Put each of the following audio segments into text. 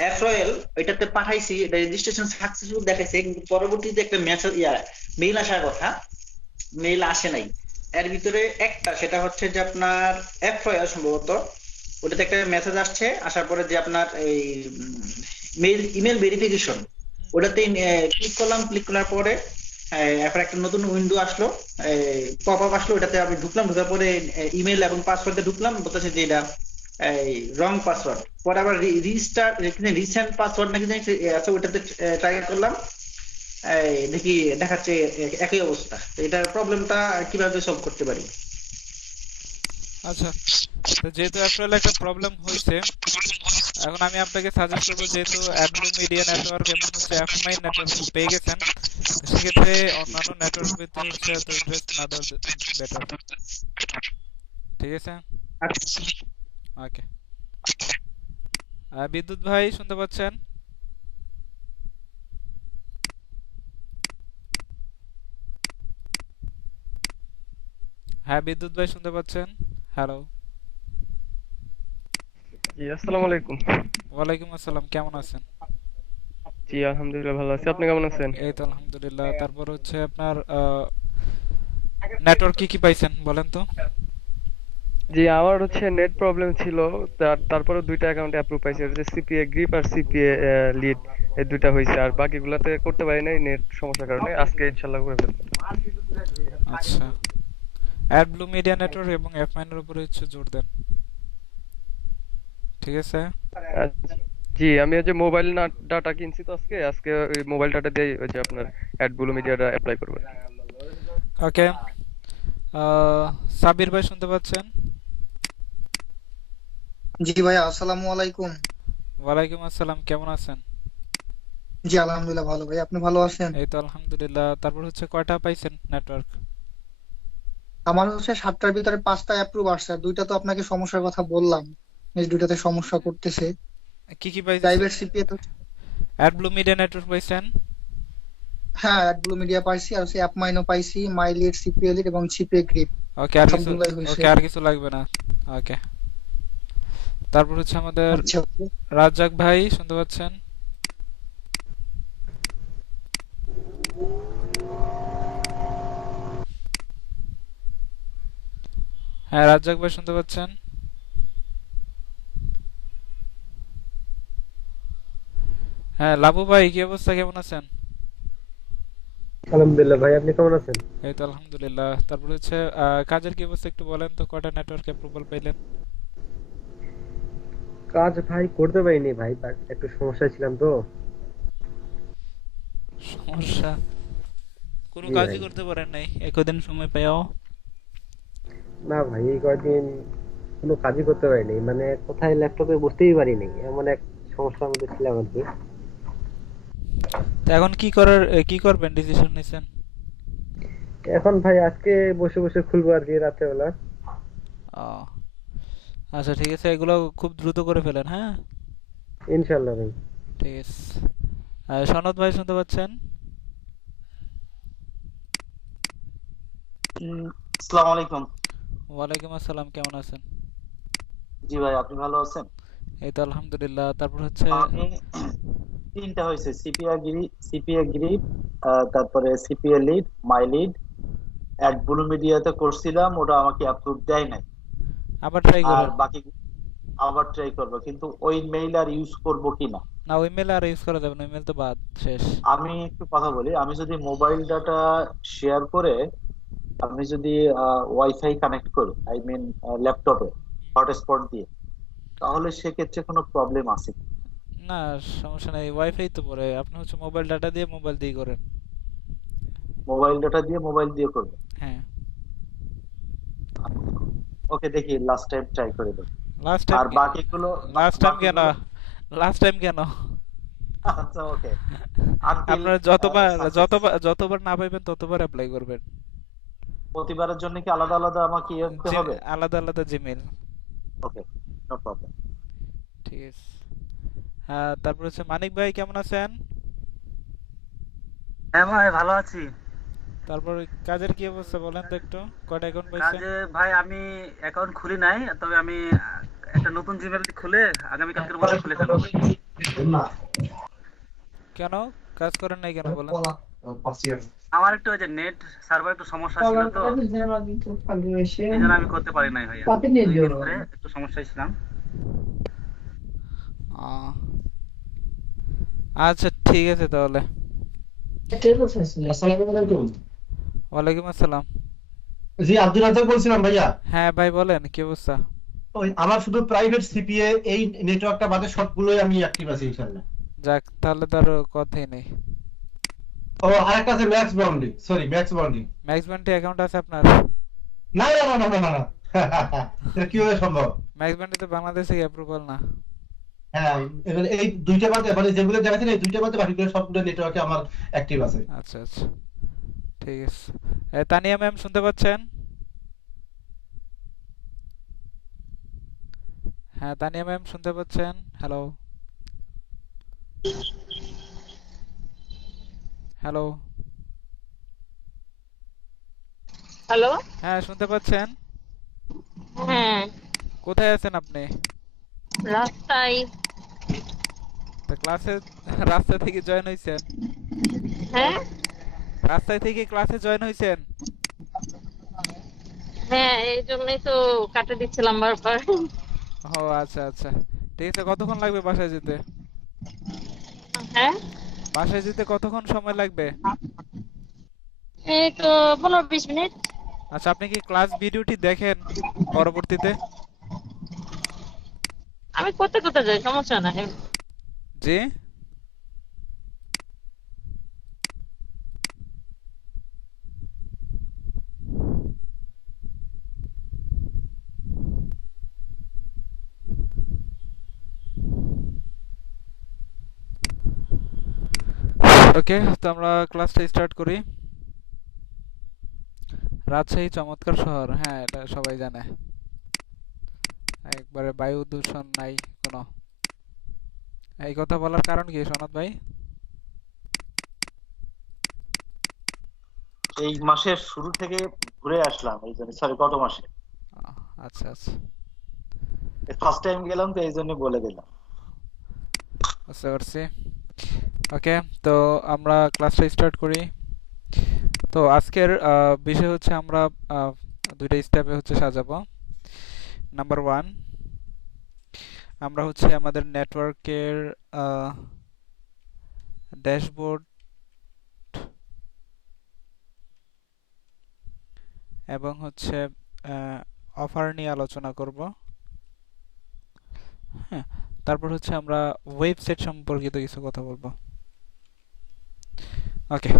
App royal এটাতে পাঠাইছি, এটা রেজিস্ট্রেশন সাকসেসফুল দেখাইছে, কিন্তু পরবর্তীতে একটা মেসেজ মেইল আসার কথা, মেইল আসে নাই। এর ভিতরে একটা সেটা হচ্ছে যে আপনার অ্যাপ রয়্যাল সম্ভবত, ওটাতে একটা মেসেজ আসছে, আসার পরে যে আপনার এই মেইল ইমেল ভেরিফিকেশন, ওটাতে ক্লিক করলাম, ক্লিক করার পরে এরপর একটা নতুন উইন্ডো আসলো, পপ আপ আসলো, ওটাতে আমি ঢুকলাম, ঢোকার পরে ইমেল এবং পাসওয়ার্ডে ঢুকলাম, বলতেছে যে এটা এই রং পাসওয়ার্ড। পরে আবার রিস্টার্ট রিসেন্ট পাসওয়ার্ড নাকি জানি আছে, ওটাতে ট্রাই করলাম, দেখি দেখাচ্ছে একই অবস্থা। তো এটার প্রবলেমটা কিভাবে সলভ করতে পারি? আচ্ছা, তো যেহেতু অ্যাপেল একটা প্রবলেম হয়েছে, এখন আমি আপনাকে সাজেস্ট করবো, যেহেতু অ্যাডব্লু মিডিয়া নেটওয়ার্ক এবং হচ্ছে এফএমআই নেটওয়ার্ক পেয়ে গেছেন, তো সেক্ষেত্রে অন্যান্য নেটওয়ার্ক ভিত্তিক হচ্ছে তো ইন্টারেস্ট না দেওয়া বেটার। ঠিক আছে, আচ্ছা। ওকে। বিদ্যুৎ ভাই শুনতে পাচ্ছেন? হ্যাঁ, বিদ্যুৎ ভাই শুনতে পাচ্ছেন? হ্যালো। জি, আসসালামু আলাইকুম। ওয়ালাইকুম আসসালাম, কেমন আছেন? জি, আলহামদুলিল্লাহ ভালো আছি। আপনি কেমন আছেন? এই তো আলহামদুলিল্লাহ। তারপর হচ্ছে আপনার নেটওয়ার্ক কি কি পাইছেন বলেন তো? জি, আমার হচ্ছে নেট প্রবলেম ছিল। তারপরে দুইটা অ্যাকাউন্টে অ্যাপ্রুভ পাইছি, এটা হচ্ছে সিপিএ গ্রিপ আর সিপিএ লিড, এই দুইটা হয়েছে। আর বাকিগুলোতে করতে পারি নাই নেট সমস্যার কারণে। আজকে ইনশাল্লাহ করে ফেলবো। আচ্ছা, অ্যাডব্লু মিডিয়া নেটওয়ার্ক এবং এফমাইনের উপরে হচ্ছে জোর দেন। ঠিক আছে, আচ্ছা। জি, আমি ওই যে মোবাইল ডাটা কিনছি, তো আজকে আজকে ওই মোবাইল ডাটা দিয়ে ওই যে আপনার অ্যাডব্লু মিডিয়াটা অ্যাপ্লাই করবো। ওকে। সাবির ভাই শুনতে পাচ্ছেন? জি ভাইয়া, আসসালামু আলাইকুম। ওয়ালাইকুম আসসালাম, কেমন আছেন? জি আলহামদুলিল্লাহ ভালো ভাই, আপনি ভালো আছেন? এই তো আলহামদুলিল্লাহ। তারপর হচ্ছে কয়টা পাইছেন নেটওয়ার্ক? আমার হচ্ছে 7টার ভিতরে 5টা অ্যাপ্রুভ আসছে, আর দুইটা তো আপনাকে সমস্যার কথা বললাম, এই দুইটাতে সমস্যা করতেছে। কি কি পাইছেন? প্রাইভেট সিপিএ তো, অ্যাডব্লু মিডিয়া নেটওয়ার্ক পাইছেন? হ্যাঁ অ্যাডব্লু মিডিয়া পাইছি, আর হচ্ছে অ্যাপ মাইনও পাইছি, মাই লিড, সিপিএ লিড এবং সিপিএ গ্রিপ ওকে, আর কিছু? সবগুলাই হয়েছে। ওকে, আর কিছু লাগবে না। ওকে। তারপর হচ্ছে আমাদের আচ্ছা। রাজ্জাক ভাই শুনতে পাচ্ছেন? হ্যাঁ, রাজ্জাক ভাই শুনতে পাচ্ছেন? হ্যাঁ, লাবু ভাই কি অবস্থা, কেমন আছেন? আলহামদুলিল্লাহ ভাই, আপনি কেমন আছেন? এই তো আলহামদুলিল্লাহ। তারপর হচ্ছে কাজের কি অবস্থা একটু বলেন তো, কয়টা নেটওয়ার্ক অ্যাপ্রুভাল পাইলেন? কাজ ভাই করতে পারিনি ভাই, একটু সমস্যায় ছিলাম তো। সমস্যা? কোনো জি ভাই। কাজই করতে পারেন নাই একদিন সময় পেয়েও? না ভাই, এই কয়েকদিন কোনো কাজই করতে পারিনি, মানে কোথায় ল্যাপটপে বসতেই পারিনি, এমন এক সমস্যার মধ্যে ছিলাম আর কি। তো এখন কি করার কি করবেন ডিসিশন নিছেন? এখন ভাই আজকে বসে বসে খুলবো আর কি, রাত্রেবেলা। ও, আচ্ছা ঠিক আছে, এগুলো খুব দ্রুত করে ফেলেন, হ্যাঁ? ইনশাল্লাহ ভাই। ঠিক আছে। সনদ ভাই শুনতে পাচ্ছেন? আসসালামু আলাইকুম। ওয়ালাইকুম আসসালাম, কেমন আছেন? জি ভাই, আপনি ভালো আছেন? এই তো আলহামদুলিল্লাহ। তারপর হচ্ছে আমি তিনটা হয়েছে, সিপিএ গ্রিপ, তারপরে সিপিএ লিড, মাই লিড, অ্যাড ব্লু মিডিয়াতে করছিলাম, ওটা আমাকে অ্যাপ্রুভ দেয় নাই। আবার ট্রাই আর করেন। বাকি আবার ট্রাই করবো, কিন্তু ওই মেইল আর ইউজ করবো কিনা। না, ওই মেল আর ইউজ করা যাবে না, ইমেল তো বাদ, শেষ। আমি একটু কথা বলি, আমি যদি মোবাইল ডাটা শেয়ার করে, আমি যদি ওয়াইফাই কানেক্ট করি, আই মিন ল্যাপটপে হটস্পট দিয়ে, তাহলে সেক্ষেত্রে কোনো প্রবলেম আছে কি? না, সমস্যা নেই, ওয়াইফাই তো পরে আপনি হচ্ছে মোবাইল ডাটা দিয়ে মোবাইল দিয়ে করেন। মোবাইল ডাটা দিয়ে মোবাইল দিয়ে করবো? হ্যাঁ। ওকে, দেখি লাস্ট টাইম ট্রাই করে দেখি। Last time? আর বাকিগুলো লাস্ট টাইম কেন? বাকিগুলো লাস্ট টাইম কেন? আচ্ছা, ওকে, আনটিল আপনারা যতবার সাকসেস। যতবার যতবার না পাইবেন ততবার অ্যাপ্লাই করবেন। প্রতিবারের জন্য কি আলাদা আলাদা আমাকে ইয়ে করতে হবে? আলাদা আলাদা জিমেল। ওকে, নো প্রবলেম। ঠিক আছে। হ্যাঁ, তারপর হচ্ছে মানিক ভাই কেমন আছেন? হ্যাঁ ভাই, ভালো আছি। তারপর কাজের কি অবস্থা বলেন তো একটু, কয়টা অ্যাকাউন্ট পাইছেন? কাজে ভাই আমি অ্যাকাউন্ট খুলি নাই, তবে আমি একটা নতুন জিমেইল খুলে আগামীকালকের মধ্যে খুলে ফেলবো। কেন কাজ করেন নাই কেন বলেন? আমার একটু ওই যে নেট সার্ভার একটু সমস্যা ছিল তো, এই জন্য আমি করতে পারি নাই ভাইয়া, 2 দিন ধরে একটু সমস্যায় ছিলাম। আহ, আচ্ছা ঠিক আছে তাহলে। ওয়ালাইকুম আসসালাম। জি আব্দুল রাজ্জাক বলছিলাম ভাইয়া। হ্যাঁ ভাই বলেন, কি অবস্থা? ওই আমার শুধু প্রাইভেট সিপিএ এই নেটওয়ার্কটা বাদে সবগুলোই আমি অ্যাক্টিভ আছি ইনশাআল্লাহ। যাক, তাহলে তার কথাই নেই। ও আরেকটা আছে ম্যাক্স বাউন্ডি, সরি ম্যাক্স বাউন্ডি। ম্যাক্স ব্যান্ডে অ্যাকাউন্ট আছে আপনার? না না না না না না না। এটা কিভাবে সম্ভব? ম্যাক্স ব্যান্ডে তো বাংলাদেশে অ্যাপ্রুভাল না। হ্যাঁ এবারে এই দুইটা বাদে মানে যেগুলো দেখাচ্ছেন এই দুইটা বাদে বাকিগুলো সবগুলো নেটওয়ার্কে আমার অ্যাক্টিভ আছে। আচ্ছা আচ্ছা, ঠিক আছে। তানিয়া ম্যাম শুনতে পাচ্ছেন? হ্যাঁ তানিয়া ম্যাম শুনতে পাচ্ছেন? Hello hello. হ্যালো। হ্যাঁ শুনতে পাচ্ছেন? হ্যাঁ, কোথায় আছেন আপনি? রাস্তায়। তা ক্লাসে রাস্তা থেকে জয়েন হইছেন? হ্যাঁ রাস্তায় থেকে ক্লাসে জয়েন হইছেন? হ্যাঁ, এই জন্যই তো কাটে দিচ্ছিলাম বারবার। ও আচ্ছা আচ্ছা, ঠিক আছে। কতক্ষণ লাগবে বাসায় যেতে? হ্যাঁ, বাসায় যেতে কতক্ষণ সময় লাগবে? এই তো 15-20 মিনিট। আচ্ছা, আপনি কি ক্লাস ভিডিওটি দেখেন পরবর্তীতে? আমি করতে করতে যাই, সমস্যা নাই। জি? ওকে, তো আমরা ক্লাসটা স্টার্ট করি। রাজশাহী চমৎকার শহর, হ্যাঁ এটা সবাই জানে। একবারে বায়ু দূষণ নাই কোনো। এই কথা বলার কারণ কি সনদ ভাই? এই মাসের শুরু থেকে ঘুরে আসলাম, এই জন্য সরি গত মাসে আহ, আচ্ছা আচ্ছা, ফার্স্ট টাইম গেলাম তো এই জন্য বলে দিলাম। বুঝতে পারছি। ওকে, তো আমরা ক্লাসটা স্টার্ট করি। তো আজকের বিষয় হচ্ছে আমরা দুইটা স্টেপে হচ্ছে সাজাবো। নাম্বার 1, আমরা হচ্ছে আমাদের নেটওয়ার্কের ড্যাশবোর্ড এবং হচ্ছে অফার নিয়ে আলোচনা করব। হ্যাঁ, তারপর হচ্ছে আমরা ওয়েবসাইট সম্পর্কিত কিছু কথা বলবো। ওকে,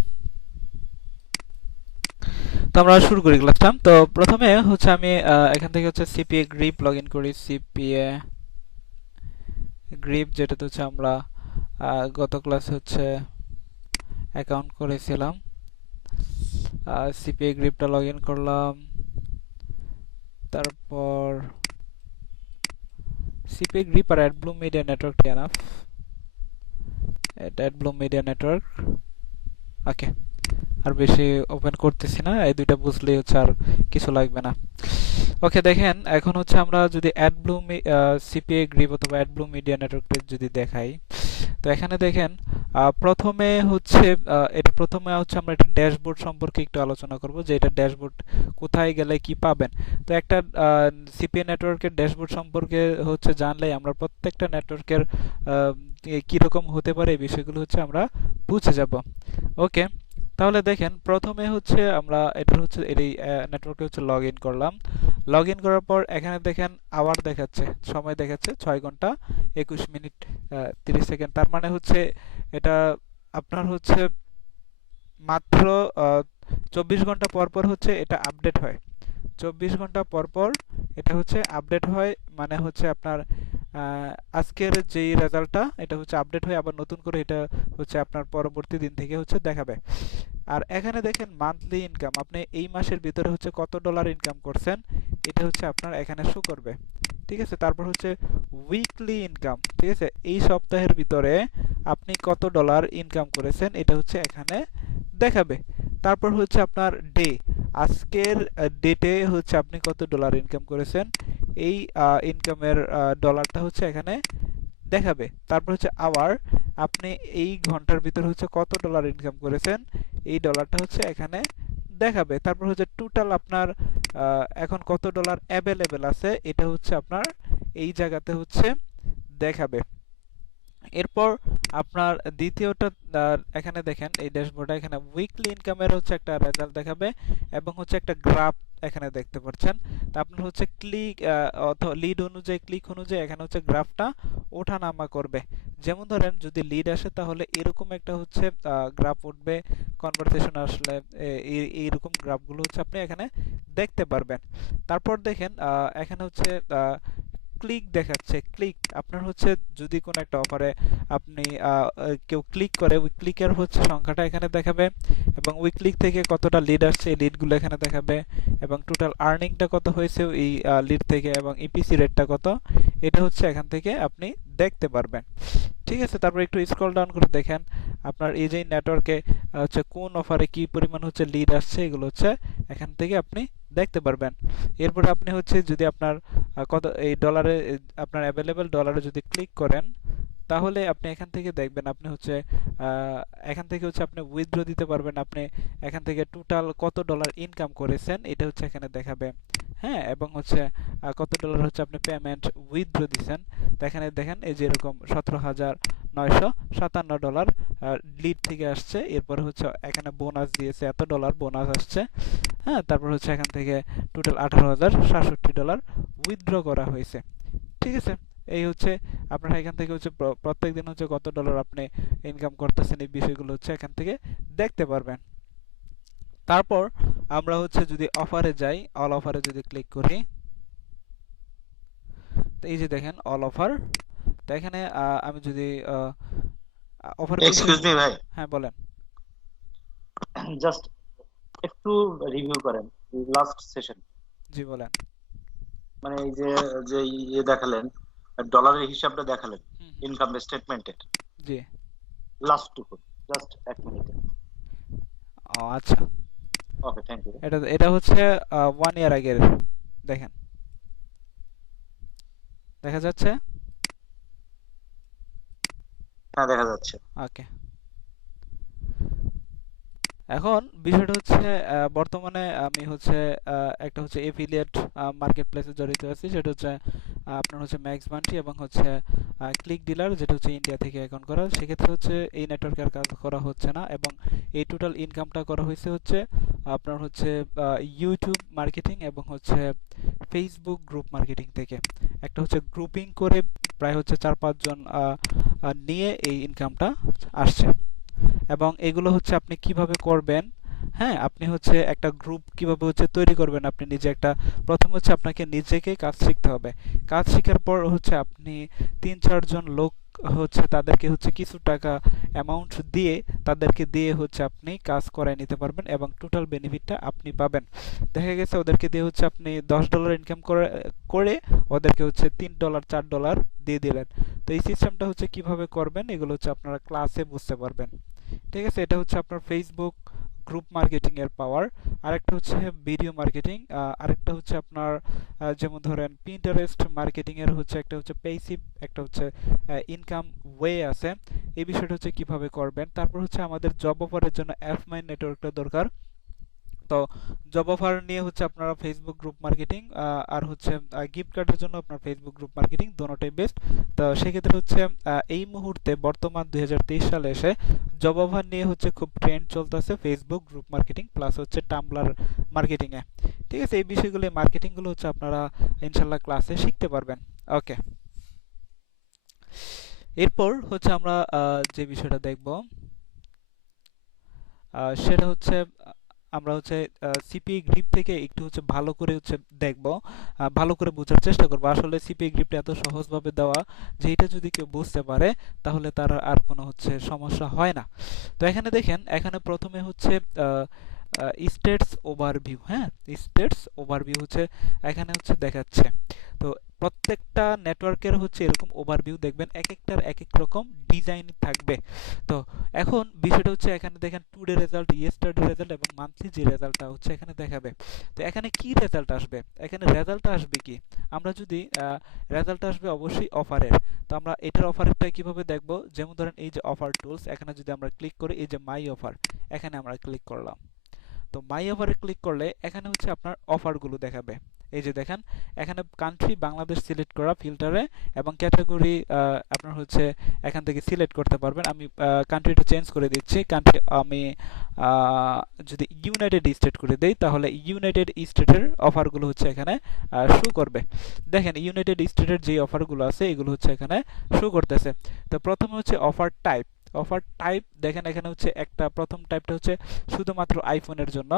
তো আমরা শুরু করি ক্লাসটা। তো প্রথমে হচ্ছে আমি এখান থেকে হচ্ছে সিপিএ গ্রিপ লগ ইন করি। সিপিএ গ্রিপ, যেটাতে হচ্ছে আমরা গত ক্লাসে হচ্ছে অ্যাকাউন্ট করেছিলাম। সিপিএ গ্রিপটা লগ ইন করলাম। তারপর সিপিএ গ্রিপ আর অ্যাডব্লুম মিডিয়া নেটওয়ার্ক এনাফ। এটা অ্যাডব্লুম মিডিয়া নেটওয়ার্ক। ওকে, আর বেশি ওপেন করতেছি না, এই দুইটা বুঝলেই হচ্ছে আর কিছু লাগবে না। ওকে, দেখেন এখন হচ্ছে আমরা যদি অ্যাডব্লুম সিপিএ গ্রিপ অথবা অ্যাডব্লুম মিডিয়া নেটওয়ার্কটা যদি দেখাই, তো এখানে দেখেন প্রথমে হচ্ছে আমরা একটা ড্যাশবোর্ড সম্পর্কে একটু আলোচনা করব, যে এটা ড্যাশবোর্ড কোথায় গেলে কি পাবেন। তো একটা সিপিএ নেটওয়ার্কের ড্যাশবোর্ড সম্পর্কে হচ্ছে জানলেই আমরা প্রত্যেকটা নেটওয়ার্কের কীরকম হতে পারে এই বিষয়গুলো হচ্ছে আমরা বুঝে যাব। ওকে, তাহলে দেখেন প্রথমে হচ্ছে আমরা এটা হচ্ছে এই নেটওয়ার্কে হচ্ছে লগ ইন করলাম। লগ ইন করার পর এখানে দেখেন আওয়ার দেখাচ্ছে, সময় দেখাচ্ছে 6 ঘন্টা 21 মিনিট 30 সেকেন্ড। তার মানে হচ্ছে এটা আপনার হচ্ছে মাত্র 24 ঘন্টা পর পর হচ্ছে এটা আপডেট হয়। 24 ঘন্টা পর পর এটা হচ্ছে আপডেট হয়, মানে হচ্ছে আপনার আজকের যেই রেজাল্টটা এটা হচ্ছে আপডেট হয়ে আবার নতুন করে এটা হচ্ছে আপনার পরবর্তী দিন থেকে হচ্ছে দেখাবে। আর এখানে দেখেন মান্থলি ইনকাম, আপনি এই মাসের ভিতরে হচ্ছে কত ডলার ইনকাম করছেন এটা হচ্ছে আপনার এখানে শো করবে। ঠিক আছে, তারপর হচ্ছে উইকলি ইনকাম, ঠিক আছে, এই সপ্তাহের ভিতরে আপনি কত ডলার ইনকাম করেছেন এটা হচ্ছে এখানে দেখাবে। তারপর হচ্ছে আপনার ডে, আজকের ডেটে হচ্ছে আপনি কত ডলার ইনকাম করেছেন, এই ইনকামের ডলারটা হচ্ছে এখানে দেখাবে। তারপর হচ্ছে আওয়ার, আপনি এই ঘন্টার ভিতর হচ্ছে কত ডলার ইনকাম করেছেন এই ডলারটা হচ্ছে এখানে দেখাবে। তারপর হচ্ছে টোটাল আপনার এখন কত ডলার অ্যাভেলেবেল আছে এটা হচ্ছে আপনার এই জায়গাতে হচ্ছে দেখাবে। এরপর আপনার দ্বিতীয়টা এখানে দেখেন এই ড্যাশবোর্ডে এখানে উইকলি ইনকামের হচ্ছে একটা রেজাল্ট দেখাবে এবং হচ্ছে একটা গ্রাফ এখানে দেখতে পাচ্ছেন। তা আপনার হচ্ছে ক্লিক অথবা লিড অনুযায়ী ক্লিক অনুযায়ী এখানে হচ্ছে গ্রাফটা ওঠানামা করবে। যেমন ধরেন যদি লিড আসে তাহলে এরকম একটা হচ্ছে গ্রাফ উঠবে, কনভারসেশন আসলে এইরকম গ্রাফগুলো হচ্ছে আপনি এখানে দেখতে পারবেন। তারপর দেখেন এখানে হচ্ছে ক্লিক দেখাচ্ছে। ক্লিক আপনার হচ্ছে যদি কোনো একটা অফারে আপনি কেউ ক্লিক করে ওই ক্লিকের হচ্ছে সংখ্যাটা এখানে দেখাবে এবং ওই ক্লিক থেকে কতটা লিড আসছে এই লিডগুলো এখানে দেখাবে এবং টোটাল আর্নিংটা কত হয়েছে এই লিড থেকে এবং ইপিসি রেটটা কত এটা হচ্ছে এখান থেকে আপনি দেখতে পারবেন। ঠিক আছে, তারপর একটু স্ক্রল ডাউন করে দেখেন আপনার এই যে নেটওয়ার্কে হচ্ছে কোন অফারে কি পরিমাণ হচ্ছে লিড আসছে এগুলো হচ্ছে এখান থেকে আপনি দেখতে পারবেন। এরপর আপনি হচ্ছে যদি আপনার কত এই ডলারে আপনার অ্যাভেলেবেল ডলারে যদি ক্লিক করেন তাহলে আপনি এখান থেকে দেখবেন আপনি হচ্ছে এখান থেকে হচ্ছে আপনি উইথড্র দিতে পারবেন। আপনি এখান থেকে টোটাল কত ডলার ইনকাম করেছেন এটা হচ্ছে এখানে দেখাবে। হ্যাঁ, এবং হচ্ছে কত ডলার হচ্ছে আপনি পেমেন্ট উইথড্র দিয়েছেন। তো এখানে দেখেন এই যে এরকম 17,957 ডলার লিড থেকে আসছে। এরপরে হচ্ছে এখানে বোনাস দিয়েছে, এত ডলার বোনাস আসছে। হ্যাঁ, তারপর হচ্ছে এখান থেকে টোটাল 18,067 ডলার উইথড্র করা হয়েছে। ঠিক আছে, এই হচ্ছে আপনারা এখান থেকে হচ্ছে প্রত্যেক দিন হচ্ছে কত ডলার আপনি ইনকাম করতেছেন এই বিষয়গুলো হচ্ছে এখান থেকে দেখতে পারবেন। তারপর আমরা হচ্ছে যদি অফারে যাই, অল অফারে যদি ক্লিক করি তো এই যে দেখেন অল অফার। তো এখানে আমি যদি অফার এক্সকিউজ মি ভাই, হ্যাঁ বলেন। জাস্ট একটু রিভিউ করেন লাস্ট সেশন। জি বলেন। মানে এই যে যে ইয়ে দেখালেন, ডলারের হিসাবটা দেখালেন ইনকাম স্টেটমেন্টের, জি লাস্ট টুকু জাস্ট এক মিনিট। ও আচ্ছা, ওকে, থ্যাংক ইউ। এটা হচ্ছে 1 ইয়ার আগের, দেখেন দেখা যাচ্ছে। হ্যাঁ দেখা যাচ্ছে। ওকে, এখন বিষয়টা হচ্ছে বর্তমানে আমি হচ্ছে একটা হচ্ছে এফিলিয়েট মার্কেট প্লেসে জড়িত আছি, সেটা হচ্ছে আপনার হচ্ছে ম্যাক্স মান্টি এবং হচ্ছে ক্লিক ডিলার, যেটা হচ্ছে ইন্ডিয়া থেকে অ্যাকাউন্ট করা। সেক্ষেত্রে হচ্ছে এই নেটওয়ার্কের কাজ করা হচ্ছে না এবং এই টোটাল ইনকামটা করা হয়েছে হচ্ছে আপনার হচ্ছে ইউটিউব মার্কেটিং এবং হচ্ছে ফেসবুক গ্রুপ মার্কেটিং থেকে। একটা হচ্ছে গ্রুপিং করে প্রায় হচ্ছে 4-5 জন নিয়ে এই ইনকামটা আসছে। এবং এগুলো হচ্ছে আপনি কিভাবে করবেন, হ্যাঁ আপনি হচ্ছে একটা গ্রুপ কিভাবে হচ্ছে তৈরি করবেন। আপনি নিজে একটা প্রথম হচ্ছে আপনাকে নিজেকে কাজ শিখতে হবে। কাজ শেখার পর হচ্ছে আপনি 3-4 জন লোক হচ্ছে তাদেরকে হচ্ছে কিছু টাকা অ্যামাউন্ট দিয়ে তাদেরকে দিয়ে হচ্ছে আপনি কাজ করায় নিতে পারবেন এবং টোটাল বেনিফিটটা আপনি পাবেন। দেখা গেছে ওদেরকে দিয়ে হচ্ছে আপনি $10 ইনকাম করে ওদেরকে হচ্ছে $3 $4 দিয়ে দিলেন। তো এই সিস্টেমটা হচ্ছে কিভাবে করবেন এগুলো হচ্ছে আপনারা ক্লাসে বুঝতে পারবেন। ঠিক আছে, এটা হচ্ছে আপনার ফেসবুক গ্রুপ মার্কেটিং এর পাওয়ার। আরেকটা হচ্ছে ভিডিও মার্কেটিং, আরেকটা হচ্ছে আপনার যেমন ধরেন পিন্টারেস্ট মার্কেটিং এর হচ্ছে একটা হচ্ছে পেসিভ, একটা হচ্ছে ইনকাম ওয়ে আছে। এই বিষয়টা হচ্ছে কিভাবে করবেন। তারপর হচ্ছে আমাদের জব অফারের জন্য অ্যাপমাইন নেটওয়ার্কটা দরকার। তো জব অফার নিয়ে হচ্ছে আপনারা ফেসবুক গ্রুপ মার্কেটিং আর হচ্ছে গিফট কার্ডের জন্য আপনার ফেসবুক গ্রুপ মার্কেটিং দোনোটাই বেস্ট। তো সেক্ষেত্রে হচ্ছে এই মুহূর্তে বর্তমান 2023 সালে এসে জব অফার নিয়ে হচ্ছে খুব ট্রেন্ড চলতেছে ফেসবুক গ্রুপ মার্কেটিং প্লাস হচ্ছে টাম্বলার মার্কেটিং এ। ঠিক আছে, এই বিষয়গুলো মার্কেটিং গুলো হচ্ছে আপনারা ইনশাআল্লাহ ক্লাসে শিখতে পারবেন। ওকে, এরপর হচ্ছে আমরা যে বিষয়টা দেখব সেটা হচ্ছে আমরা হচ্ছে সিপিএ গ্রিপ থেকে একটু হচ্ছে ভালো করে হচ্ছে দেখব, ভালো করে বোঝার চেষ্টা করব। আসলে সিপিএ গ্রিপটা এত সহজভাবে দেওয়া যে এটা যদি কেউ বুঝতে পারে তাহলে তার আর কোনো হচ্ছে সমস্যা হয় না। তো এখানে দেখেন, এখানে প্রথমে হচ্ছে স্টেটস ওভারভিউ, হ্যাঁ স্টেটস ওভারভিউ হচ্ছে এখানে হচ্ছে দেখাচ্ছে। তো প্রত্যেকটা নেটওয়ার্কের হচ্ছে এরকম ওভারভিউ দেখবেন, এক একটার এক এক রকম ডিজাইন থাকবে। তো এখন বিষয়টা হচ্ছে এখানে দেখেন টুডে রেজাল্ট, ইয়েস্টারডে রেজাল্ট এবং মান্থলি যে রেজাল্টটা হচ্ছে এখানে দেখাবে। তো এখানে কি রেজাল্ট আসবে? এখানে রেজাল্টটা আসবে কি, আমরা যদি রেজাল্ট আসবে অবশ্যই অফারের। তো আমরা এটার অফারটা কিভাবে দেখব? যেমন ধরেন এই যে অফার টুলস, এখানে যদি আমরা ক্লিক করি, এই যে মাই অফার, এখানে আমরা ক্লিক করলাম। তো মাই অফারে ক্লিক করলে এখানে হচ্ছে আপনার অফারগুলো দেখাবে। এই যে দেখেন এখানে কান্ট্রি বাংলাদেশ সিলেক্ট করা ফিল্টারে, এবং ক্যাটাগরি আপনার হচ্ছে এখান থেকে সিলেক্ট করতে পারবেন। আমি কান্ট্রিটা চেঞ্জ করে দিচ্ছি, কান্ট্রি আমি যদি ইউনাইটেড স্টেট করে দেই, তাহলে ইউনাইটেড স্টেটের অফারগুলো হচ্ছে এখানে শো করবে। দেখেন ইউনাইটেড স্টেটের যে অফারগুলো আছে এগুলো হচ্ছে এখানে শো করতেছে। তো প্রথমে হচ্ছে অফার টাইপ, অফার টাইপ দেখেন এখানে হচ্ছে একটা, প্রথম টাইপটা হচ্ছে শুধুমাত্র আইফোনের জন্য,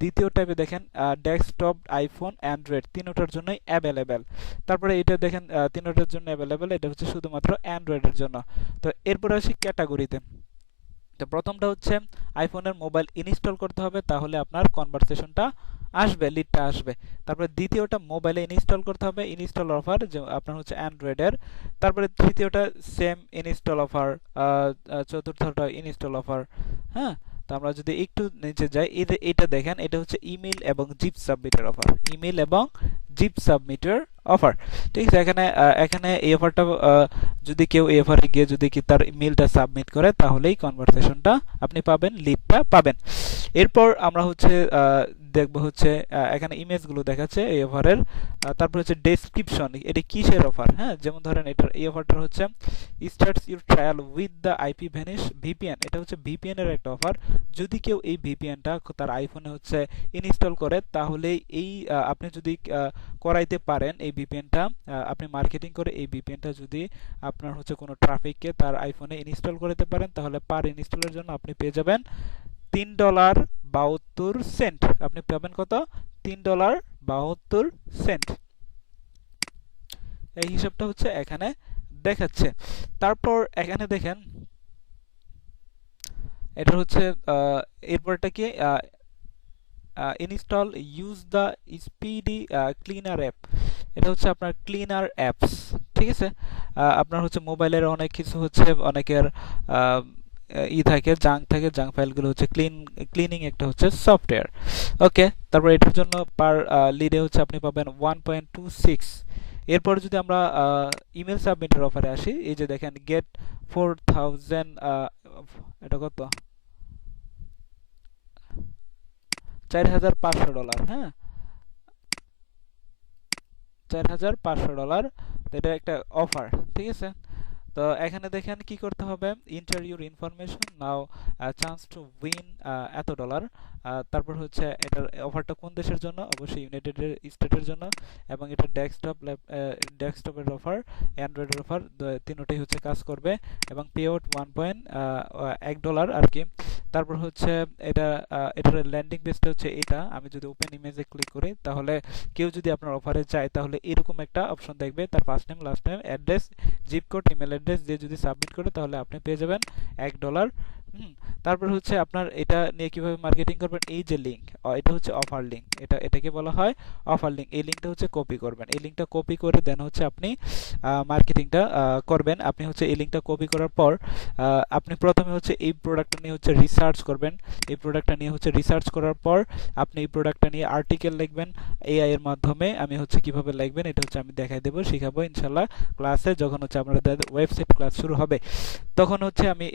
দ্বিতীয় টাইপে দেখেন ডেস্কটপ, আইফোন, অ্যান্ড্রয়েড তিনোটার জন্যই অ্যাভেলেবেল। তারপরে এটা দেখেন তিনোটার জন্য অ্যাভেলেবেল, এটা হচ্ছে শুধুমাত্র অ্যান্ড্রয়েডের জন্য। তো এরপরে আসি ক্যাটাগরিতে। তো প্রথমটা হচ্ছে আইফোনের মোবাইল ইনস্টল করতে হবে, তাহলে আপনার কনভারসেশনটা আসবে, লিডটা আসবে। তারপরে দ্বিতীয়টা মোবাইলে ইনস্টল করতে হবে, ইনস্টল অফার যে আপনার হচ্ছে অ্যান্ড্রয়েডের। তারপরে তৃতীয়টা সেম ইনস্টল অফার, চতুর্থটা ইনস্টল অফার। হ্যাঁ, তো আমরা যদি একটু নিচে যাই, এটা দেখেন এটা হচ্ছে ইমেল এবং জিপ সাবমিটের অফার, ইমেল এবং জিপ সাবমিটের অফার। ঠিক আছে, এখানে এই অফারটা যদি কেউ এই অফারে গিয়ে যদি কি তার ইমেলটা সাবমিট করে, তাহলেই কনভারসেশনটা আপনি পাবেন, লিডটা পাবেন। এরপর আমরা হচ্ছে দেখবো হচ্ছে এখানে ইমেজগুলো দেখাচ্ছে এই অফারের। তারপর হচ্ছে ডেসক্রিপশন, এটা কিসের অফার। হ্যাঁ, যেমন ধরেন এটার এই অফারটা হচ্ছে starts your trial with the IP vanish VPN, এটা হচ্ছে ভিপিএন এর একটা অফার। যদি কেউ এই ভিপিএনটা তার আইফোনে হচ্ছে ইনস্টল করে, তাহলে এই আপনি যদি করাইতে পারেন এই ভিপিএনটা, আপনি মার্কেটিং করে এই ভিপিএনটা যদি আপনার হচ্ছে কোনো ট্রাফিককে তার আইফোনে ইনস্টল করতে পারেন, তাহলে পার ইনস্টলের জন্য আপনি পেয়ে যাবেন $3.72। আপনি পাবেন কত? $3.72। এই হিসাবটা হচ্ছে এখানে দেখাচ্ছে। তারপর এখানে দেখেন এটা হচ্ছে এরপরটা কি, install use the speedy cleaner app, এটা হচ্ছে আপনার ক্লিনার অ্যাপস। ঠিক আছে, আপনার হচ্ছে মোবাইলের অনেক কিছু হচ্ছে অনেকের থাকে, জাঙ্ক থাকে, জাঙ্ক ফাইলগুলো হচ্ছে ক্লিনিং একটা হচ্ছে সফটওয়্যার। ওকে, তারপর এটার জন্য পার লিডে হচ্ছে আপনি পাবেন 1.26। এরপর যদি আমরা ইমেল সাবমিটের অফারে আসি, এই যে দেখেন গেট 4000, এটা কত, $4,500। হ্যাঁ, $4,500, এটা একটা অফার। ঠিক আছে, তো এখানে দেখেন কি করতে হবে, enter your information now, chance to win এত ডলার। তারপর হচ্ছে এটার অফারটা কোন দেশের জন্য, অবশ্যই ইউনাইটেড স্টেটের জন্য, এবং এটা ডেস্কটপের অফার, অ্যান্ড্রয়েডের অফার, তিনটাই হচ্ছে কাজ করবে, এবং পে আউট $1 আর কি। তারপর হচ্ছে এটার ল্যান্ডিং পেজটা হচ্ছে এটা। আমি যদি ওপেন ইমেজে ক্লিক করি, তাহলে কেউ যদি আপনার অফারে যায়, তাহলে এরকম একটা অপশন দেখবে, তার first name, last name, address, zip code, email address দিয়ে যদি সাবমিট করে, তাহলে আপনি পেয়ে যাবেন $1। তারপর হচ্ছে আপনার এটা নিয়ে কিভাবে মার্কেটিং করবেন, এই যে লিঙ্ক, এটা হচ্ছে অফার লিঙ্ক, এটাকে বলা হয় অফার লিঙ্ক। এই লিঙ্কটা হচ্ছে কপি করবেন, এই লিঙ্কটা কপি করে দেন হচ্ছে আপনি মার্কেটিংটা করবেন। আপনি হচ্ছে এই লিঙ্কটা কপি করার পর আপনি প্রথমে হচ্ছে এই প্রোডাক্টটা নিয়ে হচ্ছে রিসার্চ করবেন। এই প্রোডাক্টটা নিয়ে হচ্ছে রিসার্চ করার পর আপনি এই প্রোডাক্টটা নিয়ে আর্টিকেল লিখবেন এআই এর মাধ্যমে। আমি হচ্ছে কিভাবে লিখবেন এটা হচ্ছে আমি দেখাই দেবো, শিখাবো ইনশাআল্লাহ ক্লাসে, যখন হচ্ছে আপনাদের ওয়েবসাইট ক্লাস শুরু হবে, তখন হচ্ছে আমি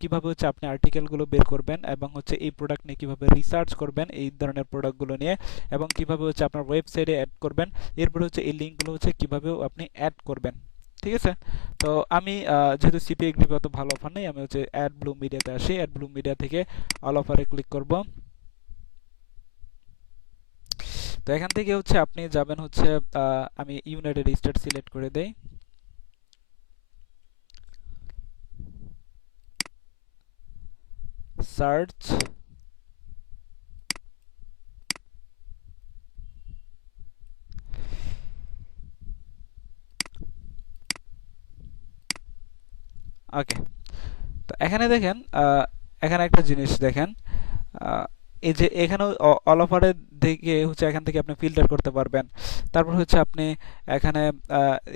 কিভাবে হচ্ছে আপনি আর্টিকেলগুলো বের করবেন, এবং হচ্ছে এই প্রোডাক্ট নিয়ে কিভাবে রিসার্চ করবেন এই ধরনের প্রোডাক্টগুলো নিয়ে, এবং কিভাবে হচ্ছে আপনার ওয়েবসাইটে অ্যাড করবেন। এরপর হচ্ছে এই লিঙ্কগুলো হচ্ছে কিভাবে আপনি অ্যাড করবেন। ঠিক আছে, তো আমি যেহেতু সিপিএ গ্রিপে অত ভালো অফার নেই, আমি হচ্ছে অ্যাড ব্লু মিডিয়াতে আসি, অ্যাড ব্লু মিডিয়া থেকে অল অফারে ক্লিক করব। তো এখান থেকে হচ্ছে আপনি যাবেন হচ্ছে আমি ইউনাইটেড স্টেট সিলেক্ট করে দেই। সার্চ, ওকে। তো এখানে দেখেন এখানে একটা জিনিস দেখেন, এই যে এখানে অল অফারে থেকে হচ্ছে এখান থেকে আপনি ফিল্টার করতে পারবেন। তারপর হচ্ছে আপনি এখানে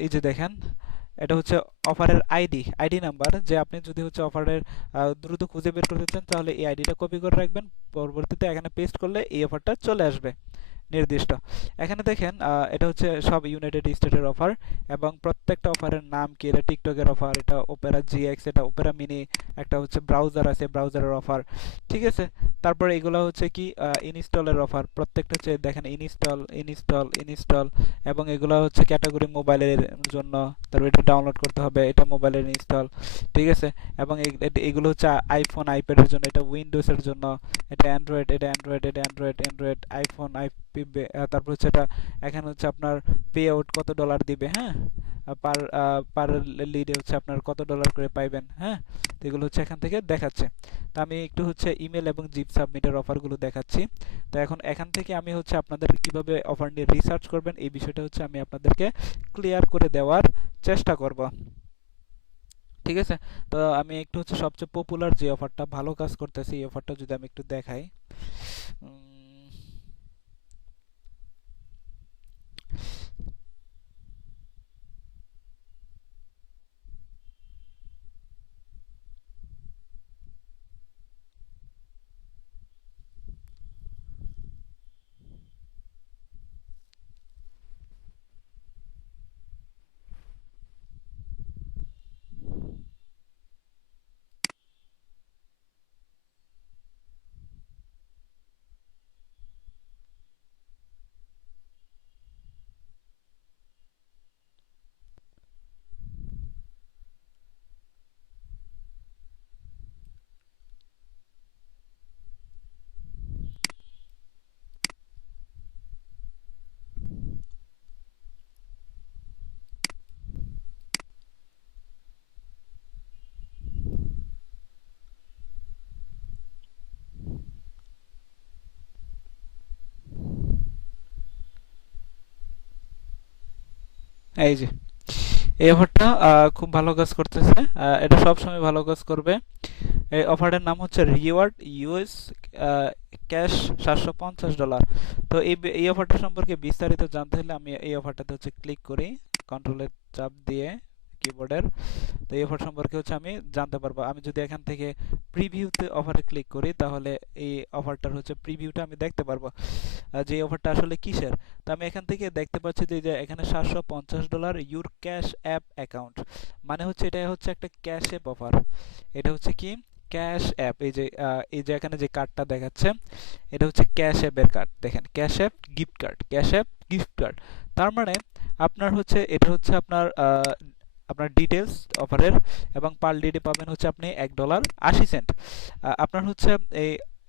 এই যে দেখেন এটা হচ্ছে অফারের আইডি নাম্বার, যে আপনি যদি হচ্ছে অফারের দ্রুত খুঁজে বের করতে চান তাহলে এই আইডিটা কপি করে রাখবেন, পরবর্তীতে এখানে পেস্ট করলে এই অফারটা চলে আসবে নির্দিষ্ট। এখানে দেখেন এটা হচ্ছে সব ইউনাইটেড স্টেটের অফার এবং প্রত্যেকটা অফারের নাম কি, এটা টিকটকের অফার, এটা ওপেরা জিএক্স, এটা ওপেরা মিনি, একটা হচ্ছে ব্রাউজার আছে ব্রাউজারের অফার, ঠিক আছে। তারপরে এগুলো হচ্ছে কি ইনস্টলের অফার, প্রত্যেকটা হচ্ছে দেখেন ইনস্টল এবং এগুলো হচ্ছে ক্যাটাগরি মোবাইলের জন্য, তারপর এটা ডাউনলোড করতে হবে, এটা মোবাইলের ইনস্টল, ঠিক আছে। এবং এগুলো হচ্ছে আইফোন আইপ্যাডের জন্য, এটা উইন্ডোজের জন্য, এটা অ্যান্ড্রয়েড আইফোন তারপর হচ্ছে এটা এখানে হচ্ছে আপনার পে আউট কত ডলার দিবে, হ্যাঁ, পার লিডে হচ্ছে আপনার কত ডলার করে পাইবেন, হ্যাঁ। তো এগুলো হচ্ছে এখান থেকে দেখাচ্ছে। তো আমি একটু হচ্ছে ইমেল এবং জিপ সাবমিটের অফারগুলো দেখাচ্ছি। তো এখন এখান থেকে আমি হচ্ছে আপনাদের কিভাবে অফার নিয়ে রিসার্চ করবেন এই বিষয়টা হচ্ছে আমি আপনাদেরকে ক্লিয়ার করে দেওয়ার চেষ্টা করব, ঠিক আছে। তো আমি একটু হচ্ছে সবচেয়ে পপুলার যে অফারটা ভালো কাজ করতেছে এই অফারটা যদি আমি একটু দেখাই, এই যে এই অফারটা খুব ভালো কাজ করতেছে, এটা সব সময় ভালো কাজ করবে। এই অফারটার নাম হচ্ছে রিওয়ার্ড ইউএস ক্যাশ $750। তো এই অফারটা সম্পর্কে বিস্তারিত জানতে হলে আমি এই অফারটাতে হচ্ছে ক্লিক করি কন্ট্রোলের চাপ দিয়ে কিবোর্ডের। তো এই অফার সম্পর্কে হচ্ছে আমি জানতে পারবো। আমি যদি এখান থেকে প্রিভিউতে অফারে ক্লিক করি তাহলে এই অফারটার হচ্ছে প্রিভিউটা আমি দেখতে পারবো যে এই অফারটা আসলে কিসের। তো আমি এখান থেকে দেখতে পাচ্ছি যে এখানে $750 ইউর ক্যাশ অ্যাপ অ্যাকাউন্ট, মানে হচ্ছে এটা হচ্ছে একটা ক্যাশ অ্যাপ অফার। এটা হচ্ছে কি ক্যাশ অ্যাপ, এই যে এখানে যে কার্ডটা দেখাচ্ছে এটা হচ্ছে ক্যাশ অ্যাপের কার্ড, দেখেন cash app gift card, cash app gift card. তার মানে আপনার হচ্ছে এটা হচ্ছে আপনার ডিটেলস অফারের এবং পার লিডে পাবেন হচ্ছে আপনি $1.80। আপনার হচ্ছে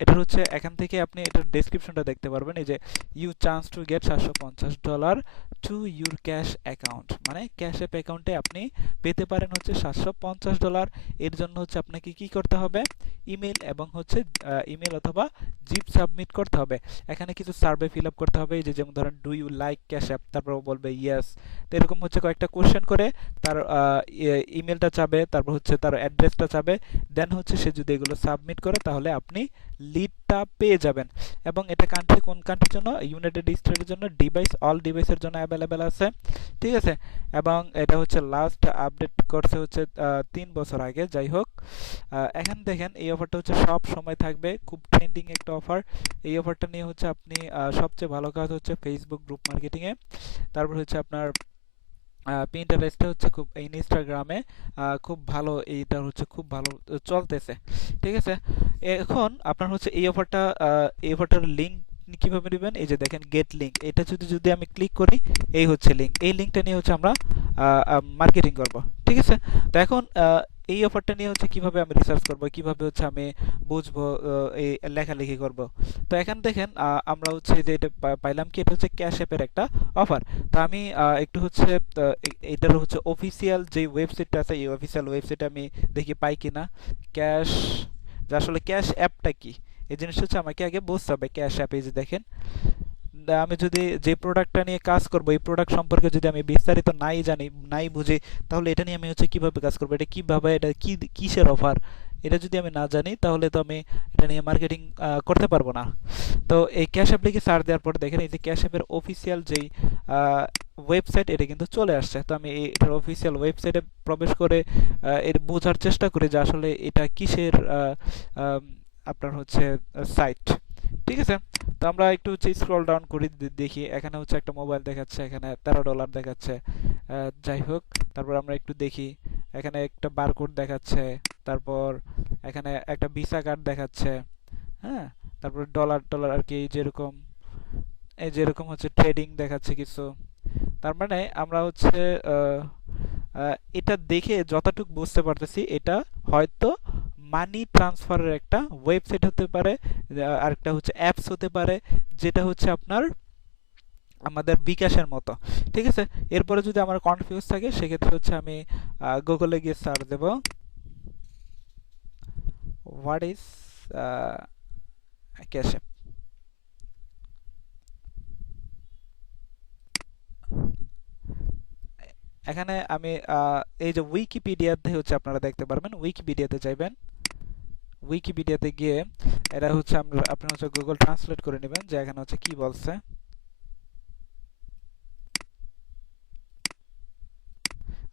এটা হচ্ছে এখান থেকে আপনি এটার ডেসক্রিপশনটা দেখতে পারবেন, এই যে you chance to get $750 to your cash account, মানে ক্যাশ অ্যাপ অ্যাকাউন্টে আপনি পেতে পারেন হচ্ছে $750। এর জন্য হচ্ছে আপনাকে কি করতে হবে, ইমেল এবং হচ্ছে ইমেল অথবা জিপ সাবমিট করতে হবে। এখানে কিছু সার্ভে ফিল আপ করতে হবে, এই যে যেমন ধরেন do you like cash app, তারপর বলবে ইয়েস। তো এরকম হচ্ছে কয়েকটা কোশ্চেন করে তার ইমেলটা চাবে, তারপর হচ্ছে তার অ্যাড্রেসটা চাবে, দেন হচ্ছে সে যদি এগুলো সাবমিট করে তাহলে আপনি লিডটা পেয়ে যাবেন। এবং এটা কান্ট্রি কোন কান্ট্রির জন্য, ইউনাইটেড স্টেটের জন্য, অল ডিভাইসের জন্য অ্যাভেলেবেল আছে, ঠিক আছে। এবং এটা হচ্ছে লাস্ট আপডেট করছে হচ্ছে 3 বছর আগে। যাই হোক এখানে দেখেন এই অফারটা হচ্ছে সব সময় থাকবে, খুব ট্রেন্ডিং একটা অফার। এই অফারটা নিয়ে হচ্ছে আপনি সবচেয়ে ভালো কাজ হচ্ছে ফেসবুক গ্রুপ মার্কেটিংয়ে, তারপর হচ্ছে আপনার পিন্টারেস্টে হচ্ছে খুব, ইনস্টাগ্রামে খুব ভালো, এইটা হচ্ছে খুব ভালো চলতেছে, ঠিক আছে। এখন আপনার হচ্ছে এই অফারটার লিঙ্ক কিভাবে দিবেন, এই যে দেখেন গেট লিঙ্ক, এটা যদি আমি ক্লিক করি এই হচ্ছে লিঙ্ক, এই লিঙ্কটা নিয়ে হচ্ছে আমরা মার্কেটিং করব, ঠিক আছে। তো এখন এই অফারটা নিয়ে হচ্ছে কিভাবে আমি রিসার্চ করব, কিভাবে হচ্ছে আমি বুঝবো, এই লেখালেখি করব। তো এখান দেখেন আমরা হচ্ছে যে এটা পাইলাম কি, এটা হচ্ছে ক্যাশ অ্যাপের একটা অফার। তো আমি একটু হচ্ছে এটার হচ্ছে অফিসিয়াল যে ওয়েবসাইটটা আছে এই অফিসিয়াল ওয়েবসাইটে আমি দেখি পাই কিনা ক্যাশ, যে আসলে ক্যাশ অ্যাপটা কি এই জিনিসটা হচ্ছে আমাকে আগে বুঝতে হবে। ক্যাশ অ্যাপ, এই যে দেখেন আমি যদি যে প্রোডাক্টটা নিয়ে কাজ করব এই প্রোডাক্ট সম্পর্কে যদি আমি বিস্তারিত নাই জানি নাই বুঝি তাহলে এটা নিয়ে আমি হচ্ছে কিভাবে কাজ করব, এটা কিভাবে, এটা কিসের অফার, এটা যদি আমি না জানি তাহলে তো আমি এটা নিয়ে মার্কেটিং করতে পারবো না। তো এই ক্যাশ অ্যাপ লিখে সার্চ দেওয়ার পর দেখেন এই যে ক্যাশ অ্যাপের অফিসিয়াল যেই ওয়েবসাইট এটা কিন্তু চলে আসছে। তো আমি এটার অফিসিয়াল ওয়েবসাইটে প্রবেশ করে এর বোঝার চেষ্টা করি যে আসলে এটা কিসের আপনার হচ্ছে সাইট। ঠিক আছে, তো আমরা একটু হচ্ছে স্ক্রল ডাউন করি, দেখি এখানে হচ্ছে একটা মোবাইল দেখাচ্ছে, এখানে $13 দেখাচ্ছে। যাই হোক, তারপর আমরা একটু দেখি, এখানে একটা বারকোড দেখাচ্ছে, তারপর এখানে একটা ভিসা কার্ড দেখাচ্ছে। হ্যাঁ, তারপর ডলার টলার আর কি এই যেরকম হচ্ছে ট্রেডিং দেখাচ্ছে কিছু। তার মানে আমরা হচ্ছে এটা দেখে যতটুকু বুঝতে পারতেছি এটা হয়তো মানি ট্রান্সফারের একটা ওয়েবসাইট হতে পারে, আরেকটা হচ্ছে অ্যাপস হতে পারে, যেটা হচ্ছে আপনার আমাদের বিকাশের মতো। ঠিক আছে, এরপরে যদি আমার কনফিউজ থাকে সেক্ষেত্রে হচ্ছে আমি গুগলে গিয়ে সার্চ দেব হোয়াট ইজ ক্যাশ অ্যাপ। এখানে আমি এই যে উইকিপিডিয়াতে হচ্ছে আপনারা দেখতে পারবেন, উইকিপিডিয়াতে যাইবেন, উইকিপিডিয়াতে গিয়ে এটা হচ্ছে আপনি হচ্ছে গুগল ট্রান্সলেট করে নেবেন যে এখানে হচ্ছে কি বলছে।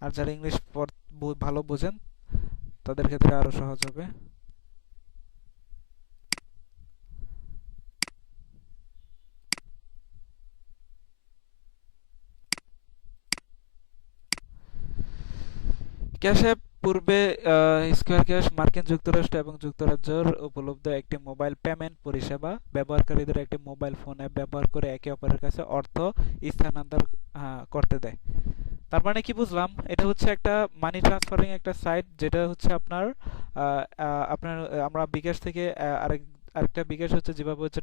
আর যারা ইংলিশ ভালো বোঝেন তাদের ক্ষেত্রে আরো সহজ হবে। ক্যাশ অ্যাপ পূর্বে স্কয়ার ক্যাশ মার্কিন যুক্তরাষ্ট্র এবং যুক্তরাজ্যের উপলব্ধ একটি মোবাইল পেমেন্ট পরিষেবা। ব্যবহারকারীদের একটি মোবাইল ফোন অ্যাপ ব্যবহার করে একে অপরের কাছে অর্থ স্থানান্তর করতে দেয়। তার মানে কি বুঝলাম, এটা হচ্ছে একটা মানি ট্রান্সফারিং একটা সাইট, যেটা হচ্ছে আপনার আমরা বিকাশ থেকে আরেকটা বিকাশ হচ্ছে যেভাবে হচ্ছে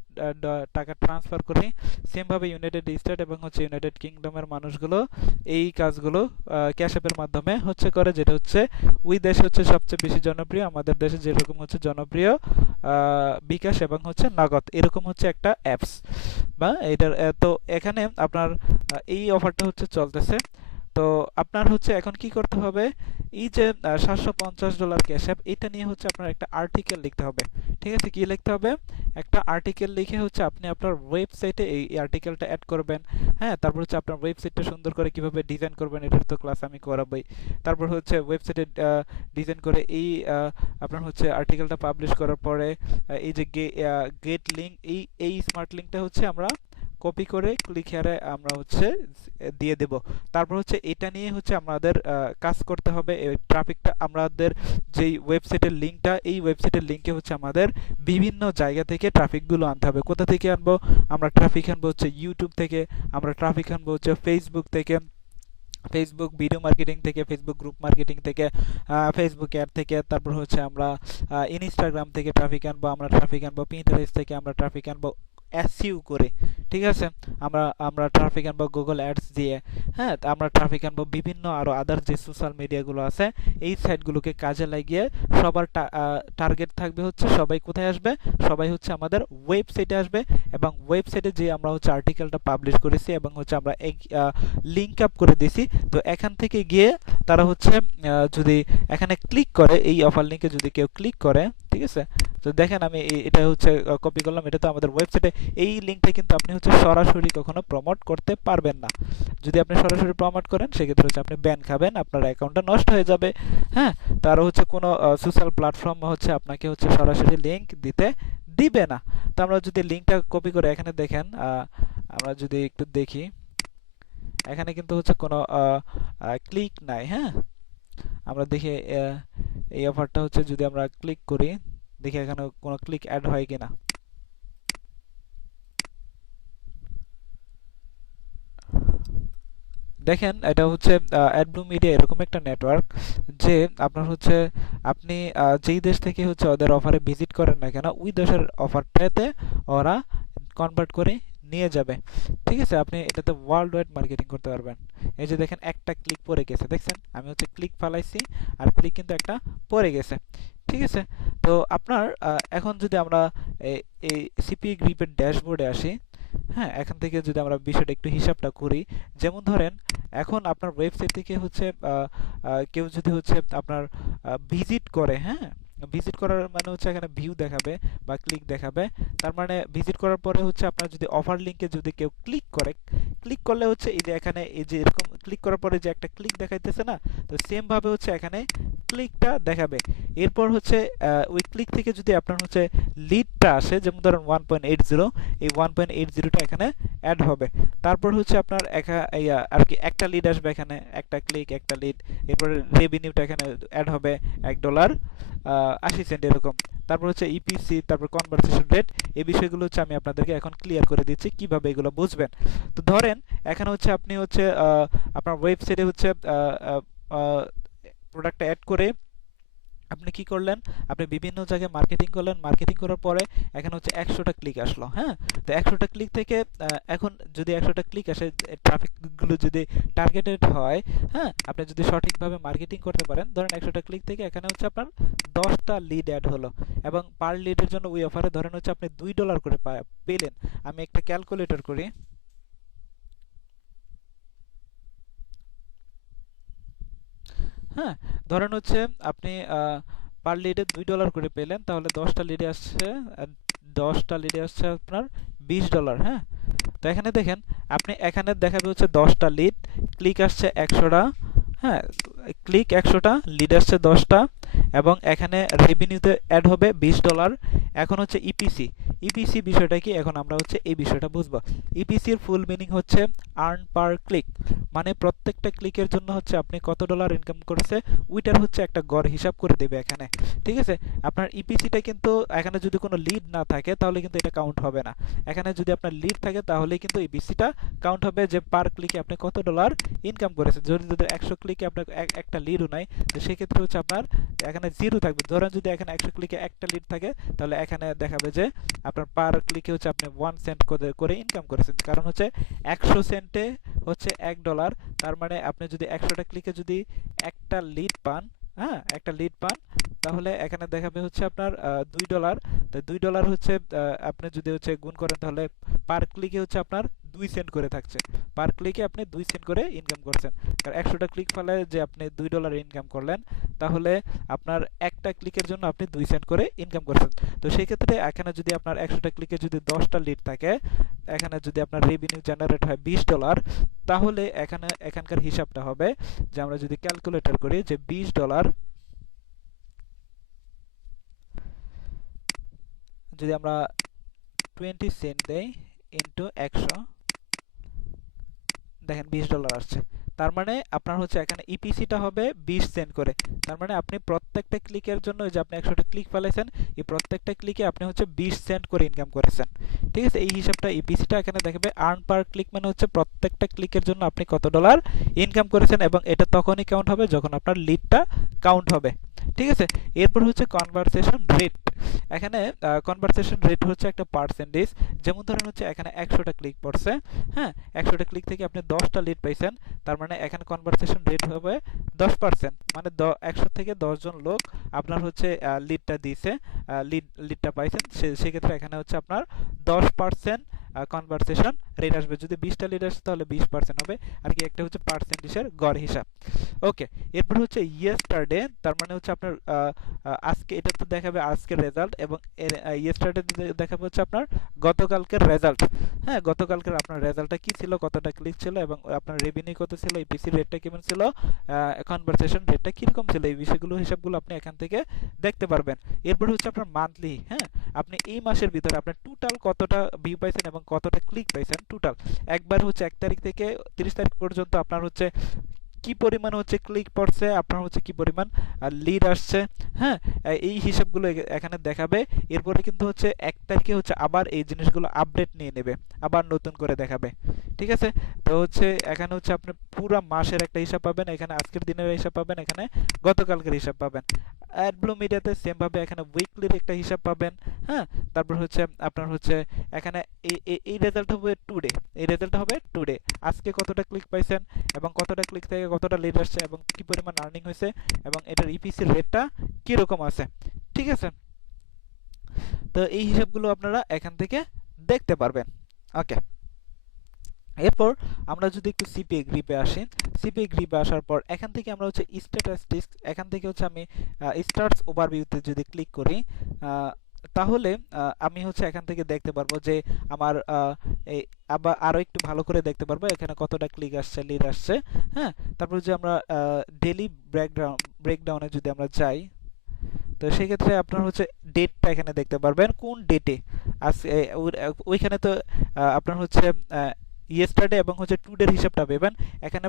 টাকা ট্রান্সফার করি, সেম ভাবে ইউনাইটেড স্টেট এবং হচ্ছে ইউনাইটেড কিংডমের মানুষগুলো এই কাজগুলো ক্যাশ অ্যাপের মাধ্যমে হচ্ছে করে, যেটা হচ্ছে ওই দেশে হচ্ছে সবচেয়ে বেশি জনপ্রিয়। আমাদের দেশে যেরকম হচ্ছে জনপ্রিয় বিকাশ এবং হচ্ছে নগদ, এরকম হচ্ছে একটা অ্যাপস বা এটার। তো এখানে আপনার এই অফারটা হচ্ছে চলতেছে। তো আপনার হচ্ছে এখন কি করতে হবে, এই যে $750 ক্যাশ অ্যাপ, এটা নিয়ে হচ্ছে আপনার একটা আর্টিকেল লিখতে হবে। ঠিক আছে, কি লিখতে হবে, একটা আর্টিকেল লিখে হচ্ছে আপনি আপনার ওয়েবসাইটে এই আর্টিকেলটা অ্যাড করবেন। হ্যাঁ, তারপর হচ্ছে আপনার ওয়েবসাইটটা সুন্দর করে কিভাবে ডিজাইন করবেন এটার তো ক্লাস আমি করাবই। তারপর হচ্ছে ওয়েবসাইটে ডিজাইন করে এই আপনার হচ্ছে আর্টিকেলটা পাবলিশ করার পরে এই যে গেট লিঙ্ক, এই স্মার্ট লিঙ্কটা হচ্ছে আমরা কপি করে ক্লিক হেয়ারে আমরা হচ্ছে দিয়ে দেব। তারপর হচ্ছে এটা নিয়ে হচ্ছে আমাদের কাজ করতে হবে। এই ট্রাফিকটা আমাদের যেই ওয়েবসাইটের লিঙ্কটা, এই ওয়েবসাইটের লিঙ্কে হচ্ছে আমাদের বিভিন্ন জায়গা থেকে ট্রাফিকগুলো আনতে হবে। কোথা থেকে আনবো, আমরা ট্রাফিক আনবো হচ্ছে ইউটিউব থেকে, আমরা ট্রাফিক আনবো হচ্ছে ফেসবুক থেকে, ফেসবুক ভিডিও মার্কেটিং থেকে, ফেসবুক গ্রুপ মার্কেটিং থেকে, ফেসবুক অ্যাড থেকে, তারপর হচ্ছে আমরা ইনস্টাগ্রাম থেকে ট্রাফিক আনবো, আমরা ট্রাফিক আনবো পিন্টারেস্ট থেকে, আমরা ট্রাফিক আনবো এসইউ করে। ঠিক আছে, আমরা ট্রাফিক আনবো গুগল অ্যাডস দিয়ে। হ্যাঁ, আমরা ট্রাফিক আনবো বিভিন্ন আরো আদার যে সোশ্যাল মিডিয়াগুলো আছে, এই সাইটগুলোকে কাজে লাগিয়ে সবার টার্গেট থাকবে হচ্ছে সবাই কোথায় আসবে, সবাই হচ্ছে আমাদের ওয়েবসাইটে আসবে, এবং ওয়েবসাইটে যে আমরা হচ্ছে আর্টিকেলটা পাবলিশ করেছি এবং হচ্ছে আমরা লিঙ্ক আপ করে দিয়েছি, তো এখান থেকে গিয়ে তারা হচ্ছে যদি এখানে ক্লিক করে, এই অফার লিঙ্কে যদি কেউ ক্লিক করে, ঠিক আছে, তো দেখেন আমি এটা হচ্ছে কপি করলাম, এটা তো আমাদের ওয়েবসাইটে। এই লিঙ্কটা কিন্তু আপনি হচ্ছে সরাসরি কখনো প্রমোট করতে পারবেন না। যদি আপনি সরাসরি প্রমোট করেন সেক্ষেত্রে হচ্ছে আপনি ব্যান খাবেন, আপনার অ্যাকাউন্টটা নষ্ট হয়ে যাবে। হ্যাঁ, তার হচ্ছে কোনো সোশ্যাল প্ল্যাটফর্ম হচ্ছে আপনাকে হচ্ছে সরাসরি লিঙ্ক দিবে না। তো আমরা যদি লিঙ্কটা কপি করে এখানে দেখেন, আমরা যদি একটু দেখি, এখানে কিন্তু হচ্ছে কোনো ক্লিক নাই। হ্যাঁ, আমরা দেখি এই অফারটা হচ্ছে যদি আমরা ক্লিক করি, দেখি এখানে কোনো ক্লিক অ্যাড হয় কিনা। দেখেন এটা হচ্ছে অ্যাডব্লু মিডিয়া এরকম একটা নেটওয়ার্ক, যে আপনার হচ্ছে আপনি যেই দেশ থেকে হচ্ছে ওদের অফারে ভিজিট করেন না কেন, ওই দেশের অফারটাতে ওরা কনভার্ট করে নিয়ে যাবে। ঠিক আছে, আপনি এটাতে ওয়ার্ল্ড ওয়াইড মার্কেটিং করতে পারবেন। এই যে দেখেন একটা ক্লিক পড়ে গেছে, দেখছেন আমি হচ্ছে ক্লিক ফালাইছি আর ক্লিক কিন্তু একটা পড়ে গেছে। ঠিক আছে, তো আপনার এখন যদি আমরা এই সিপিএ গ্রিপের ড্যাশবোর্ডে আসি, হ্যাঁ, এখান থেকে যদি আমরা বিষয়টা একটু হিসাবটা করি, যেমন ধরেন এখন আপনার ওয়েবসাইট থেকে হচ্ছে কেউ যদি হচ্ছে আপনার ভিজিট করে, হ্যাঁ, ভিজিট করার মানে হচ্ছে এখানে ভিউ দেখাবে বা ক্লিক দেখাবে। তার মানে ভিজিট করার পরে হচ্ছে আপনার যদি অফার লিংকে যদি কেউ ক্লিক করে, ক্লিক করলে হচ্ছে এই যে এখানে এই যে এরকম ক্লিক করার পরে যে একটা ক্লিক দেখাইতেছে না, তো সেম ভাবে হচ্ছে এখানে ক্লিকটা দেখাবে। এরপর হচ্ছে ওই ক্লিক থেকে যদি আপনার হচ্ছে লিডটা আসে, যেমন ধরেন 1.80, এই 1.80টা এখানে অ্যাড হবে। তারপর হচ্ছে আপনার আর কি একটা লিড আসবে এখানে, একটা ক্লিক একটা লিড। এরপরে রেভিনিউটা এখানে অ্যাড হবে $1.80 এরকম। তারপর হচ্ছে ইপিসি, তারপর কনভারসেশন রেট, এই বিষয়গুলো হচ্ছে আমি আপনাদেরকে এখন ক্লিয়ার করে দিচ্ছি কিভাবে এগুলো বুঝবেন। তো ধরেন এখানে হচ্ছে আপনি হচ্ছে আপনার ওয়েবসাইটে হচ্ছে প্রোডাক্টটা অ্যাড করে আপনি কি করলেন, আপনি বিভিন্ন জায়গায় মার্কেটিং করলেন, মার্কেটিং করার পরে এখানে হচ্ছে 100টা ক্লিক আসলো। হ্যাঁ, তো 100টা ক্লিক থেকে এখন যদি 100টা ক্লিক আসে, ট্রাফিকগুলো যদি টার্গেটেড হয়, হ্যাঁ, আপনি যদি সঠিকভাবে মার্কেটিং করতে পারেন, ধরেন 100টা ক্লিক থেকে এখানে হচ্ছে আপনার 10টা লিড অ্যাড হলো এবং পার লিডের জন্য ওই অফারে ধরেন হচ্ছে আপনি $2 করে পেলেন। আমি একটা ক্যালকুলেটর করি। হ্যাঁ, ধরেন হচ্ছে আপনি পার লিডে $2 করে পেলেন, তাহলে 10টা লিডে আসছে আপনার $20। হ্যাঁ, তো এখানে দেখেন আপনি এখানে দেখাবে হচ্ছে 10টা লিড, ক্লিক আসছে 100টা। হ্যাঁ, ক্লিক 100টা, লিড আসছে 10টা এবং এখানে রেভিনিউতে অ্যাড হবে $20। এখন হচ্ছে ইপিসি বিষয়টা কি, এখন আমরা হচ্ছে এই বিষয়টা বুঝবো। ইপিসির ফুল মিনিং হচ্ছে আর্ন পার ক্লিক, মানে প্রত্যেকটা ক্লিকের জন্য হচ্ছে আপনি কত ডলার ইনকাম করেছে ওইটার হচ্ছে একটা গড় হিসাব করে দেবে এখানে। ঠিক আছে, আপনার ইপিসিটা কিন্তু এখানে যদি কোনো লিড না থাকে তাহলে কিন্তু এটা কাউন্ট হবে না। এখানে যদি আপনার লিড থাকে তাহলেই কিন্তু ইপিসিটা কাউন্ট হবে, যে পার ক্লিকে আপনি কত ডলার ইনকাম করেছেন। যদি 100 ক্লিকে আপনার একটা লিডও নাই, তো সেক্ষেত্রে হচ্ছে আপনার এখানে 0 থাকবে। ধরেন যদি এখানে 100 ক্লিকে একটা লিড থাকে, তাহলে এখানে দেখাবে যে আপনার পার ক্লিকে হচ্ছে আপনি 1 সেন্ট করে ইনকাম করেছেন, কারণ হচ্ছে 100 সেন্টে হচ্ছে $1। তার মানে আপনি যদি 100টা ক্লিকে যদি একটা লিড পান, হ্যাঁ, একটা লিড পান, তাহলে এখানে দেখাবে হচ্ছে আপনার $2। তো $2 হচ্ছে আপনি যদি হচ্ছে গুণ করেন, তাহলে পার ক্লিকে হচ্ছে আপনার 2 সেন্ট করে থাকছে। পার ক্লিকে আপনি 2 সেন্ট করে ইনকাম করছেন। কারণ 100টা ক্লিক ফলে যে আপনি $2 ইনকাম করলেন, তাহলে আপনার একটা ক্লিকের জন্য আপনি 2 সেন্ট করে ইনকাম করছেন। তো সেই ক্ষেত্রে এখানে যদি আপনার 100টা ক্লিকে যদি 10টা লিড থাকে, এখানে যদি আপনার রেভিনিউ জেনারেট হয় $20, তাহলে এখানকার হিসাবটা হবে যে আমরা যদি ক্যালকুলেটর করি যে $20 যদি আমরা 20 সেন্ট দেই ইনটু 100, দেখেন $20 আসছে। তার মানে আপনার হচ্ছে এখানে ইপিসিটা হবে 20 সেন্ট করে। তার মানে আপনি প্রত্যেকটা ক্লিকের জন্য, যে আপনি 100টা ক্লিক ফেলেছেন, এই প্রত্যেকটা ক্লিকে আপনি হচ্ছে 20 সেন্ট করে ইনকাম করেছেন। ঠিক আছে, এই হিসাবটা ইপিসিটা এখানে দেখাবে। আর্ন পার ক্লিক মানে হচ্ছে প্রত্যেকটা ক্লিকের জন্য আপনি কত ডলার ইনকাম করেছেন, এবং এটা তখনই কাউন্ট হবে যখন আপনার লিডটা কাউন্ট হবে। ঠিক আছে, এরপর হচ্ছে কনভারসেশন রেট। এখানে কনভারসেশন রেট হচ্ছে একটা পার্সেন্টেজ। যেমন ধরেন হচ্ছে এখানে 100টা ক্লিক পড়ছে, হ্যাঁ, 100টা ক্লিক থেকে আপনি 10টা লিড পাইছেন, তার মানে এখানে কনভারসেশন রেট হবে 10%। মানে 100 থেকে 10 জন লোক আপনার হচ্ছে লিডটা দিয়েছে, লিডটা পাইছেন, সেক্ষেত্রে এখানে হচ্ছে আপনার 10% কনভারসেশন রেট আসবে। যদি 20টা লিড আসে তাহলে 20% হবে আর কি, একটা হচ্ছে পার্সেন্টেজের গড় হিসাব। ওকে, এরপর হচ্ছে ইয়েস্টারডে, তার মানে হচ্ছে আপনার আজকে, এটা তো দেখাবে আজকের রেজাল্ট, এবং ইয়েস্টারডে দেখাবে হচ্ছে আপনার গতকালকের রেজাল্ট। হ্যাঁ, গতকালকের আপনার রেজাল্টটা কি ছিল, কতটা ক্লিক ছিল, এবং আপনার রেভিনিউ কত ছিল, ইপিসি রেটটা কেমন ছিল, কনভারসেশন রেটটা কিরকম ছিল, এই বিষয়গুলো হিসাবগুলো আপনি এখান থেকে দেখতে পারবেন। এরপর হচ্ছে আপনার মান্থলি, হ্যাঁ, আপনি এই মাসের ভিতরে আপনার টোটাল কতটা ভিউ পাইছেন এবং কতটা ক্লিক পাইছেন টোটাল, একবার হচ্ছে 1 তারিখ থেকে 30 তারিখ পর্যন্ত আপনার হচ্ছে কি পরিমাণ হচ্ছে ক্লিক পড়ছে, আপনার হচ্ছে কি পরিমাণ লিড আসছে। হ্যাঁ, এই হিসাবগুলো এখানে দেখাবে। এরপরে কিন্তু হচ্ছে 1 তারিখে হচ্ছে আবার এই জিনিসগুলো আপডেট নিয়ে নেবে, আবার নতুন করে দেখাবে। ঠিক আছে, তো হচ্ছে এখানে হচ্ছে আপনি পুরো মাসের একটা হিসাব পাবেন, এখানে আজকের দিনের হিসাব পাবেন, এখানে গতকালকের হিসাব পাবেন। অ্যাডব্লু মিডিয়াতে সেম ভাবে এখানে উইকলির একটা হিসাব পাবেন। হ্যাঁ, তারপর হচ্ছে আপনার হচ্ছে এখানে এই রেজাল্ট হবে টুডে, এই রেজাল্ট হবে টুডে, আজকে কতটা ক্লিক পাইছেন এবং কতটা ক্লিক থেকে কতটা লিড আসছে এবং কি পরিমাণ আর্নিং হয়েছে এবং এটার ইপিসি রেটটা কি রকম আছে। ঠিক আছে, তো এই হিসাবগুলো আপনারা এখান থেকে দেখতে পারবেন। ওকে। এরপর আমরা যদি একটু সিপিএ গ্রিপে আসি, সিপিএ গ্রিপে আসার পর এখান থেকে আমরা হচ্ছে স্ট্যাটিস্টিক্স, এখান থেকে হচ্ছে আমি স্টার্টস ওভারভিউতে যদি ক্লিক করি, তাহলে আমি হচ্ছে এখান থেকে দেখতে পারবো যে আমার এই আবার আরো একটু ভালো করে দেখতে পারবো এখানে কতটা ক্লিক আসছে, লিড আসছে। হ্যাঁ, তারপর যে আমরা ডেইলি ব্রেকডাউনে যদি আমরা যাই, তো সেক্ষেত্রে আপনার হচ্ছে ডেটটা এখানে দেখতে পারবেন কোন ডেটে আজ ওইখানে তো আপনার হচ্ছে ইয়েস্টারডে এবং হচ্ছে টুডের হিসাবটা পাবেন। এখানে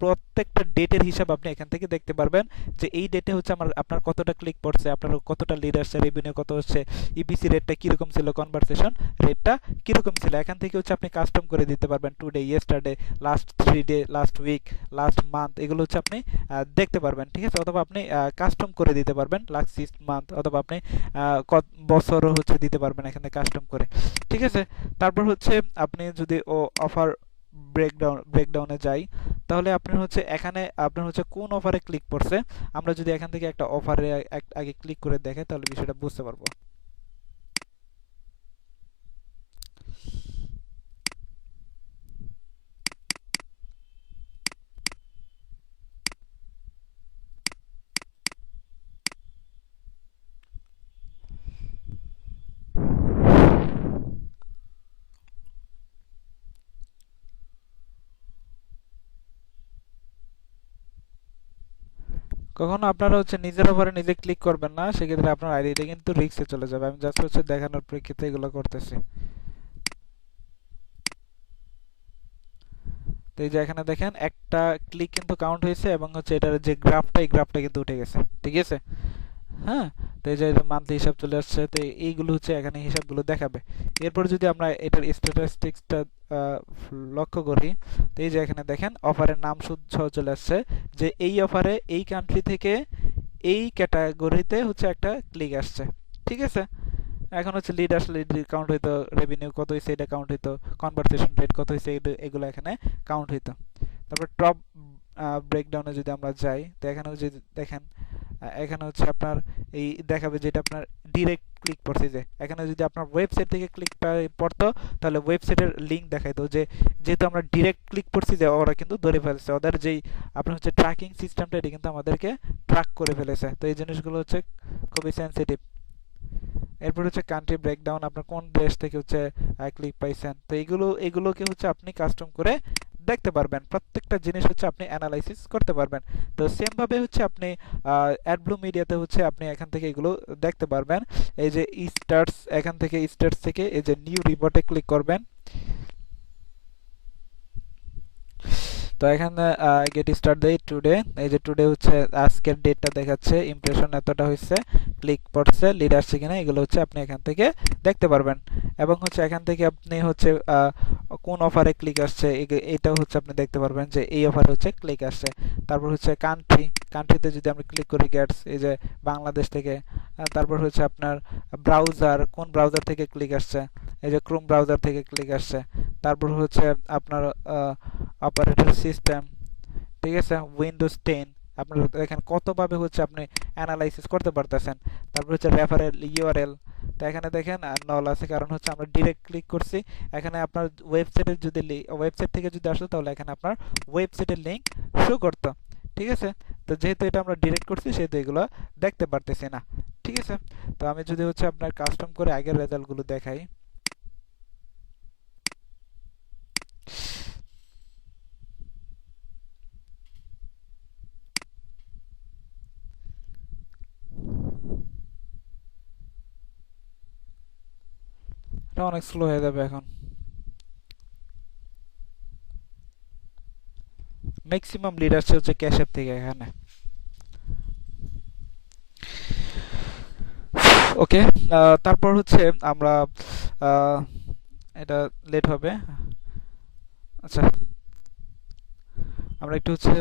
প্রত্যেকটা ডেটের হিসাব আপনি এখান থেকে দেখতে পারবেন যে এই ডেটে হচ্ছে আপনার কতটা ক্লিক পড়ছে, আপনার কতটা লিড আসছে, রেভিনিউ কত হচ্ছে, ইপিসি রেটটা কিরকম ছিল, কনভারসেশন রেটটা কিরকম ছিল। এখান থেকে হচ্ছে আপনি কাস্টম করে দিতে পারবেন today, yesterday, last 3 day, last week, last month, এগুলো হচ্ছে আপনি দেখতে পারবেন। ঠিক আছে, অথবা আপনি কাস্টম করে দিতে পারবেন লাস্ট 6 মান্থ, অথবা আপনি বছরও হচ্ছে দিতে পারবেন এখানে কাস্টম করে। ঠিক আছে, তারপর হচ্ছে আপনি যদি অফার ব্রেকডাউনে যাই, তাহলে আপনি হচ্ছে এখানে আপনার হচ্ছে কোন অফারে ক্লিক করছে, আমরা যদি এখান থেকে একটা অফারে আগে ক্লিক করে দেখে তাহলে বিষয়টা বুঝতে পারবো। কখনো আপনারা হচ্ছে নিজের উপরে নিজে ক্লিক করবেন না, সেক্ষেত্রে আপনার আইডিটা কিন্তু রিস্কে চলে যাবে। আমি জাস্ট হচ্ছে দেখানোর প্রেক্ষিতে এগুলো করতেছি। তো এই যে এখানে দেখেন একটা ক্লিক কিন্তু কাউন্ট হয়েছে এবং হচ্ছে এটার যে গ্রাফটা, এই গ্রাফটা কিন্তু উঠে গেছে। ঠিক আছে, হ্যাঁ, তো এই যে মান্থলি হিসাব চলে আসছে, তো এইগুলো হচ্ছে এখানে হিসাবগুলো দেখাবে। এরপর যদি আমরা এটার স্ট্যাটিস্টিক্সটা লক্ষ্য করি, তো এই যে এখানে দেখেন অফারের নাম শুদ্ধ চলে আসছে যে এই অফারে এই কান্ট্রি থেকে এই ক্যাটাগরিতে হচ্ছে একটা ক্লিক আসছে। ঠিক আছে, এখন হচ্ছে লিড আসলে লিড কাউন্ট হইতো, রেভিনিউ কত হয়েছে এটা কাউন্ট হইতো, কনভারসেশন রেট কত হয়েছে এগুলো এখানে কাউন্ট হইতো। তারপর টপ ব্রেকডাউনে যদি আমরা যাই, তো এখানেও যদি দেখেন এখানে হচ্ছে আপনার এই দেখাবে যেটা আপনার ডিরেক্ট ক্লিক পড়ছে। যে এখানে যদি আপনার ওয়েবসাইট থেকে ক্লিক পড়তো তাহলে ওয়েবসাইটের লিঙ্ক দেখাইতো, যে যেহেতু আমরা ডিরেক্ট ক্লিক করছি যে ওরা কিন্তু ধরে ফেলেছে, ওদের যেই আপনার হচ্ছে ট্র্যাকিং সিস্টেমটা এটা কিন্তু আমাদেরকে ট্র্যাক করে ফেলেছে। তো এই জিনিসগুলো হচ্ছে খুবই সেন্সিটিভ। এরপর হচ্ছে কান্ট্রি ব্রেকডাউন, আপনার কোন দেশ থেকে হচ্ছে ক্লিক পাইছেন, তো এগুলোকে হচ্ছে আপনি কাস্টম করে দেখতে পারবেন। প্রত্যেকটা জিনিস হচ্ছে আপনি অ্যানালাইসিস করতে পারবেন। তো সেম ভাবে হচ্ছে আপনি অ্যাডব্লু মিডিয়াতে হচ্ছে আপনি এখান থেকে এগুলো দেখতে পারবেন। এই যে স্টার্টস, এখান থেকে স্টার্টস থেকে এই যে নিউ রিপোর্টে ক্লিক করবেন। তো এখানে গেট স্টার্ট দেই টুডে, এই যে টুডে হচ্ছে আজকের ডেটটা দেখাচ্ছে, ইমপ্রেশন এতটা হয়েছে, ক্লিক পড়ছে, লিড আসছে কিনা, এগুলো হচ্ছে আপনি এখান থেকে দেখতে পারবেন। এবং হচ্ছে এখান থেকে আপনি হচ্ছে কোন অফারে ক্লিক আসছে এটাও হচ্ছে আপনি দেখতে পারবেন যে এই অফারে হচ্ছে ক্লিক আসছে। তারপর হচ্ছে কান্ট্রিতে যদি আমরা ক্লিক করি গেটস, এই যে বাংলাদেশ থেকে, তারপর হচ্ছে আপনার ব্রাউজার, কোন ব্রাউজার থেকে ক্লিক আসছে, এই যে ক্রোম ব্রাউজার থেকে ক্লিক আসছে। তারপর হচ্ছে আপনার অপারেটর সিস্টেম, ঠিক আছে, উইন্ডোজ 10, আপনার দেখেন কতভাবে হচ্ছে আপনি অ্যানালাইসিস করতে পারতেছেন। তারপর হচ্ছে রেফারেল ইউআরএল, তো এখানে দেখেন নল আছে, কারণ হচ্ছে আমরা ডিরেক্ট ক্লিক করছি। এখানে আপনার ওয়েবসাইটের যদি ওয়েবসাইট থেকে যদি আসতো তাহলে এখানে আপনার ওয়েবসাইটের লিঙ্ক শো করতো। ঠিক আছে, তো যেহেতু এটা আমরা ডিরেক্ট করছি সেহেতু এগুলো দেখতে পারতেছি না। ঠিক আছে, তো আমি যদি হচ্ছে আপনার কাস্টম করে আগের রেজাল্টগুলো দেখাই, এটা অনেক স্লো হয়ে যাবে এখন। ম্যাক্সিমাম লিড আসছে হচ্ছে ক্যাশ অ্যাপ থেকে এখানে। ওকে, তারপর হচ্ছে আমরা এটা লেট হবে। আচ্ছা, আমরা একটু হচ্ছে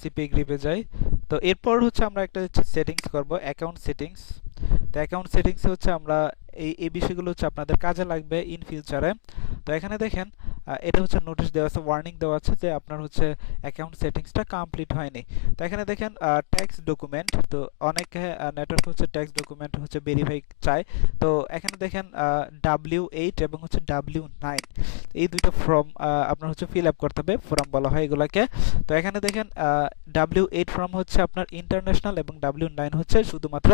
সিপি গ্রিপে যাই। তো এরপর হচ্ছে আমরা একটা হচ্ছে সেটিংস করব, অ্যাকাউন্ট সেটিংস। তো অ্যাকাউন্ট সেটিংসে হচ্ছে আমরা এই বিষয়গুলো হচ্ছে আপনাদের কাজে লাগবে ইন ফিউচারে। তো এখানে দেখেন এটা হচ্ছে নোটিশ দেওয়া আছে, ওয়ার্নিং দেওয়া আছে যে আপনার হচ্ছে অ্যাকাউন্ট সেটিংসটা কমপ্লিট হয়নি। তো এখানে দেখেন ট্যাক্স ডকুমেন্ট, তো অনেক নেটওয়ার্ক হচ্ছে ট্যাক্স ডকুমেন্ট হচ্ছে ভেরিফাই চায়। তো এখানে দেখেন W8 এবং হচ্ছে W9 এই দুইটা ফর্ম আপনার হচ্ছে ফিল আপ করতে হবে, ফর্ম বলা হয় এগুলাকে। তো এখানে দেখেন W8 ফর্ম হচ্ছে আপনার ইন্টারন্যাশনাল এবং W9 হচ্ছে শুধুমাত্র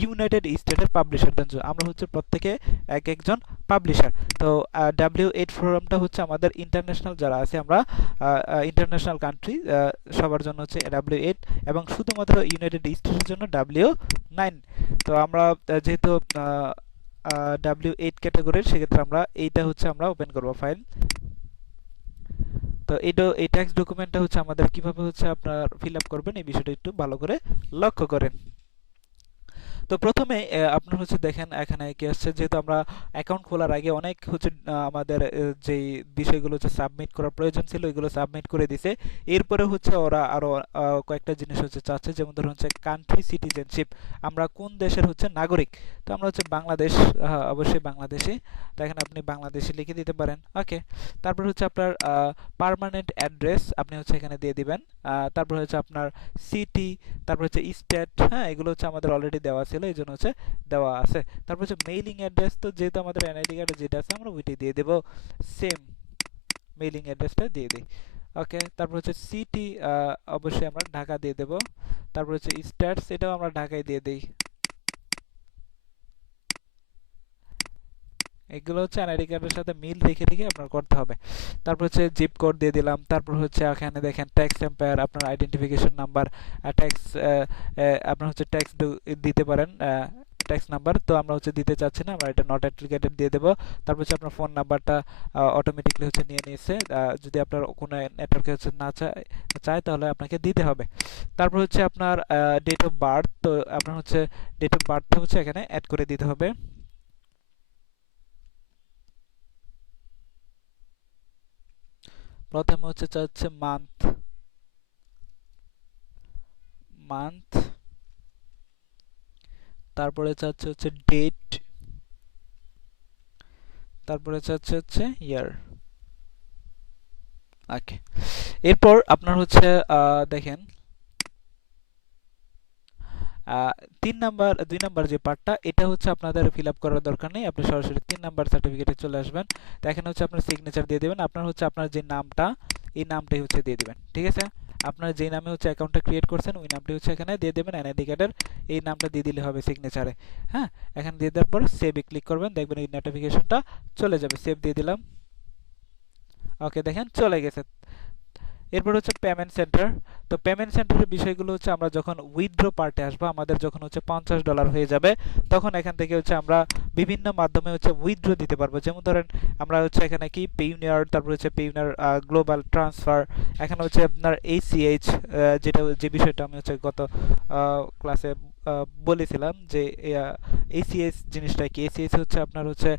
ইউনাইটেড স্টেটের পাবলিশারদের জন্য। আমরা হচ্ছে প্রত্যেকে এক একজন পাবলিশার। তো W8 ফর্মটা হচ্ছে আমাদের ইন্টারন্যাশনাল যারা আছে, আমরা ইন্টারন্যাশনাল কান্ট্রি সবার জন্য হচ্ছে W8 এবং শুধুমাত্র ইউনাইটেড স্টেটের জন্য W9। তো আমরা যেহেতু W8 ক্যাটাগরির, সেক্ষেত্রে আমরা এইটা হচ্ছে আমরা ওপেন করব ফাইল। তো এই ট্যাক্স ডকুমেন্টটা হচ্ছে আমাদের কিভাবে হচ্ছে আপনারা ফিল আপ করবেন এই বিষয়টা একটু ভালো করে লক্ষ্য করেন। তো প্রথমে আপনার হচ্ছে দেখেন এখানে কি আসছে, যেহেতু আমরা অ্যাকাউন্ট খোলার আগে অনেক হচ্ছে আমাদের যেই বিষয়গুলো হচ্ছে সাবমিট করার প্রয়োজন ছিল ওইগুলো সাবমিট করে দিছে। এরপরে হচ্ছে ওরা আরো কয়েকটা জিনিস হচ্ছে চাচ্ছে, যেমন ধরুন হচ্ছে কান্ট্রি সিটিজেনশিপ, আমরা কোন দেশের হচ্ছে নাগরিক। তো আমরা হচ্ছে বাংলাদেশ, অবশ্যই বাংলাদেশি। তো এখানে আপনি বাংলাদেশি লিখে দিতে পারেন, ওকে। তারপর হচ্ছে আপনার পার্মানেন্ট অ্যাড্রেস আপনি হচ্ছে এখানে দিয়ে দিবেন। তারপর হচ্ছে আপনার সিটি, তারপর হচ্ছে স্টেট, হ্যাঁ এগুলো হচ্ছে আমাদের অলরেডি দেওয়া ছিল, এই জন্য হচ্ছে দেওয়া আছে। তারপর হচ্ছে মেইলিং অ্যাড্রেস, তো যেহেতু আমাদের এনআইডি কার্ডে যেটা আছে আমরা ওইটাই দিয়ে দেবো, সেম মেইলিং অ্যাড্রেসটা দিয়ে দিই, ওকে। তারপর হচ্ছে সিটি অবশ্যই আমরা ঢাকা দিয়ে দেব। তারপর হচ্ছে স্টেটস, এটাও আমরা ঢাকায় দিয়ে দিই। এগুলো হচ্ছে এনআইডি কার্ডের সাথে মিল রেখে রেখে আপনার করতে হবে। তারপর হচ্ছে জিপ কোড দিয়ে দিলাম। তারপর হচ্ছে এখানে দেখেন ট্যাক্স এম্পায়ার, আপনার আইডেন্টিফিকেশন নাম্বার, ট্যাক্স আপনার হচ্ছে ট্যাক্স দিতে পারেন, ট্যাক্স নাম্বার। তো আমরা হচ্ছে দিতে চাচ্ছি না, আমরা এটা নট অ্যাপ্লিকেটেড দিয়ে দেবো। তারপর হচ্ছে আপনার ফোন নাম্বারটা অটোমেটিকলি হচ্ছে নিয়ে নিয়েছে, যদি আপনার কোনো নেটওয়ার্কে হচ্ছে না চায় তাহলে আপনাকে দিতে হবে। তারপর হচ্ছে আপনার ডেট অফ বার্থ, তো আপনার হচ্ছে ডেট অফ বার্থটা হচ্ছে এখানে অ্যাড করে দিতে হবে। প্রথমে হচ্ছে চাচ্ছে মান্থ, তারপরে চাচ্ছে হচ্ছে ডেট, তারপরে চাচ্ছে হচ্ছে ইয়ার, ওকে। এরপর আপনার হচ্ছে দেখেন 2 নাম্বার যে পার্টটা, এটা হচ্ছে আপনাদের ফিল আপ করার দরকার নেই, আপনি সরাসরি 3 নাম্বার সার্টিফিকেটে চলে আসবেন। তো এখানে হচ্ছে আপনার সিগনেচার দিয়ে দেবেন, আপনার হচ্ছে আপনার যে নামটা এই নামটাই হচ্ছে দিয়ে দিবেন, ঠিক আছে। আপনার যে নামে হচ্ছে অ্যাকাউন্টটা ক্রিয়েট করছেন ওই নামটি হচ্ছে এখানে দিয়ে দেবেন, এনআইডি কার্ডের এই নামটা দিয়ে দিলে হবে সিগনেচারে, হ্যাঁ। এখানে দিয়ে দেওয়ার পর সেভে ক্লিক করবেন, দেখবেন এই নোটিফিকেশনটা চলে যাবে। সেভ দিয়ে দিলাম, ওকে, দেখেন চলে গেছে। এরপর হচ্ছে পেমেন্ট সেন্টার। তো পেমেন্ট সেন্টারের বিষয়গুলো হচ্ছে আমরা যখন উইথড্র পার্টে আসবো, আমাদের যখন হচ্ছে $50 হয়ে যাবে, তখন এখান থেকে হচ্ছে আমরা বিভিন্ন মাধ্যমে হচ্ছে উইথড্র দিতে পারবো। যেমন ধরেন আমরা হচ্ছে এখানে কি পেইউনিয়ার, তারপর হচ্ছে পেইউনিয়ার গ্লোবাল ট্রান্সফার, এখানে হচ্ছে আপনার ACH, যেটা যে বিষয়টা আমি হচ্ছে গত ক্লাসে বলেছিলাম যে ACH জিনিসটা কি। ACH হচ্ছে আপনার হচ্ছে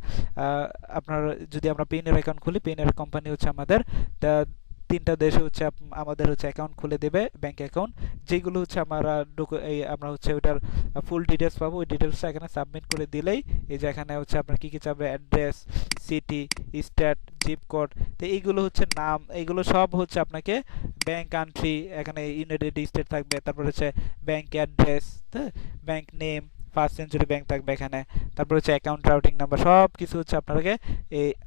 আপনার যদি আমরা পেইউনিয়ার অ্যাকাউন্ট খুলি, পেইউনিয়ার কোম্পানি হচ্ছে আমাদের 3টা দেশে হচ্ছে আমাদের হচ্ছে অ্যাকাউন্ট খুলে দেবে, ব্যাংক অ্যাকাউন্ট, যেগুলো হচ্ছে আমরা হচ্ছে ওটার ফুল ডিটেলস পাবো। ওই ডিটেলসটা এখানে সাবমিট করে দিলেই এই যে এখানে হচ্ছে আপনার কি কি চাবে, address, city, state, zip code, তো এইগুলো হচ্ছে নাম, এইগুলো সব হচ্ছে আপনাকে ব্যাংক কান্ট্রি, এখানে ইউনাইটেড স্টেট থাকবে, তারপর হচ্ছে bank address, bank name, first century bank থাকবে এখানে, তারপর হচ্ছে অ্যাকাউন্ট রাউটিং নাম্বার, সব কিছু হচ্ছে আপনাকে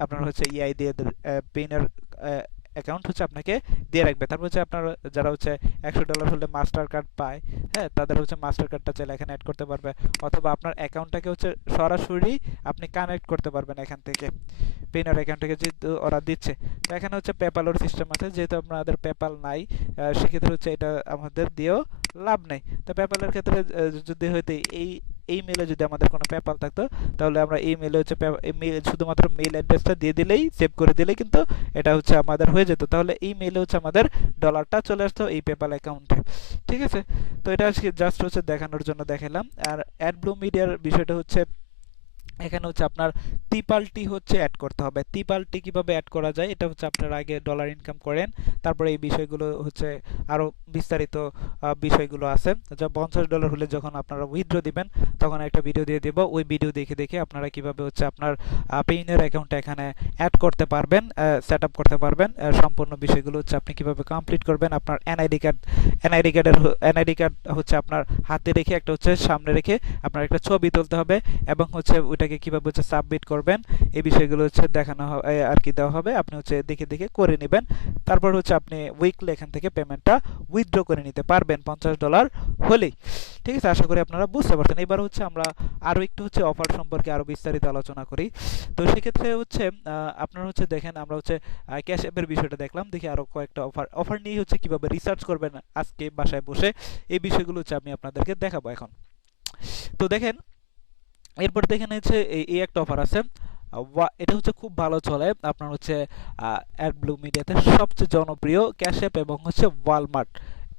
আপনার হচ্ছে ইআই দিয়ে পেইনের অ্যাকাউন্ট হচ্ছে আপনাকে দিয়ে রাখবে। তারপর হচ্ছে আপনার যারা হচ্ছে $100 হলে মাস্টার কার্ড পায়, হ্যাঁ, তাদের হচ্ছে মাস্টার কার্ডটা চাইলে এখানে অ্যাড করতে পারবে, অথবা আপনার অ্যাকাউন্টটাকে হচ্ছে সরাসরি আপনি কানেক্ট করতে পারবেন এখান থেকে, পেইনার অ্যাকাউন্ট থেকে যেহেতু ওরা দিচ্ছে। তো এখানে হচ্ছে পেপ্যালের সিস্টেম আছে, যেহেতু আপনাদের পেপ্যাল নাই সেক্ষেত্রে হচ্ছে এটা আমাদের দিয়েও লাভ নেই। তো পেপ্যালের ক্ষেত্রে যদি হয়তো এই মেলে যদি আমাদের কোনো পেপ্যাল থাকতো, তাহলে আমরা এই মেলে হচ্ছে শুধুমাত্র মেইল অ্যাড্রেসটা দিয়ে দিলেই, সেভ করে দিলেই কিন্তু এটা হচ্ছে আমাদের হয়ে যেত। তাহলে এই মেলে হচ্ছে আমাদের ডলারটা চলে আসতো এই পেপ্যাল অ্যাকাউন্টে, ঠিক আছে। তো এটা আজকে জাস্ট হচ্ছে দেখানোর জন্য দেখালাম। আর অ্যাডব্লু মিডিয়ার বিষয়টা হচ্ছে এখানে হচ্ছে আপনার তিপালটি হচ্ছে অ্যাড করতে হবে। তিপালটি কিভাবে অ্যাড করা যায় এটা হচ্ছে আপনার আগে ডলার ইনকাম করেন, তারপরে এই বিষয়গুলো হচ্ছে আরো বিস্তারিত বিষয়গুলো আছে। যা $50 হলে যখন আপনারা উইথড্র দিবেন তখন একটা ভিডিও দিয়ে দেব, ওই ভিডিও দেখে দেখে আপনারা কিভাবে হচ্ছে আপনার পেইনের অ্যাকাউন্টটা এখানে অ্যাড করতে পারবেন, সেট আপ করতে পারবেন। সম্পূর্ণ বিষয়গুলো হচ্ছে আপনি কিভাবে কমপ্লিট করবেন। আপনার এনআইডি কার্ড হচ্ছে আপনার হাতে রেখে একটা হচ্ছে সামনে রেখে আপনার একটা ছবি তুলতে হবে এবং হচ্ছে ওইটাকে কিভাবে হচ্ছে সাবমিট করবেন এই বিষয়গুলো হচ্ছে দেখানো আর কি দেওয়া হবে। আপনি হচ্ছে দেখে দেখে করে নেবেন, তারপর হচ্ছে আপনি উইকলি এখান থেকে পেমেন্টটা উইথড্র করে নিতে পারবেন $50 হলেই। ঠিক আছে, আশা করি আপনারা বুঝতে পারছেন। এবার হচ্ছে আমরা আরো একটু হচ্ছে অফার সম্পর্কে আরো বিস্তারিত আলোচনা করি। তো সেক্ষেত্রে হচ্ছে আপনারা হচ্ছে দেখেন আমরা হচ্ছে ক্যাশ অ্যাপের বিষয়টা দেখলাম, দেখি আরো কয়েকটা অফার নিয়ে হচ্ছে কিভাবে রিসার্চ করবেন আজকে বাসায় বসে এই বিষয়গুলো হচ্ছে আমি আপনাদেরকে দেখাবো এখন। তো দেখেন এরপর দেখেন হচ্ছে এই একটা অফার আছে, এটা হচ্ছে খুব ভালো চলে আপনার হচ্ছে অ্যাডব্লু মিডিয়াতে সবচেয়ে জনপ্রিয় ক্যাশ অ্যাপ এবং হচ্ছে ওয়ালমার্ট,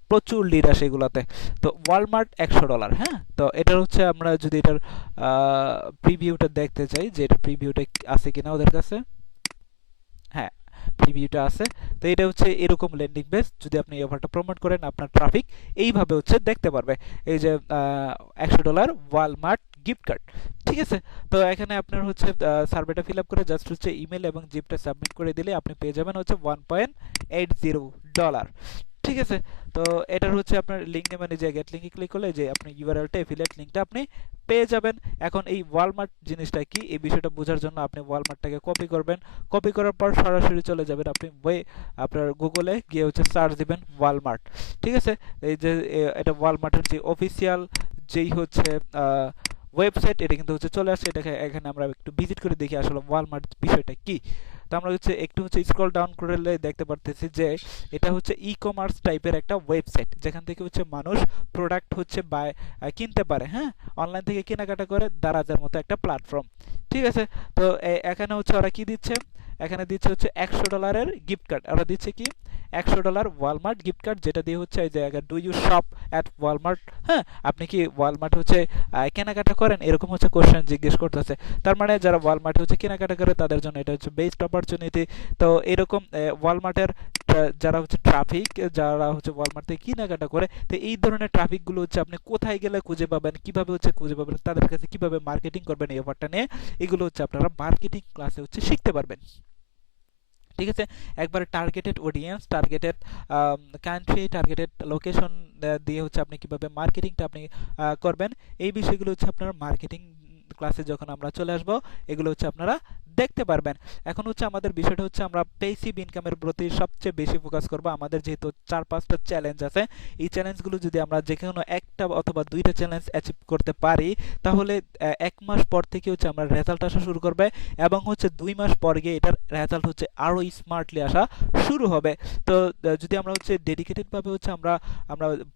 প্রচুর লিড আসে এগুলাতে। তো ওয়ালমার্ট $100, হ্যাঁ। তো এটা হচ্ছে আমরা যদি এটার প্রিভিউটা দেখতে চাই যে এটা প্রিভিউটা আছে কিনা ওদের কাছে, হ্যাঁ প্রিভিউটা আছে। তো এটা হচ্ছে এরকম ল্যান্ডিং পেজ, যদি আপনি এই অফারটা প্রমোট করেন আপনার ট্রাফিক এইভাবে হচ্ছে দেখতে পারবে। এই যে $100 ওয়ালমার্ট গিফট কার্ড, ঠিক আছে। তো এখানে আপনার হচ্ছে সার্ভেটা ফিল আপ করে জাস্ট হচ্ছে ইমেল এবং জিপটা সাবমিট করে দিলে আপনি পেয়ে যাবেন হচ্ছে $1.80। ঠিক আছে, তো এটার হচ্ছে আপনার লিঙ্ক নেবেন, যে গেট লিঙ্কে ক্লিক করলে যে আপনি ইউআরএলটা এফিলিয়েট লিঙ্কটা আপনি পেয়ে যাবেন। এখন এই ওয়ালমার্ট জিনিসটা কি এই বিষয়টা বোঝার জন্য আপনি ওয়ালমার্টটাকে কপি করবেন, কপি করার পর সরাসরি চলে যাবেন আপনি আপনার গুগলে গিয়ে হচ্ছে সার্চ দিবেন ওয়ালমার্ট। ঠিক আছে, এই যে এটা ওয়ালমার্টের যে অফিসিয়াল যেই হচ্ছে ওয়েবসাইট, এটা কিন্তু হচ্ছে চলে আসছে। এটাকে এখানে আমরা একটু ভিজিট করে দেখি আসলে ওয়ালমার্ট বিষয়টা কি। তো আমরা হচ্ছে একটু হচ্ছে স্ক্রল ডাউন করলে দেখতে পারতেছি যে এটা হচ্ছে ই কমার্স টাইপের একটা ওয়েবসাইট, যেখান থেকে হচ্ছে মানুষ প্রোডাক্ট হচ্ছে কিনতে পারে, হ্যাঁ অনলাইন থেকে কেনাকাটা করে দারাজের মতো একটা প্ল্যাটফর্ম। ঠিক আছে, তো এখানে হচ্ছে ওরা কি দিচ্ছে, এখানে দিচ্ছে হচ্ছে $100 গিফট কার্ড। ওরা দিচ্ছে কি $100 ওয়ালমার্ট গিফট কার্ড, যেটা দিয়ে হচ্ছে এই জায়গা do you shop at Walmart, হ্যাঁ আপনি কি ওয়ালমার্ট হচ্ছে কেনাকাটা করেন, এরকম হচ্ছে কোশ্চেন জিজ্ঞেস করতেছে। তার মানে যারা ওয়ালমার্টে হচ্ছে কেনাকাটা করে তাদের জন্য এটা হচ্ছে বেস্ট অপরচুনিটি। তো এরকম ওয়ালমার্টের যারা হচ্ছে ট্রাফিক, যারা হচ্ছে ওয়ালমার্ট থেকে কেনাকাটা করে, তো এই ধরনের ট্রাফিক গুলো হচ্ছে আপনি কোথায় গেলে খুঁজে পাবেন, কিভাবে হচ্ছে খুঁজে পাবেন, তাদের কাছে কিভাবে মার্কেটিং করবেন এই অফারটা নিয়ে, এগুলো হচ্ছে আপনারা মার্কেটিং ক্লাসে হচ্ছে শিখতে পারবেন। ঠিক আছে, একবার targeted audience, targeted country, targeted location দিয়ে হচ্ছে আপনি কিভাবে মার্কেটিংটা আপনি করবেন এই বিষয়গুলো হচ্ছে আপনার মার্কেটিং ক্লাসে যখন আমরা চলে আসবো এগুলো হচ্ছে আপনারা দেখতে পারবেন। এখন হচ্ছে আমাদের বিষয়টা হচ্ছে আমরা পেসিভ ইনকামের প্রতি সবচেয়ে বেশি ফোকাস করব। আমাদের যেহেতু 4-5টা চ্যালেঞ্জ আছে, এই চ্যালেঞ্জগুলো যদি আমরা যে কোনো একটা অথবা 2টা চ্যালেঞ্জ অ্যাচিভ করতে পারি তাহলে 1 মাস পর থেকে হচ্ছে আমরা রেজাল্ট আসা শুরু করবে এবং হচ্ছে 2 মাস পর গিয়ে এটার রেজাল্ট হচ্ছে আরো স্মার্টলি আসা শুরু হবে। তো যদি আমরা হচ্ছে ডেডিকেটেড ভাবে হচ্ছে আমরা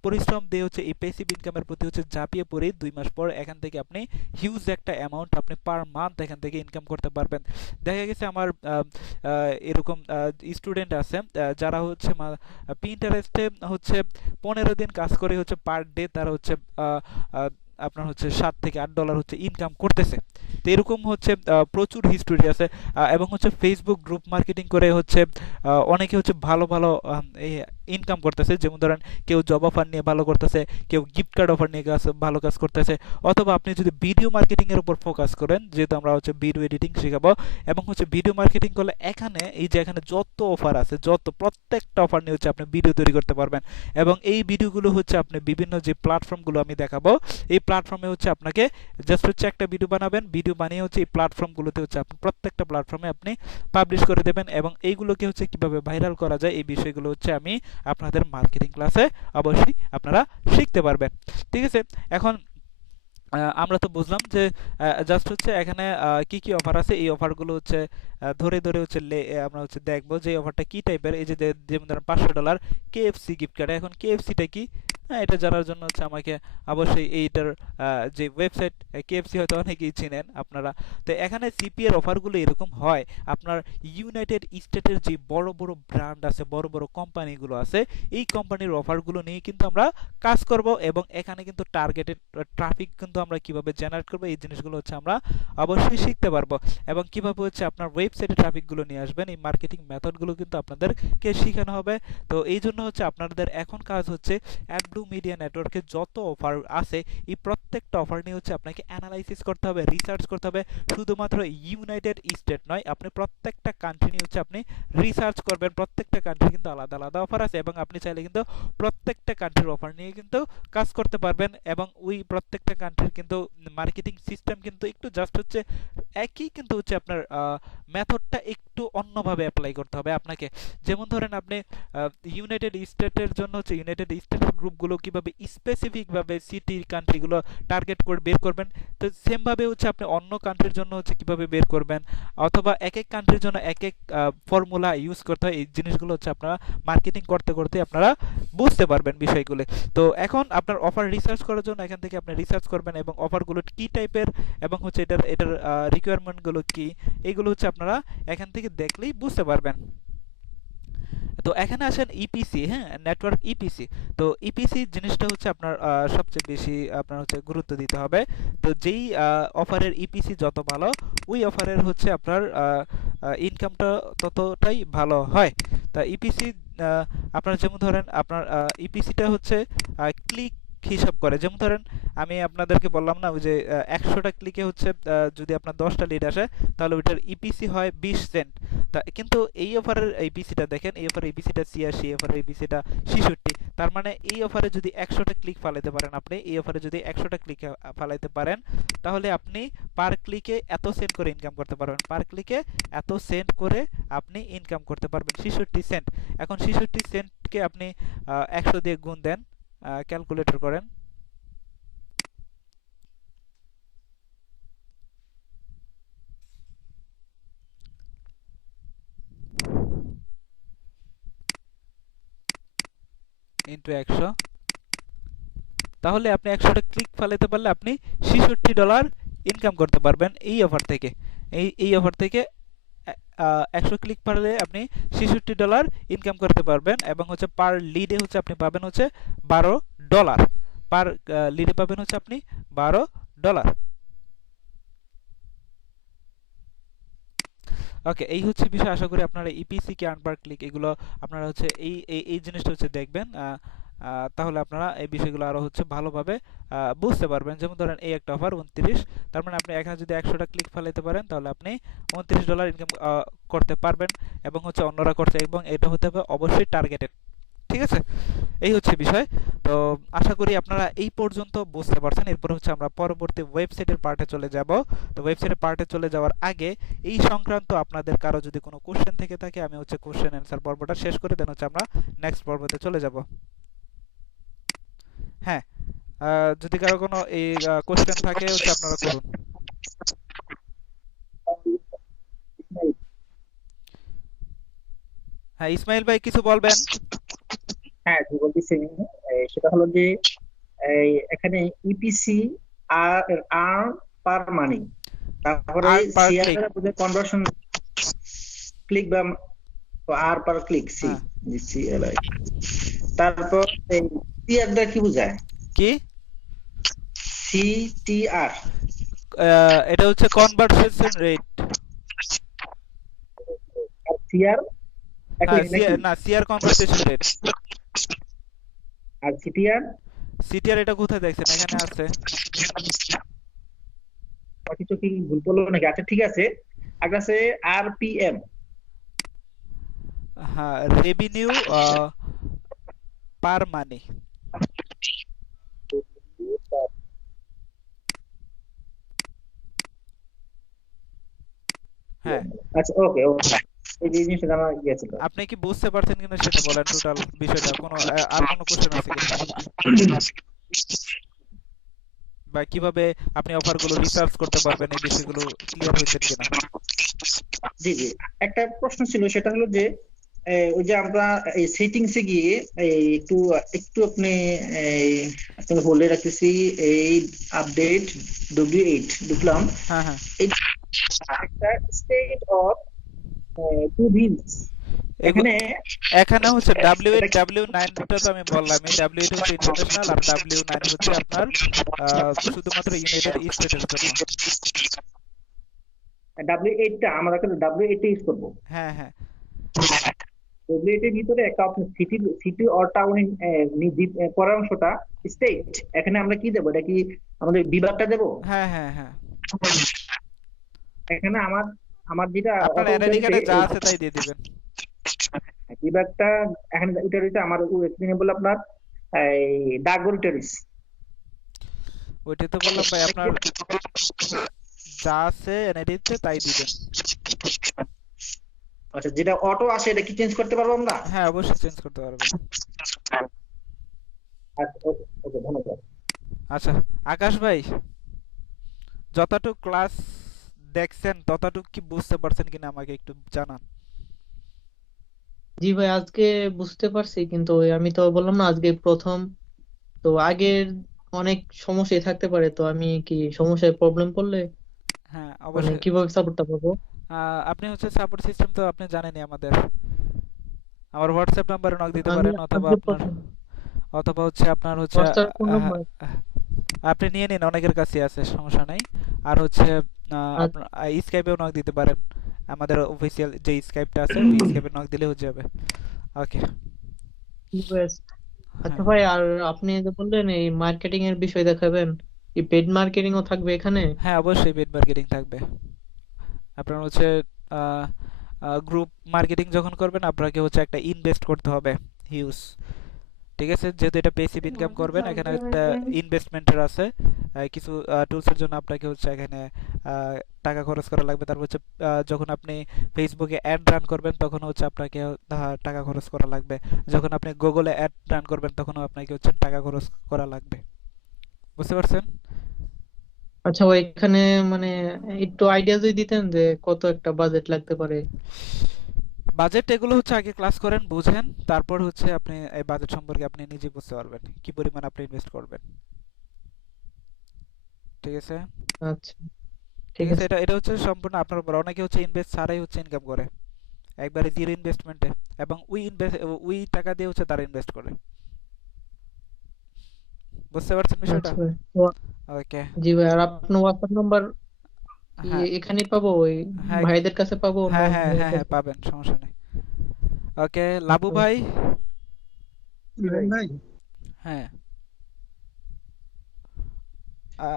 পরিশ্রম দিয়ে হচ্ছে এই পেসিভ ইনকামের প্রতি হচ্ছে ঝাঁপিয়ে পড়ি, 2 মাস পর এখান থেকে আপনি হিউজ একটা অ্যামাউন্ট আপনি পার মান্থ এখান থেকে ইনকাম করতে পারবেন। দেখা গেছে আমার এরকম স্টুডেন্ট আছে যারা হচ্ছে পিন্টারেস্টে হচ্ছে 15 দিন কাজ করে হচ্ছে পার ডে তারা হচ্ছে আপনার হচ্ছে $7 থেকে $8 হচ্ছে ইনকাম করতেছে। তো এরকম হচ্ছে প্রচুর হিস্টোরি আছে এবং হচ্ছে ফেসবুক গ্রুপ মার্কেটিং করে হচ্ছে অনেকে হচ্ছে ভালো ভালো ইনকাম করতেছে। যেমন ধরেন কেউ জব অফার নিয়ে ভালো করতেছে, কেউ গিফট কার্ড অফার নিয়ে ভালো কাজ করতেছে, অথবা আপনি যদি ভিডিও মার্কেটিং এর উপর ফোকাস করেন, যেহেতু আমরা হচ্ছে ভিডিও এডিটিং শেখাবো এবং হচ্ছে ভিডিও মার্কেটিং করলে এখানে এই যে এখানে যত অফার আছে প্রত্যেকটা অফার নিয়ে হচ্ছে আপনি ভিডিও তৈরি করতে পারবেন এবং এই ভিডিওগুলো হচ্ছে আপনি বিভিন্ন যে প্ল্যাটফর্মগুলো আমি দেখাবো এই প্ল্যাটফর্মে হচ্ছে আপনাকে জাস্ট হচ্ছে একটা ভিডিও বানাবেন, ভিডিও বানিয়ে হচ্ছে এই প্ল্যাটফর্মগুলোতে হচ্ছে আপনি প্রত্যেকটা প্ল্যাটফর্মে আপনি পাবলিশ করে দেবেন এবং এইগুলোকে হচ্ছে কিভাবে ভাইরাল করা যায় এই বিষয়গুলো হচ্ছে আমি আপনাদের মার্কেটিং ক্লাসে অবশ্যই আপনারা শিখতে পারবেন। ঠিক আছে, এখন আমরা তো বুঝলাম যে জাস্ট হচ্ছে এখানে কি কি অফার আছে, এই অফারগুলো হচ্ছে ধরে ধরে হচ্ছে আমরা হচ্ছে দেখবো যে অফারটা কি টাইপের। এই যে যেমন ধরেন $500 KFC গিফট কার্ড। এখন KFCটা কি, হ্যাঁ, এটা জানার জন্য হচ্ছে আমাকে অবশ্যই এইটার যে ওয়েবসাইট কেএফসি হয়তো অনেকেই চিনেন আপনারা। তো এখানে সিপি এর অফারগুলো এরকম হয়, আপনার ইউনাইটেড স্টেটের যে বড় বড় ব্র্যান্ড আছে, বড় বড় কোম্পানিগুলো আছে, এই কোম্পানির অফারগুলো নিয়ে কিন্তু আমরা কাজ করব এবং এখানে কিন্তু টার্গেটেড ট্রাফিক কিন্তু আমরা কিভাবে জেনারেট করব এই জিনিসগুলো হচ্ছে আমরা অবশ্যই শিখতে পারবো এবং কিভাবে হচ্ছে আপনার ওয়েবসাইটে ট্রাফিকগুলো নিয়ে আসবেন, এই মার্কেটিং মেথডগুলো কিন্তু আপনাদেরকে শেখানো হবে। তো এই জন্য হচ্ছে আপনাদের এখন কাজ হচ্ছে অ্যাডব্লু মিডিয়া নেটওয়ার্কে যত অফার আছে এই প্রত্যেকটা অফার নিয়ে হচ্ছে আপনাকে অ্যানালাইসিস করতে হবে, রিসার্চ করতে হবে। শুধুমাত্র ইউনাইটেড স্টেট নয়, আপনি প্রত্যেকটা কান্ট্রি নিয়ে হচ্ছে আপনি রিসার্চ করবেন। প্রত্যেকটা কান্ট্রি কিন্তু আলাদা আলাদা অফার আছে এবং আপনি চাইলে কিন্তু প্রত্যেকটা কান্ট্রির অফার নিয়ে কিন্তু কাজ করতে পারবেন এবং ওই প্রত্যেকটা কান্ট্রির কিন্তু মার্কেটিং সিস্টেম কিন্তু একটু জাস্ট হচ্ছে একই, কিন্তু হচ্ছে আপনার মেথডটা একটু অন্যভাবে অ্যাপ্লাই করতে হবে আপনাকে। যেমন ধরেন আপনি ইউনাইটেড স্টেটের জন্য হচ্ছে ইউনাইটেড স্টেটের গ্রুপগুলো কিভাবে স্পেসিফিকভাবে সিটি কান্ট্রিগুলো টার্গেট করে বের করবেন, তো সেমভাবে হচ্ছে আপনি অন্য কান্ট্রির জন্য হচ্ছে কিভাবে বের করবেন, অথবা এক এক কান্ট্রির জন্য এক এক ফর্মুলা ইউজ করতে হয়। এই জিনিসগুলো হচ্ছে আপনারা মার্কেটিং করতে করতে আপনারা বুঝতে পারবেন বিষয়গুলো। তো এখন আপনার অফার রিসার্চ করার জন্য এখান থেকে আপনি রিসার্চ করবেন এবং অফারগুলো কি টাইপের এবং হচ্ছে এটার রিকোয়ারমেন্টগুলো কি, এইগুলো হচ্ছে আপনারা এখান থেকে দেখলেই বুঝতে পারবেন। তো এখানে আসেন ইপিসি, হ্যাঁ, নেটওয়ার্ক ইপিসি। তো ইপিসি জিনিসটা হচ্ছে আপনার সবচেয়ে বেশি আপনার হচ্ছে গুরুত্ব দিতে হবে। তো যেই অফারের ইপিসি যত ভালো, ওই অফারের হচ্ছে আপনার ইনকামটা ততটাই ভালো হয়। তা ইপিসি আপনার যেমন ধরেন আপনার ইপিসিটা হচ্ছে ক্লিক হিসাব করে। যেমন ধরেন আমি আপনাদেরকে বললাম না, ওই যে 100টা ক্লিকে হচ্ছে যদি আপনার 10টা লিড আসে তাহলে ওইটার ইপিসি হয় 20 সেন্ট। তা কিন্তু এই অফারের ইপিসিটা দেখেন, এই অফারের ইপিসিটা 86, এই অফারের ইপিসিটা 66। তার মানে এই অফারে যদি 100টা ক্লিক ফালাইতে পারেন, আপনি এই অফারে যদি 100টা ক্লিক ফালাইতে পারেন তাহলে আপনি পার ক্লিকে এত সেন্ট করে ইনকাম করতে পারবেন, পার ক্লিকে এত সেন্ট করে আপনি ইনকাম করতে পারবেন, 66 সেন্ট। এখন 66 সেন্টকে আপনি 100 দিয়ে গুণ দেন, ক্যালকুলেটর করেন। ইনটু 100, তাহলে আপনি 100টা ক্লিক ফালাইতে পারলে আপনি $66 ইনকাম করতে পারবেন এই অফার থেকে। এই অফার থেকে 100 ক্লিক পারলে আপনি $66 ইনকাম করতে পারবেন এবং হচ্ছে পার লিডে হচ্ছে আপনি পাবেন হচ্ছে $12, পার লিডে পাবেন হচ্ছে আপনি $12। ওকে, এই হচ্ছে বিষয়। আশা করি আপনারা ইপিসি কি আর্ন পার ক্লিক এগুলো আপনারা হচ্ছে এই জিনিসটা হচ্ছে দেখবেন, তাহলে আপনারা এই বিষয়গুলো আরো হচ্ছে ভালোভাবে বুঝতে পারবেন। যেমন ধরেন এই একটা অফার 29, তার মানে আপনি এখানে যদি 100টা ক্লিক ফেলাইতে পারেন তাহলে আপনি $29 ইনকাম করতে পারবেন এবং হচ্ছে অন্যরা করছে, এবং এটা হতে হবে অবশ্যই টার্গেটেড। ঠিক আছে, এই হচ্ছে বিষয়। তো আশা করি আপনারা এই পর্যন্ত বুঝতে পারছেন। এরপর হচ্ছে আমরা পরবর্তী ওয়েবসাইটের পার্টে চলে যাব। তো ওয়েবসাইটের পার্টে চলে যাওয়ার আগে এই সংক্রান্ত আপনাদের কারো যদি কোনো কোশ্চেন থেকে থাকে, আমি হচ্ছে কোশ্চেন অ্যান্সার পর্বটা শেষ করে দেন হচ্ছে আমরা নেক্সট পর্বতে চলে যাব। হ্যাঁ, যদি কারো কোনো এই কোশ্চেন থাকে হচ্ছে আপনারা করুন। হ্যাঁ, ইসমাইল ভাই কিছু বলবেন? হ্যাঁ, জি বলতেছি। সেটা হলো যে এখানে ইপিসি আর পার মানি, তারপরে কনভার্সন ক্লিক বা আর per click, C C L I, তারপর এই টিআরটা কি বোঝায়? কি সিটিআর? এটা হচ্ছে কনভার্সেশন রেট। আর সিআর না, সিআর কনভার্সেশন রেট। আর সিটিআর? সিটিআর এটা কোথায় দেখছেন? এখানে আছে। কিছু কি ভুল করলো নাকি? আচ্ছা ঠিক আছে, আগে আছে আরপিএম। হ্যাঁ, রেভিনিউ পার মানি। হ্যাঁ, আচ্ছা, ওকে ওকে, এই জিনিসটা জানা গিয়েছিল। আপনি কি বুঝতে পারছেন কিনা সেটা বলেন, টোটাল বিষয়টা। কোনো আর কোনো কোশ্চেন আছে কিনা, বা কিভাবে আপনি অফারগুলো রিসার্চ করতে পারবেন, এই বিষয়গুলো ক্লিয়ার হয়েছে কিনা? জি জি, একটা প্রশ্ন ছিল, সেটা হলো যে ওই যে আমরা এই সেটিংসে গিয়ে এই একটু একটু আপনি এই আপনাকে বলে রাখতেছি, এই আপডেট W8 ঢুকলাম। হ্যাঁ হ্যাঁ এই একটা স্টেট অফ টু ভিন্স এগু- এখানে এখানে হচ্ছে W8 এটা W9 টা তো আমি বললাম, এই W8 হচ্ছে ইন্টারন্যাশনাল আর W9 হচ্ছে আপনার শুধুমাত্র ইউনাইটেড স্টেটের জন্য। W8 টা আমরা এখন W8 টা ইউজ করবো। হ্যাঁ হ্যাঁ W8 এর ভিতরে একটা আপনি সিটি সিটি অর টাউন পরের অংশটা স্টেট, এখানে আমরা কি দেবো? এটা কি আমাদের বিভাগটা দেবো? হ্যাঁ হ্যাঁ হ্যাঁ এখানে আমার আমার যেটা আপনার অটো এনআইডি উঠাইছে কার্ডে যা আছে তাই দিয়ে দিবেন। বিভাগটা এখানে এটা রয়েছে আমার এখানে বলে আপনার এই ডাকঘর টেরিস। ওইটাই তো বললাম ভাই, আপনার যা আছে এনআইডি তে তাই দিবেন। আচ্ছা, যেটা অটো আসে এটা কি চেঞ্জ করতে পারবো আমরা? হ্যাঁ অবশ্যই চেঞ্জ করতে পারবেন। আচ্ছা, ওকে ধন্যবাদ। আচ্ছা আকাশ ভাই, যতটুকু ক্লাস দেখছেন ততটুকু কি বুঝতে পারছেন কিনা আমাকে একটু জানান। জি ভাই, আজকে বুঝতে পারছি, কিন্তু ওই আমি তো বললাম না আজকে প্রথম, তো আগের অনেক সমস্যাই থাকতে পারে, তো আমি কি সমস্যায় প্রবলেম পড়লে হ্যাঁ মানে অবশ্যই। কিভাবে সাপোর্টটা পাবো? আপনি হচ্ছে সাপোর্ট সিস্টেম তো আপনি জানেনই আমাদের, আমার হোয়াটসঅ্যাপ নাম্বারে নক দিতে আমি পারেন, অথবা আজকে আপনার প্রথম। হচ্ছে আপনার হচ্ছে হোয়াটসঅ্যাপ কোন আহ, নাম্বার? আপনি নিয়ে নিন, অনেকের কাছে আছে, সমস্যা নাই। আর হচ্ছে আপনার স্কাইপেও নক দিতে পারেন, আমাদের অফিসিয়াল যে স্কাইপটা আছে ওই স্কাইপে নক দিলে হয়ে যাবে। ওকে আচ্ছা হ্যাঁ ভাই, আর আপনি যে বললেন এই মার্কেটিং এর বিষয় দেখাবেন, কি পেড মার্কেটিং ও থাকবে এখানে? হ্যাঁ অবশ্যই পেড মার্কেটিং থাকবে। আপনার হচ্ছে গ্রুপ মার্কেটিং যখন করবেন আপনাকে হচ্ছে একটা ইনভেস্ট করতে হবে হিউজ, ঠিক আছে? যেহেতু এটা পেসিভ ইনকাম করবেন, এখানে একটা ইনভেস্টমেন্টের আছে, কিছু টুলসের জন্য আপনাকে হচ্ছে এখানে আহ, টাকা খরচ করা লাগবে। তারপর হচ্ছে যখন আপনি ফেসবুকে অ্যাড রান করবেন তখন হচ্ছে আপনাকে টাকা খরচ করা লাগবে। যখন আপনি গুগলে অ্যাড রান করবেন তখনও আপনাকে হচ্ছে টাকা খরচ করা লাগবে। বুঝতে পারছেন? আচ্ছা ভাই, এখানে মানে একটু আইডিয়া যদি দিতেন যে কত একটা বাজেট লাগতে পারে। বাজেট এগুলো হচ্ছে আগে ক্লাস করেন, বুঝেন, তারপর হচ্ছে আপনি এই বাজেট সম্পর্কে আপনি নিজে বুঝতে পারবেন কি পরিমাণ আপনি ইনভেস্ট করবেন। ঠিক আছে? আচ্ছা ঠিক ঠিক আছে, আছে। এটা এটা হচ্ছে সম্পূর্ণ আপনার উপর। অনেকে হচ্ছে ইনভেস্ট ছাড়াই হচ্ছে ইনকাম করে, একবারে জিরো ইনভেস্টমেন্টে, এবং ওই টাকা দিয়ে হচ্ছে তারা ইনভেস্ট করে। বুঝতে পারছেন বিষয়টা? আচ্ছা ভাই, তো ওকে জি ভাই, আর আপনার হোয়াটসঅ্যাপ নাম্বার কি হ্যাঁ এখানেই পাবো, ওই হ্যাঁ ভাইদের কাছে পাবো না হ্যাঁ হ্যাঁ অন্য হ্যাঁ হ্যাঁ কাছে? পাবেন, সমস্যা নেই। ওকে লাবু আচ্ছা ভাই। ভাই। ভাই হ্যাঁ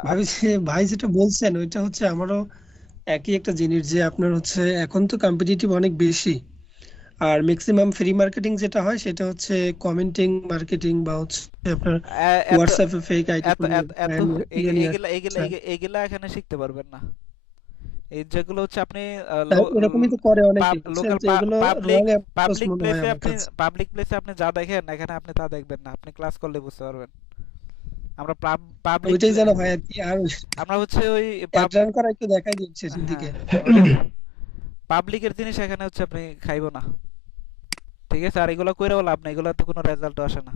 ভাবি যে ভাই যেটা বলছেন ওইটা হচ্ছে আমারও একই একটা জিনিস, যে আপনার হচ্ছে এখন তো কম্পিটিটিভ অনেক বেশি, আর ম্যাক্সিমাম ফ্রি মার্কেটিং যেটা হয় সেটা হচ্ছে কমেন্টিং মার্কেটিং বা হচ্ছে আপনার এত হোয়াটসঅ্যাপে ফেক আইডি এত খুলে এত এত ব্র্যান্ড ইয়ে নিয়ে এগুলা এগুলা আসা। এগুলা এখানে শিখতে পারবেন না। এই যেগুলো হচ্ছে আপনি এরকমই তো করে অনেকে, বুঝছেন? লোকাল তো এগুলো পাবলিক রং অ্যাপ্রোচ পাবলিক মনে হয় প্লেসে আমার আপনি কাছে। যা দেখেন এখানে আপনি তা দেখবেন না, আপনি ক্লাস করলে বুঝতে পারবেন। আমরা পাবলিক ওইটাই যেন হয় আর কি। আর আমরা হচ্ছে ওই অ্যাড রান করা একটু দেখাই দিন শেষের হ্যাঁ দিকে। পাবলিকের জিনিস এখানে হচ্ছে আপনি খাইবো না, ঠিক আছে? আর এগুলো কইরাও লাভ নাই, এগুলো তো কোনো রেজাল্ট আসে না।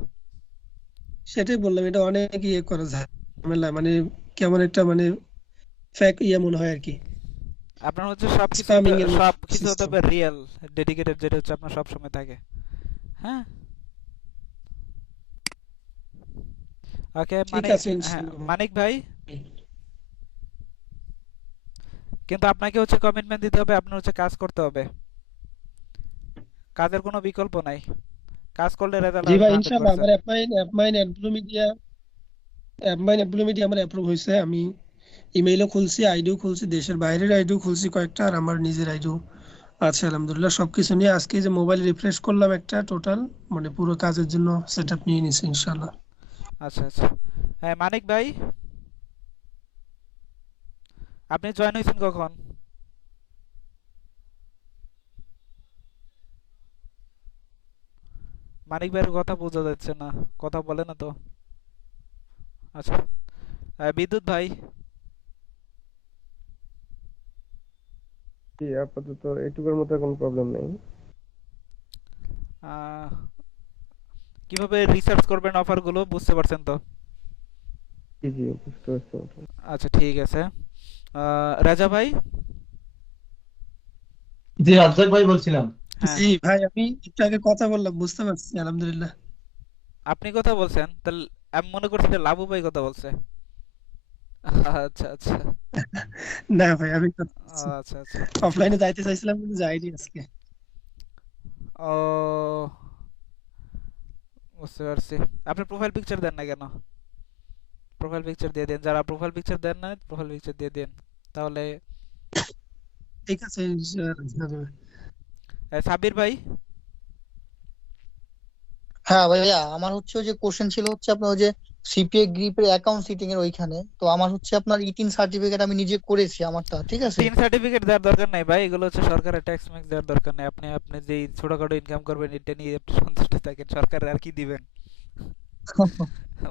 সেটাই বললাম, এটা অনেক ইয়ে করা যায় ঝামেলা, মানে কেমন একটা মানে ফেক ইয়ে মনে হয় আর কি, আপনার হচ্ছে স্প্যামিং এর মতো সবকিছু হতে সিস্টেম। হবে রিয়েল, ডেডিকেটেড, যেটা হচ্ছে আপনার সব সময় থাকে। হ্যাঁ ওকে ঠিক আছে হ্যাঁ ইনশাআল্লাহ। মানিক ভাই, কিন্তু আপনাকে হচ্ছে কমিটমেন্ট দিতে হবে, আপনার হচ্ছে কাজ করতে হবে, কাজের কোনো বিকল্প নাই, কাজ করলে রেজাল্ট জি আসবে ভাই ইনশাআল্লাহ, আমার 100%। অ্যাপমাইন অ্যাডব্লু মিডিয়া আমার অ্যাপ্রুভ হয়েছে। আমি ইমেইলও খুলছি, আইডিও খুলছি, দেশের বাইরের আইডিও খুলছি কয়েকটা, আর আমার নিজের আইডিও আছে আলহামদুলিল্লাহ। সবকিছু নিয়ে আজকে যে মোবাইল রিফ্রেশ করলাম একটা টোটাল, মানে পুরো কাজের জন্য সেটআপ নিয়ে নিছি ইনশাআল্লাহ। আচ্ছা আচ্ছা হ্যাঁ মানিক ভাই, আপনি জয়েন হয়েছেন কখন? মানিক ভাইয়ের কথা বোঝা যাচ্ছে না, কথা বলে না তো। আচ্ছা বিদ্যুৎ ভাই, জি, আপাতত এটুকুর মতো কোনো প্রবলেম নেই। কিভাবে রিসার্চ করবেন অফারগুলো বুঝতে পারছেন তো? জি জি বুঝতে পারছি। আচ্ছা ঠিক আছে। রাজা ভাই। জি রাজ্জাক ভাই বলছিলাম। হ্যাঁ জি ভাই, আমি একটু আগে কথা বললাম, বুঝতে পারছি, আলহামদুলিল্লাহ। আপনি কথা বলছেন, তাহলে আমি মনে করছি যে লাবু ভাই কথা বলছে। আচ্ছা আচ্ছা। না ভাই, আমি কথা বলছি। আচ্ছা আচ্ছা। অফলাইনে যাইতে চাইছিলাম কিন্তু যাইনি আজকে। ও বুঝতে পারছি। আপনি প্রোফাইল পিকচার দেন না কেন? প্রোফাইল পিকচার দিয়ে দেন, যারা প্রোফাইল পিকচার দেন না প্রোফাইল পিকচার দিয়ে দেন, তাহলে। ঠিক আছে, ইনশাআল্লাহ। সাবির ভাই। হ্যাঁ ভাইয়া, আমার হচ্ছে ওই যে কোশ্চেন ছিল হচ্ছে আপনার ওই যে সিপিএ গ্রিপের অ্যাকাউন্ট সিটিং এর ওইখানে, তো আমার হচ্ছে আপনার ই3 সার্টিফিকেট আমি নিজে করেছি আমারটা, ঠিক আছে। 3 সার্টিফিকেট দেওয়ার দরকার নাই ভাই, এগুলো হচ্ছে সরকারের ট্যাক্স ম্যাক্স দেওয়ার দরকার নাই। আপনি আপনি যেই ছোটখাটো ইনকাম করবেন এটা নিয়ে আপনি সন্তুষ্ট থাকেন, সরকার আর কি দিবেন।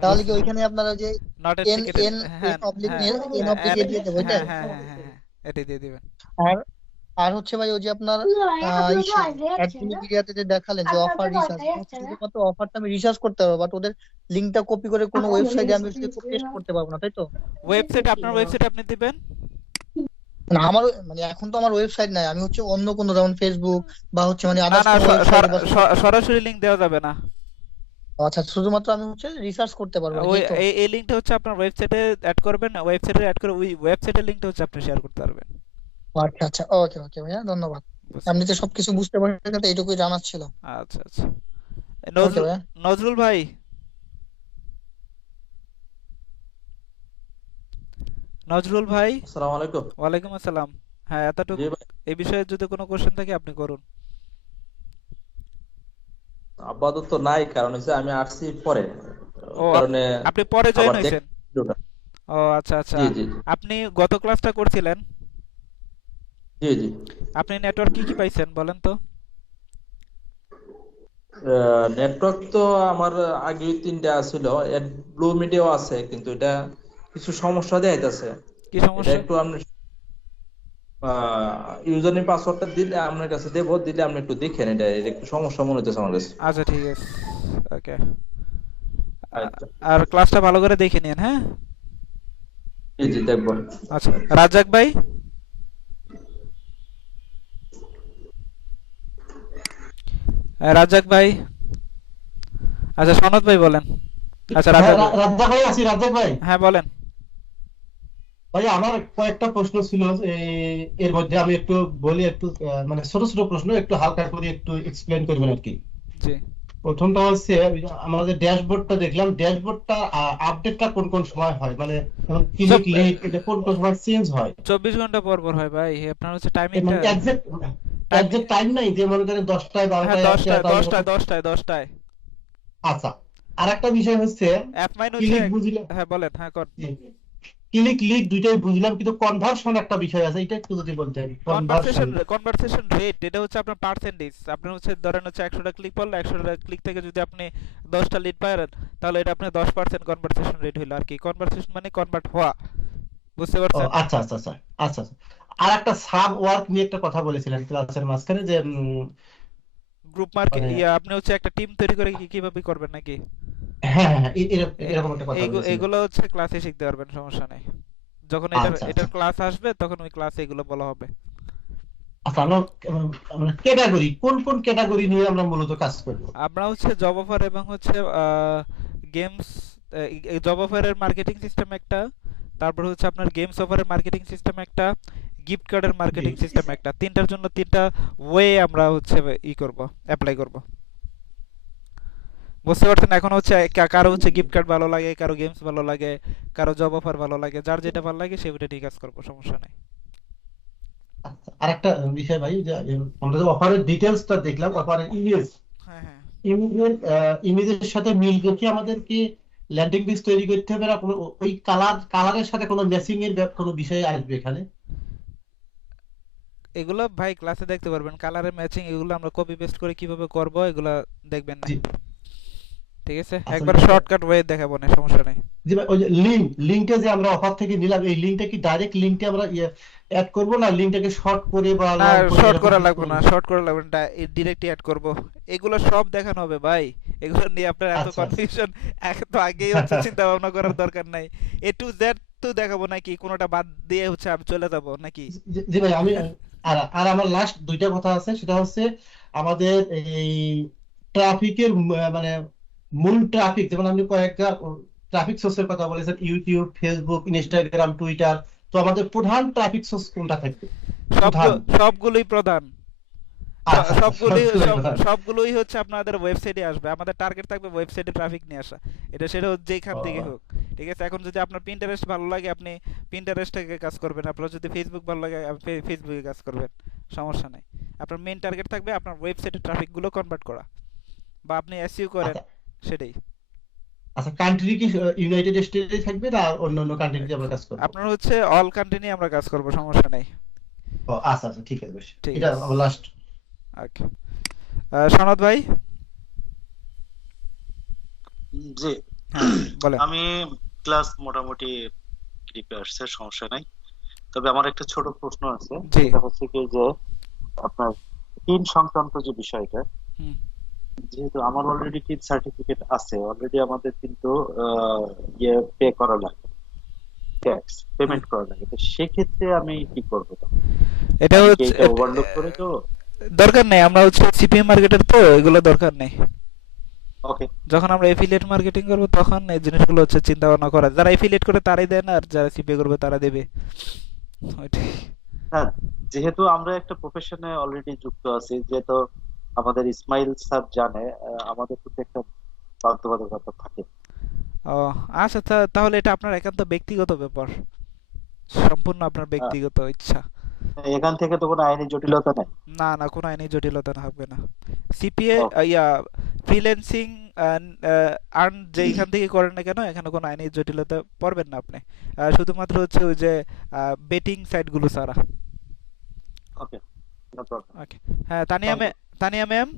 তাহলে কি ওইখানে আপনারা যে not A N ticket. N হ্যাঁ এন অবলিক হ্যাঁ এন অবলিক এ দিয়ে দেবো এটা? হ্যাঁ হ্যাঁ হ্যাঁ হ্যাঁ, এটাই দিয়ে দিবেন। আর আর হচ্ছে ভাই ওই যে আপনার মিডিয়াতে যে দেখালেন যে অফার রিসার্চ, শুধুমাত্র অফারটা আমি রিসার্চ করতে পারবো, বাট ওদের লিংকটা কপি করে কোনো ওয়েবসাইটে আমি পেস্ট করতে পারবো না, তাই তো? ওয়েবসাইট, আপনার ওয়েবসাইট আপনি দিবেন। না, আমার মানে এখন তো আমার ওয়েবসাইট নাই, আমি হচ্ছে অন্য কোনো যেমন ফেসবুক বা হচ্ছে মানে না আদার্স না, কোনো ওয়েবসাইট বা সরাসরি লিংক দেওয়া যাবে না। আচ্ছা, শুধুমাত্র আমি হচ্ছে রিসার্চ করতে পারবো, ওই তাই তো? এই লিংকটা হচ্ছে আপনার ওয়েবসাইটে অ্যাড করবেন, ওয়েবসাইটে অ্যাড করে ওই ওয়েবসাইটের লিংকটা হচ্ছে আপনি শেয়ার করতে পারবেন। আচ্ছা আচ্ছা, ওকে ওকে ভাইয়া, ধন্যবাদ। এমনিতে সবকিছু বুঝতে পারছি না, তো এইটুকুই জানার ছিল। আচ্ছা আচ্ছা। ওকে ভাইয়া। নজরুল ভাই। নজরুল ভাই। আসসালামু আলাইকুম। ওয়ালাইকুম আসসালাম। হ্যাঁ, এতটুকু এই বিষয়ে যদি কোনো কোশ্চেন থাকে আপনি করুন। আপাতত নাই, কারণ হচ্ছে আমি আসছি পরে, ও কারণে আপনি পরে জয়েন আবার হয়েছেন? ও আচ্ছা আচ্ছা। জি জি আপনি গত ক্লাসটা করছিলেন? জি জি। আপনি নেটওয়ার্ক কি কি পাইছেন বলেন তো? নেটওয়ার্ক তো আমার আগে 3টা ছিল, ব্লু মিডিয়াও আছে, কিন্তু এটা কিছু সমস্যা দেখাইতেছে। কি এটা সমস্যা? একটু আপনি ইউজার নেম পাসওয়ার্ডটা দিলে আপনার কাছে দেবো, দিলে আপনি একটু দেখেন, এটা একটু সমস্যা মনে হচ্ছে আমার কাছে। আচ্ছা ঠিক আছে, ওকে। আচ্ছা আর ক্লাসটা ভালো করে দেখে নিন, হ্যাঁ? জি জি দেখবো। আচ্ছা, রাজাক ভাই। রাজাক ভাই। আচ্ছা, সনদ ভাই বলেন। আচ্ছা রাজাক ভাই। রাজ্জাক ভাই আছি, রাজ্জাক ভাই। হ্যাঁ বলেন। ভাই আমার কয়েকটা প্রশ্ন ছিল, এর মধ্যে আমি একটু বলি, একটু মানে ছোট ছোট প্রশ্ন, একটু হালকা করে একটু এক্সপ্লেইন করবেন আর কি। জি। প্রথমটা হচ্ছে আমাদের ড্যাশবোর্ডটা দেখলাম, ড্যাশবোর্ডটা আপডেটটা কোন কোন সময় হয়, মানে ক্লিক লিক এটা কোন কোন সময় চেঞ্জ হয়? 24 ঘন্টা পর পর হয় ভাই, আপনার হচ্ছে টাইমিংটা এক্সাক্ট টাইম নাই যে মনে করেন 10টায় 12টায় 10টায়। আচ্ছা, আরেকটা বিষয় হচ্ছে অ্যাপ মাইন হচ্ছে। ক্লিক বুঝলাম, হ্যাঁ বলেন, হ্যাঁ কর। ক্লিক লিক দুইটাই বুঝলাম, কিন্তু কনভার্সন একটা বিষয় আছে, এটা একটু যদি বলতেন। কনভারসেশন রেট এটা হচ্ছে আপনার পার্সেন্টেজ। আপনার হচ্ছে ধরেন হচ্ছে 100টা ক্লিক পড়লো, 100টা ক্লিক থেকে যদি আপনি 10টা লিড পান, তাহলে এটা আপনার 10% কনভারসেশন রেট হলো আর কি। কনভারসেশন মানে কনভার্ট হওয়া, বুঝতে পারছেন? আচ্ছা আচ্ছা আচ্ছা আচ্ছা। আর একটা সাব ওয়ার্ক নিয়ে একটা কথা বলেছিলেন ক্লাসের মাঝখানে, যে গ্রুপ মার্কেট আপনি হচ্ছে একটা টিম তৈরি করে কিভাবে করবেন নাকি? হ্যাঁ হ্যাঁ, এরকম একটা কথা বলেছিলেন। এগুলো হচ্ছে ক্লাসে শিখতে পারবেন, সমস্যা নাই। যখন এটার ক্লাস আসবে তখন ওই ক্লাসে এগুলো বলা হবে। আচ্ছা, আমরা ক্যাটাগরি কোন কোন ক্যাটাগরি নিয়ে আমরা মূলত কাজ করব? আমরা হচ্ছে জব অফার এবং হচ্ছে গেমস, জব অফারের মার্কেটিং সিস্টেম একটা, তারপর হচ্ছে আপনার গেমস অফারের মার্কেটিং সিস্টেম একটা, গিফট কার্ডের মার্কেটিং সিস্টেম একটা। তিনটার জন্য তিনটা ওয়ে আমরা হচ্ছে করব, অ্যাপ্লাই করব। বুঝতে পারছেন? এখন হচ্ছে কারো হচ্ছে গিফট কার্ড ভালো লাগে, কারো গেমস ভালো লাগে, কারো জব অফার ভালো লাগে, যার যেটা ভালো লাগে সেটা নিয়ে কাজ করব, সমস্যা নাই। আরেকটা বিষয় ভাই, যে আমরা যে অফারের ডিটেইলসটা দেখলাম, অফারের ইমেজ, হ্যাঁ হ্যাঁ, ইমেজের সাথে মিল রেখে আমাদের কি ল্যান্ডিং পেজ তৈরি করতে হবে, না কোনো ওই কালারের সাথে কোনো ম্যাচিং এর কোনো বিষয় আসবে এখানে? এগুলো ভাই ক্লাসে দেখতে পারবেন, কালারের ম্যাচিং এগুলো আমরা কপি পেস্ট করে কিভাবে করব এগুলো দেখবেন না, ঠিক আছে? একবার শর্টকাট ওয়ে দেখাবো না, সমস্যা নাই। জি ভাই, ওই যে লিংকটা যে আমরা অফার থেকে নিলাম, এই লিংকটা কি ডাইরেক্ট লিংকে আমরা অ্যাড করব, না লিংকটাকে শর্ট করে বা না, শর্ট করা লাগবে না, শর্ট করা লাগবে না, ডাইরেক্ট অ্যাড করব। এগুলো সব দেখানো হবে ভাই, এগুলো নিয়ে আপনার এত আচ্ছা আচ্ছা কনফিউশন তো আগেই হচ্ছে চিন্তা ভাবনা করার দরকার নাই। এ টু জেড তো দেখাবো নাকি, কোনোটা বাদ দিয়ে হচ্ছে আমি চলে যাব নাকি? জি জি ভাই, আমি আর আর আমার লাস্ট দুইটা কথা আছে, সেটা হচ্ছে আমাদের এই ট্রাফিকের মানে মূল ট্রাফিক, যেমন আপনি কয়েকটা ট্রাফিক সোর্সের কথা বলেছেন, ইউটিউব, ফেসবুক, ইনস্টাগ্রাম, টুইটার। তো আমাদের প্রধান ট্রাফিক সোর্স কোনটা থাকবে? প্রধান। সবগুলোই প্রধান। আচ্ছা আচ্ছা, সবগুলোই সবগুলোই প্রধান। সবগুলোই হচ্ছে আপনাদের ওয়েবসাইটে আসবে। আমাদের টার্গেট থাকবে ওয়েবসাইটে ট্রাফিক নিয়ে আসা, এটা সেটা যেখান থেকে হোক। ঠিক আছে, এখন যদি আপনার পিন্টারেস্ট ভালো লাগে আপনি পিন্টারেস্ট থেকে কাজ করবেন, আপনার যদি ফেসবুক ভালো লাগে আপনি ফেসবুকে কাজ করবেন, সমস্যা নাই। আপনার মেইন টার্গেট থাকবে আপনার ওয়েবসাইটে ট্রাফিক গুলো কনভার্ট করা, বা আপনি এসইও করেন, আচ্ছা সেটাই। আচ্ছা, কান্ট্রি কি ইউনাইটেড স্টেটে থাকবে না অন্য অন্য কান্ট্রিতে আমরা কাজ করবো? আপনার হচ্ছে অল কান্ট্রি নিয়ে আমরা কাজ করব, সমস্যা নাই। ও আচ্ছা আচ্ছা, ঠিক আছে বেশ, ঠিক এটা আছে, আমার লাস্ট। ওকে। সনদ ভাই। জি, হ্যাঁ বলেন। আমি ক্লাস মোটামুটি প্রিপেয়ারস এর সমস্যা নাই, তবে আমার একটা ছোট প্রশ্ন আছে। জি। সেটা হচ্ছে কি যে আপনার টিন সংক্রান্ত যে বিষয়টা, হুম। যেহেতু আমার অলরেডি টিন সার্টিফিকেট আছে, অলরেডি আমাদের কিন্তু ইয়ে পে করা লাগে, ট্যাক্স পেমেন্ট করা লাগে। তো সেক্ষেত্রে আমি কি করবো তখন? এটা আমি কি হচ্ছে এটা ওভারলুক করে দেবো? দরকার নেই, আমরা হচ্ছে সিপিএম মার্কেটের তো এগুলো দরকার নেই। ওকে, যখন আমরা এফিলিয়েট মার্কেটিং করব তখন এই জিনিসগুলো হচ্ছে চিন্তা ভাবনা করা, যারা এফিলিয়েট করে তারাই দেয় না, আর যারা সিপিএ করবে তারা দেবে, ওইটাই। হ্যাঁ, যেহেতু আমরা একটা প্রফেশনে অলরেডি যুক্ত আছি, যেহেতু আমাদের ইসমাইল স্যার জানে, আমাদের প্রতি একটা বাধ্যবাধকতা থাকে। ও আচ্ছা, তাহলে এটা আপনার একান্ত ব্যক্তিগত ব্যাপার, সম্পূর্ণ আপনার ব্যক্তিগত ইচ্ছা। এখান থেকে তো কোনো আইনি জটিলতা নেই। না না, কোনো আইনি জটিলতা থাকবে না। CPA Okay. ইয়া ফ্রিল্যান্সিং আর্ন যেখান থেকে করেন না কেন, এখানে কোনো আইনি জটিলতা পড়বেন না আপনি, শুধুমাত্র হচ্ছে ওই যে বেটিং সাইটগুলো ছাড়া। ওকে, নো প্রবলেম। ওকে। হ্যাঁ, তানিয়া ম্যাম।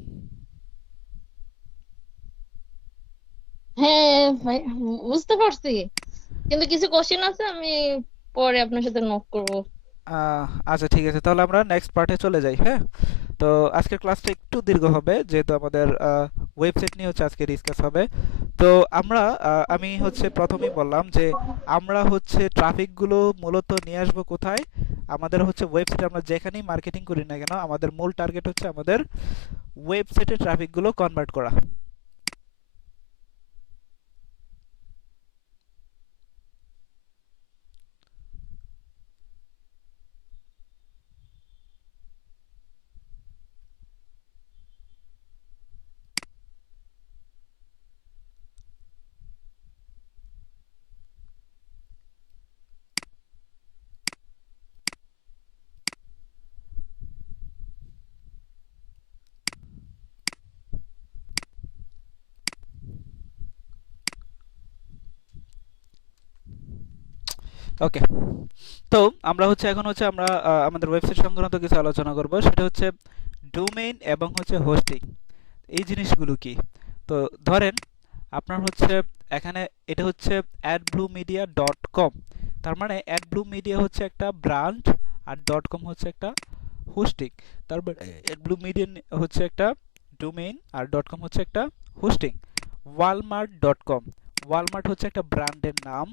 হ্যাঁ ভাই, বুঝতে পারছি, কিন্তু কিছু কোশ্চেন আছে, আমি পরে আপনার সাথে নক করব। আচ্ছা ঠিক আছে, তাহলে আমরা নেক্সট পার্টে চলে যাই। হ্যাঁ, তো আজকের ক্লাসটা একটু দীর্ঘ হবে, যেহেতু আমাদের ওয়েবসাইট নিয়ে হচ্ছে আজকে ডিসকাস হবে। তো আমি হচ্ছে প্রথমেই বললাম যে আমরা হচ্ছে ট্রাফিকগুলো মূলত নিয়ে আসবো কোথায়, আমাদের হচ্ছে ওয়েবসাইটে। আমরা যেখানেই মার্কেটিং করি না কেন, আমাদের মূল টার্গেট হচ্ছে আমাদের ওয়েবসাইটে ট্রাফিকগুলো কনভার্ট করা। ওকে, তো আমরা হচ্ছে এখন হচ্ছে আমরা আমাদের ওয়েবসাইট সংক্রান্ত কিছু আলোচনা করব, সেটা হচ্ছে ডোমেইন এবং হচ্ছে হোস্টিং। এই জিনিসগুলো কি? তো ধরেন আপনার হচ্ছে এখানে এটা হচ্ছে adbluemedia.com, তার মানে adbluemedia হচ্ছে একটা ব্র্যান্ড আর .com হচ্ছে একটা হোস্টিং। তারপর adbluemedia হচ্ছে একটা ডোমেইন আর .com হচ্ছে একটা হোস্টিং। walmart.com, ওয়ালমার্ট হচ্ছে একটা ব্র্যান্ডের নাম,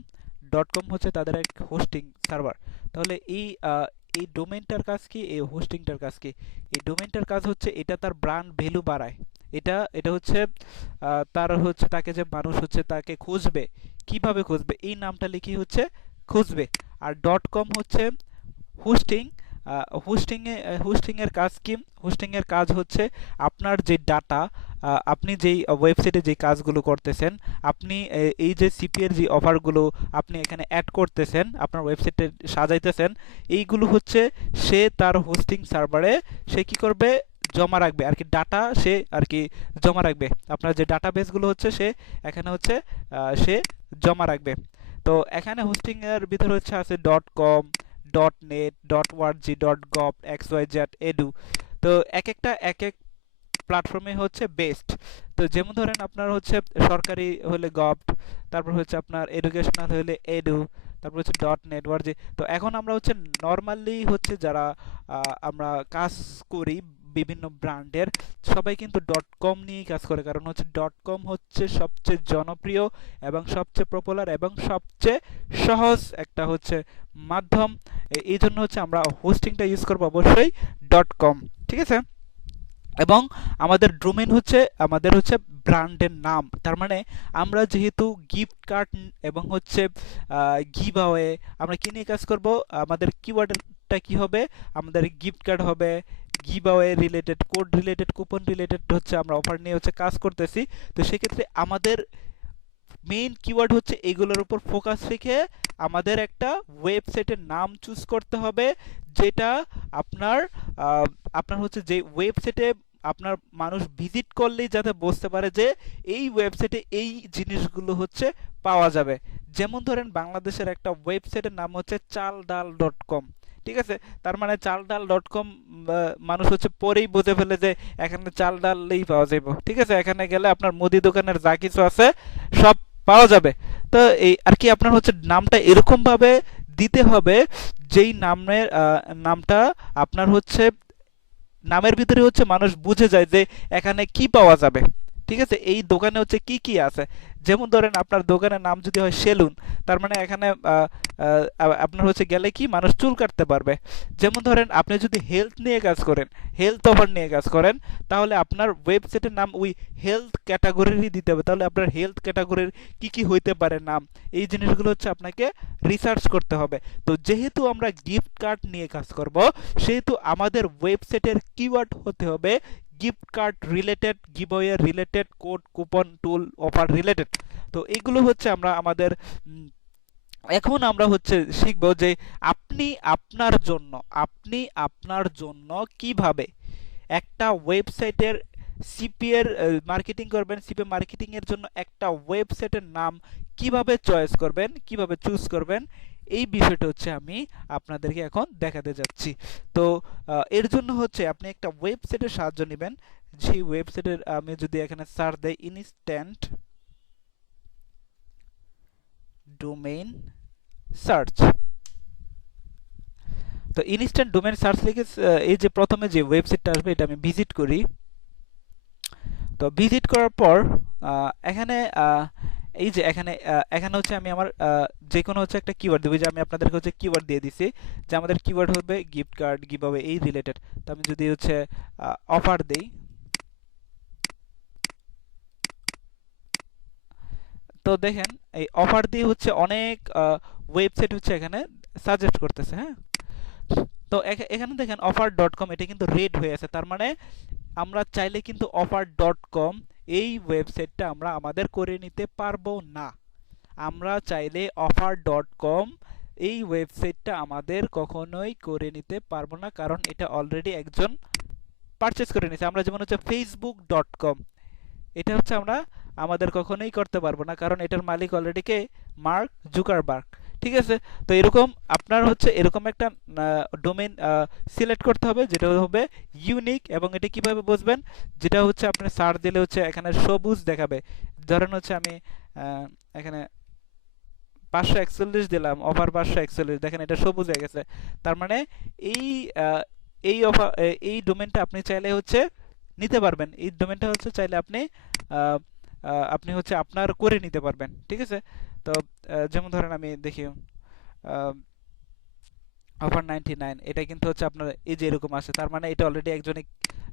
.com হচ্ছে তাদের এক হোস্টিং সার্ভার। তাহলে এই ডোমেইনটার কাজ কি, এই হোস্টিংটার কাজ কি? এই ডোমেইনটার কাজ হচ্ছে এটা তার ব্র্যান্ড ভ্যালু বাড়ায়। এটা হচ্ছে তার হচ্ছে তাকে যে মানুষ হচ্ছে তাকে খুঁজবে, কিভাবে খুঁজবে, এই নামটা লিখে হচ্ছে খুঁজবে। আর .com হচ্ছে হোস্টিং। হোস্টিং এর কাজ কি? হোস্টিং এর কাজ হচ্ছে আপনার যে ডাটা, আপনি যেই ওয়েবসাইটে যে কাজগুলো করতেছেন, আপনি এই যে সিপিএর যে অফারগুলো আপনি এখানে অ্যাড করতেছেন, আপনার ওয়েবসাইটে সাজাইতেছেন, এইগুলো হচ্ছে সে তার হোস্টিং সার্ভারে সে কি করবে, জমা রাখবে আর কি, ডাটা সে আর কি জমা রাখবে। আপনার যে ডাটাবেসগুলো হচ্ছে সে এখানে হচ্ছে সে জমা রাখবে। তো এখানে হোস্টিং এর ভিতরে হচ্ছে আছে .com, .net, .org, .gov, xyz, edu। তো এক এক প্ল্যাটফর্মে হচ্ছে বেস্ট। তো যেমন ধরেন আপনার হচ্ছে সরকারি হলে গভ, তারপর হচ্ছে আপনার এডুকেশনাল হলে এডু, তারপর হচ্ছে .net, .org। তো এখন আমরা হচ্ছে নর্মালি হচ্ছে যারা আমরা কাজ করি বিভিন্ন ব্র্যান্ডের সবাই কিন্তু .com নিয়েই কাজ করে, কারণ হচ্ছে .com হচ্ছে সবচেয়ে জনপ্রিয় এবং সবচেয়ে পপুলার এবং সবচেয়ে সহজ একটা হচ্ছে মাধ্যম। এই জন্য হচ্ছে আমরা হোস্টিংটা ইউজ করবো অবশ্যই .com, ঠিক আছে। এবং আমাদের ডোমেইন হচ্ছে আমাদের হচ্ছে ব্র্যান্ডের নাম, তার মানে আমরা যেহেতু গিফট কার্ড এবং হচ্ছে গিভঅ্যাওয়ে আমরা কি নিয়ে কাজ করব, আমাদের কিওয়ার্ডটা কি হবে, আমাদের গিফট কার্ড হবে, giveaway related, code related, coupon related হচ্ছে আমরা অফার নিয়ে হচ্ছে কাজ করতেছি। তো সেক্ষেত্রে আমাদের মেইন কিওয়ার্ড হচ্ছে এগুলোর উপর ফোকাস রেখে আমাদের একটা ওয়েবসাইটের নাম চুজ করতে হবে, যেটা আপনার হচ্ছে যে ওয়েবসাইটে আপনার মানুষ ভিজিট করলেই যাতে বুঝতে পারে যে এই ওয়েবসাইটে এই জিনিসগুলো হচ্ছে পাওয়া যাবে। যেমন ধরেন বাংলাদেশের একটা ওয়েবসাইটের নাম হচ্ছে চালডাল.com, ঠিক আছে। তার মানে চালডাল.com মানুষ হচ্ছে পরেই বুঝে ফেলে যে এখানে চাল ডালই পাওয়া যাবে, ঠিক আছে। এখানে গেলে আপনার মুদি দোকানের যা কিছু আছে সব পাওয়া যাবে। তো এই আর কি আপনার হচ্ছে নামটা এরকম ভাবে দিতে হবে যেই নামটা আপনার হচ্ছে নামের ভিতরে হচ্ছে মানুষ বুঝে যায় যে এখানে কি পাওয়া যাবে, ঠিক আছে। এই দোকানে হচ্ছে কি কি আছে। যেমন ধরেন আপনার দোকানের নাম যদি হয় সেলুন, তার মানে এখানে আপনার হচ্ছে গেলে কি মানুষ চুল কাটতে পারবে। যেমন ধরেন আপনি যদি হেলথ নিয়ে কাজ করেন, হেলথ অফার নিয়ে কাজ করেন, তাহলে আপনার ওয়েবসাইটের নাম ওই হেলথ ক্যাটাগরিরই দিতে হবে। তাহলে আপনার হেলথ ক্যাটাগরির কি কি হইতে পারে নাম, এই জিনিসগুলো হচ্ছে আপনাকে রিসার্চ করতে হবে। তো যেহেতু আমরা গিফট কার্ড নিয়ে কাজ করব, সেহেতু আমাদের ওয়েবসাইটের কিওয়ার্ড হতে হবে gift card related, giveaway related, code, coupon, tool, offer related. তো এইগুলো হচ্ছে এখন আমরা হচ্ছে শিখব যে আপনি আপনার জন্য কিভাবে একটা ওয়েবসাইটের সিপিএর মার্কেটিং করবেন, সিপি মার্কেটিং এর জন্য একটা ওয়েবসাইটের নাম কিভাবে চয়েস করবেন, কিভাবে চুজ করবেন, এই বিষয়টা হচ্ছে আমি আপনাদেরকে এখন দেখাতে যাচ্ছি। তো এর জন্য হচ্ছে আপনি একটা ওয়েবসাইটের সাহায্য নেবেন। সেই ওয়েবসাইটের আমি যদি এখানে সার্চ দেই ইনস্ট্যান্ট ডোমেইন সার্চ, তো ইনস্ট্যান্ট ডোমেইন সার্চ লিখে এই যে প্রথমে যে ওয়েবসাইটটা আসবে এটা আমি ভিজিট করি। তো ভিজিট করার পর এখানে এই যে এখানে হচ্ছে আমি আমার যে কোনো হচ্ছে একটা কিওয়ার্ড দেব, যে আমি আপনাদেরকে হচ্ছে কিওয়ার্ড দিয়ে দিছি যে আমাদের কিওয়ার্ড হবে গিফট কার্ড, গিভঅ্যাওয়ে এই রিলেটেড। তো আমি যদি হচ্ছে অফার দেই, তো দেখেন এই অফার দিয়ে হচ্ছে অনেক ওয়েবসাইট হচ্ছে এখানে সাজেস্ট করতেছে, হ্যাঁ। তো এখানে দেখেন offer.com এটা কিন্তু রেড হয়ে আছে, তার মানে আমরা চাইলে কিন্তু offer.com এই ওয়েবসাইটটা আমরা আমাদের করে নিতে পারবো না। আমরা চাইলে offer.com এই ওয়েবসাইটটা আমাদের কখনোই করে নিতে পারবো না, কারণ এটা অলরেডি একজন পারচেজ করে নিয়েছে। আমরা যেমন হচ্ছে facebook.com, এটা হচ্ছে আমরা আমাদের কখনোই করতে পারবো না, কারণ এটার মালিক অলরেডি কে, মার্ক জুকারবার্গ, ঠিক আছে। তো এরকম আপনার হচ্ছে এরকম একটা ডোমেইন সিলেক্ট করতে হবে যেটা হবে ইউনিক। এবং এটা কিভাবে বুঝবেন, যেটা হচ্ছে আপনি সার্চ দিলে হচ্ছে এখানে সবুজ দেখাবে। ধরেন হচ্ছে আমি এখানে 541 দিলাম, অফার 541, দেখেন এটা সবুজ হয়ে গেছে। তার মানে এই ডোমেইনটা আপনি চাইলে হচ্ছে নিতে পারবেন। এই ডোমেইনটা হচ্ছে চাইলে আপনি হচ্ছে আপনার করে নিতে পারবেন, ঠিক আছে। তো যেমন ধরেন আমি দেখি অফার 99, এটা কিন্তু হচ্ছে আপনার এই যে এরকম আছে, তার মানে এটা অলরেডি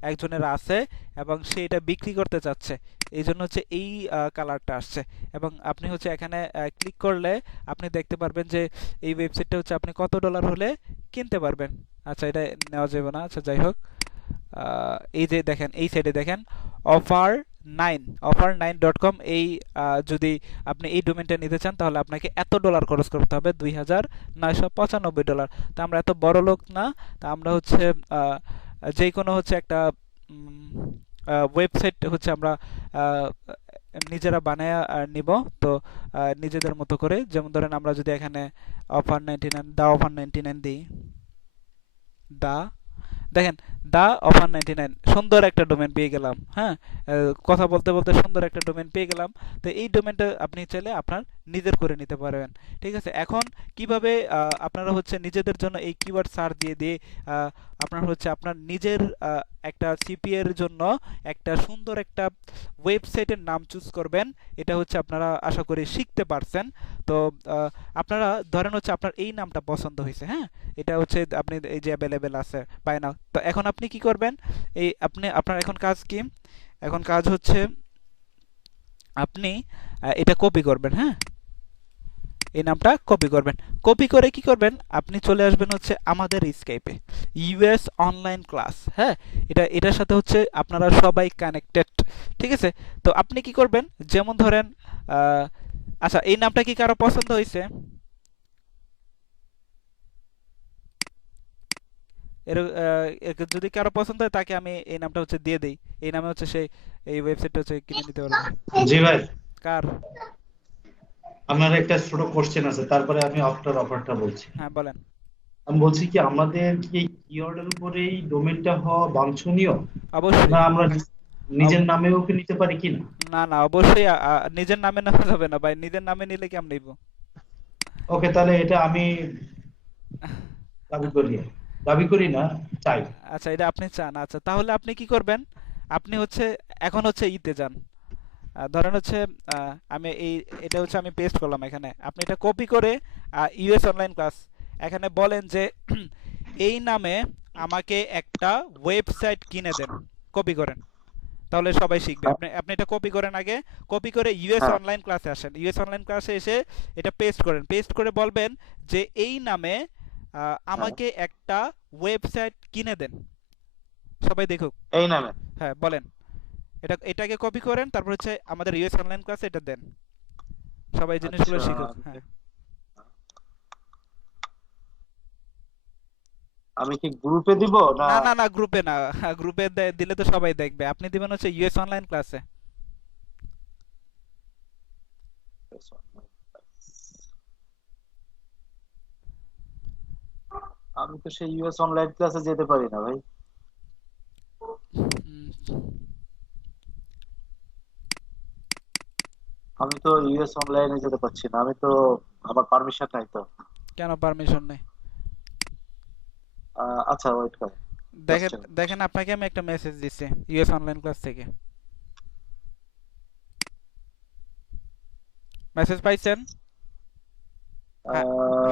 একজনের আছে এবং সে এটা বিক্রি করতে চাচ্ছে, এই জন্য হচ্ছে এই কালারটা আসছে। এবং আপনি হচ্ছে এখানে ক্লিক করলে আপনি দেখতে পারবেন যে এই ওয়েবসাইটটা হচ্ছে আপনি কত ডলার হলে কিনতে পারবেন। আচ্ছা এটা নেওয়া যাবে না, আচ্ছা যাই হোক। এই যে দেখেন এই সাইডে দেখেন offer9.com, এই যদি আপনি এই ডোমেইনটা নিতে চান তাহলে আপনাকে এত ডলার খরচ করতে হবে, $2995। তো আমরা এত বড় লোক না, তা আমরা হচ্ছে যে কোনো হচ্ছে একটা ওয়েবসাইট হচ্ছে আমরা নিজেরা বানায় নিব। তো নিজেদের মতো করে, যেমন ধরেন আমরা যদি এখানে offer99 দিই, দেখেন offer99, সুন্দর একটা ডোমেইন পেয়ে গেলাম, হ্যাঁ। কথা বলতে বলতে সুন্দর একটা ডোমেইন পেয়ে গেলাম। তো এই ডোমেইনটা আপনি চাইলে আপনার নিজের করে নিতে পারবেন। ঠিক আছে, এখন কিভাবে আপনারা হচ্ছে নিজেদের জন্য এই কিওয়ার্ড সার্চ দিয়ে দিয়ে আপনার হচ্ছে আপনার নিজের একটা সিপিএ এর জন্য একটা সুন্দর একটা ওয়েবসাইটের নাম চুজ করবেন, এটা হচ্ছে আপনারা আশা করি শিখতে পারছেন। তো আপনারা ধরেন হচ্ছে আপনার এই নামটা পছন্দ হয়েছে, হ্যাঁ, এটা হচ্ছে আপনি এই যে অ্যাভেলেবেল আছে বাই নাও। তো এখন আপনি কি করবেন, এই আপনার এখন কাজ কি, এখন কাজ হচ্ছে আপনি এটা কপি করবেন, হ্যাঁ, এই নামটা কপি করবেন। কপি করে কি করবেন, আপনি চলে আসবেন হচ্ছে আমাদের স্কাইপে, ইউএস অনলাইন ক্লাস, হ্যাঁ, এটার সাথে হচ্ছে আপনারা সবাই কানেক্টেড। ঠিক আছে, তো আপনি কি করবেন, যেমন ধরেন আচ্ছা এই নামটা কি কারো পছন্দ হয়েছে? যদি কারো পছন্দ হয় তাকে আমি এই নামটা হচ্ছে দিয়ে দেই, এই নামে হচ্ছে সেই এই ওয়েবসাইটটা হচ্ছে কিনে নিতে পারবে। জি ভাই, কার আপনার একটা ছোট কোশ্চেন আছে, তারপরে আমি আফটার অফারটা বলছি। হ্যাঁ বলেন। আমি বলছি কি, আমাদের কি কিওয়ার্ডের উপরেই ডোমেইনটা হওয়া বাঞ্ছনীয়, অবশ্যই না আমরা নিজের নামেও কি নিতে পারি কি না? না না, অবশ্যই নিজের নামে নেওয়া যাবে না ভাই, নিজের নামে নিলে কেমন নিব? ওকে, তাহলে এটা আমি দাবি করি না, চাই। আচ্ছা এটা আপনি চান, আচ্ছা তাহলে আপনি কি করবেন, আপনি হচ্ছে এখন হচ্ছে ইতে যান, ধরেন হচ্ছে আমি এটা হচ্ছে আমি পেস্ট করলাম এখানে, আপনি এটা কপি করে ইউএস অনলাইন ক্লাস এখানে বলেন যে এই নামে আমাকে একটা ওয়েবসাইট কিনে দেন, কপি করেন, তাহলে সবাই শিখবে। আপনি এটা কপি করেন, আগে কপি করে ইউএস অনলাইন ক্লাসে আসেন, ইউএস অনলাইন ক্লাসে এসে এটা পেস্ট করেন, পেস্ট করে বলবেন যে এই নামে আমাকে একটা ওয়েবসাইট কিনে দেন, সবাই দেখুক এই নামে, হ্যাঁ বলেন, এটাকে কপি করেন, তারপর হচ্ছে আমাদের ইউএস অনলাইন ক্লাসে এটা দেন, সবাই জিনিসগুলো শিখুক। হ্যাঁ আমি কি গ্রুপে দিব না? না না না, গ্রুপে না, গ্রুপে দিলে তো সবাই দেখবে, আপনি দিবেন হচ্ছে ইউএস অনলাইন ক্লাসে। আমি তো সেই ইউএস অনলাইন ক্লাসে যেতে পারি না ভাই। আমি তো ইউএস অনলাইনে যেতে পারছি না, আমি তো, আমার পারমিশন নাই তো। কেন পারমিশন নেই? আচ্ছা ওয়েট কর, দেখেন আপনাকে আমি একটা মেসেজ দিচ্ছি ইউএস অনলাইন ক্লাস থেকে, মেসেজ পাইছেন?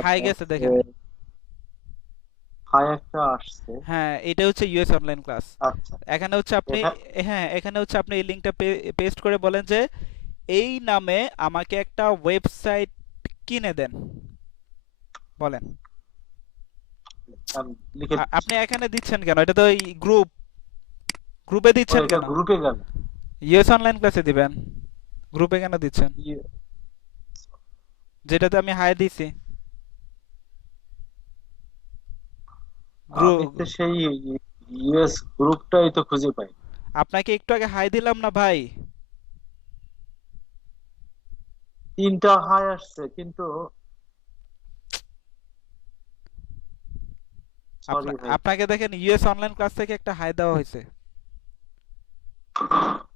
হাই গেছে দেখেন, হাই একটা আসছে, হ্যাঁ এটা হচ্ছে ইউএস অনলাইন ক্লাস। আচ্ছা এখানে হচ্ছে আপনি, হ্যাঁ এখানে হচ্ছে আপনি এই লিংকটা পেস্ট করে বলেন যে এই নামে আমাকে একটা ওয়েবসাইট কিনে দেন, বলেন। আপনি এখানে দিচ্ছেন কেন, এটা তো গ্রুপে দিচ্ছেন কেন? গ্রুপে গেল, ইউএস অনলাইন ক্লাসে দিবেন, গ্রুপে কেন দিচ্ছেন? যেটাতে আমি হাই দিছি সেই ইউএস গ্রুপটাই তো খুঁজে পাই। আপনাকে একটু আগে হাই দিলাম না ভাই? 3টা হাই আসছে, কিন্তু আপনাকে দেখেন ইউএস অনলাইন ক্লাস থেকে একটা হাই দেওয়া হয়েছে।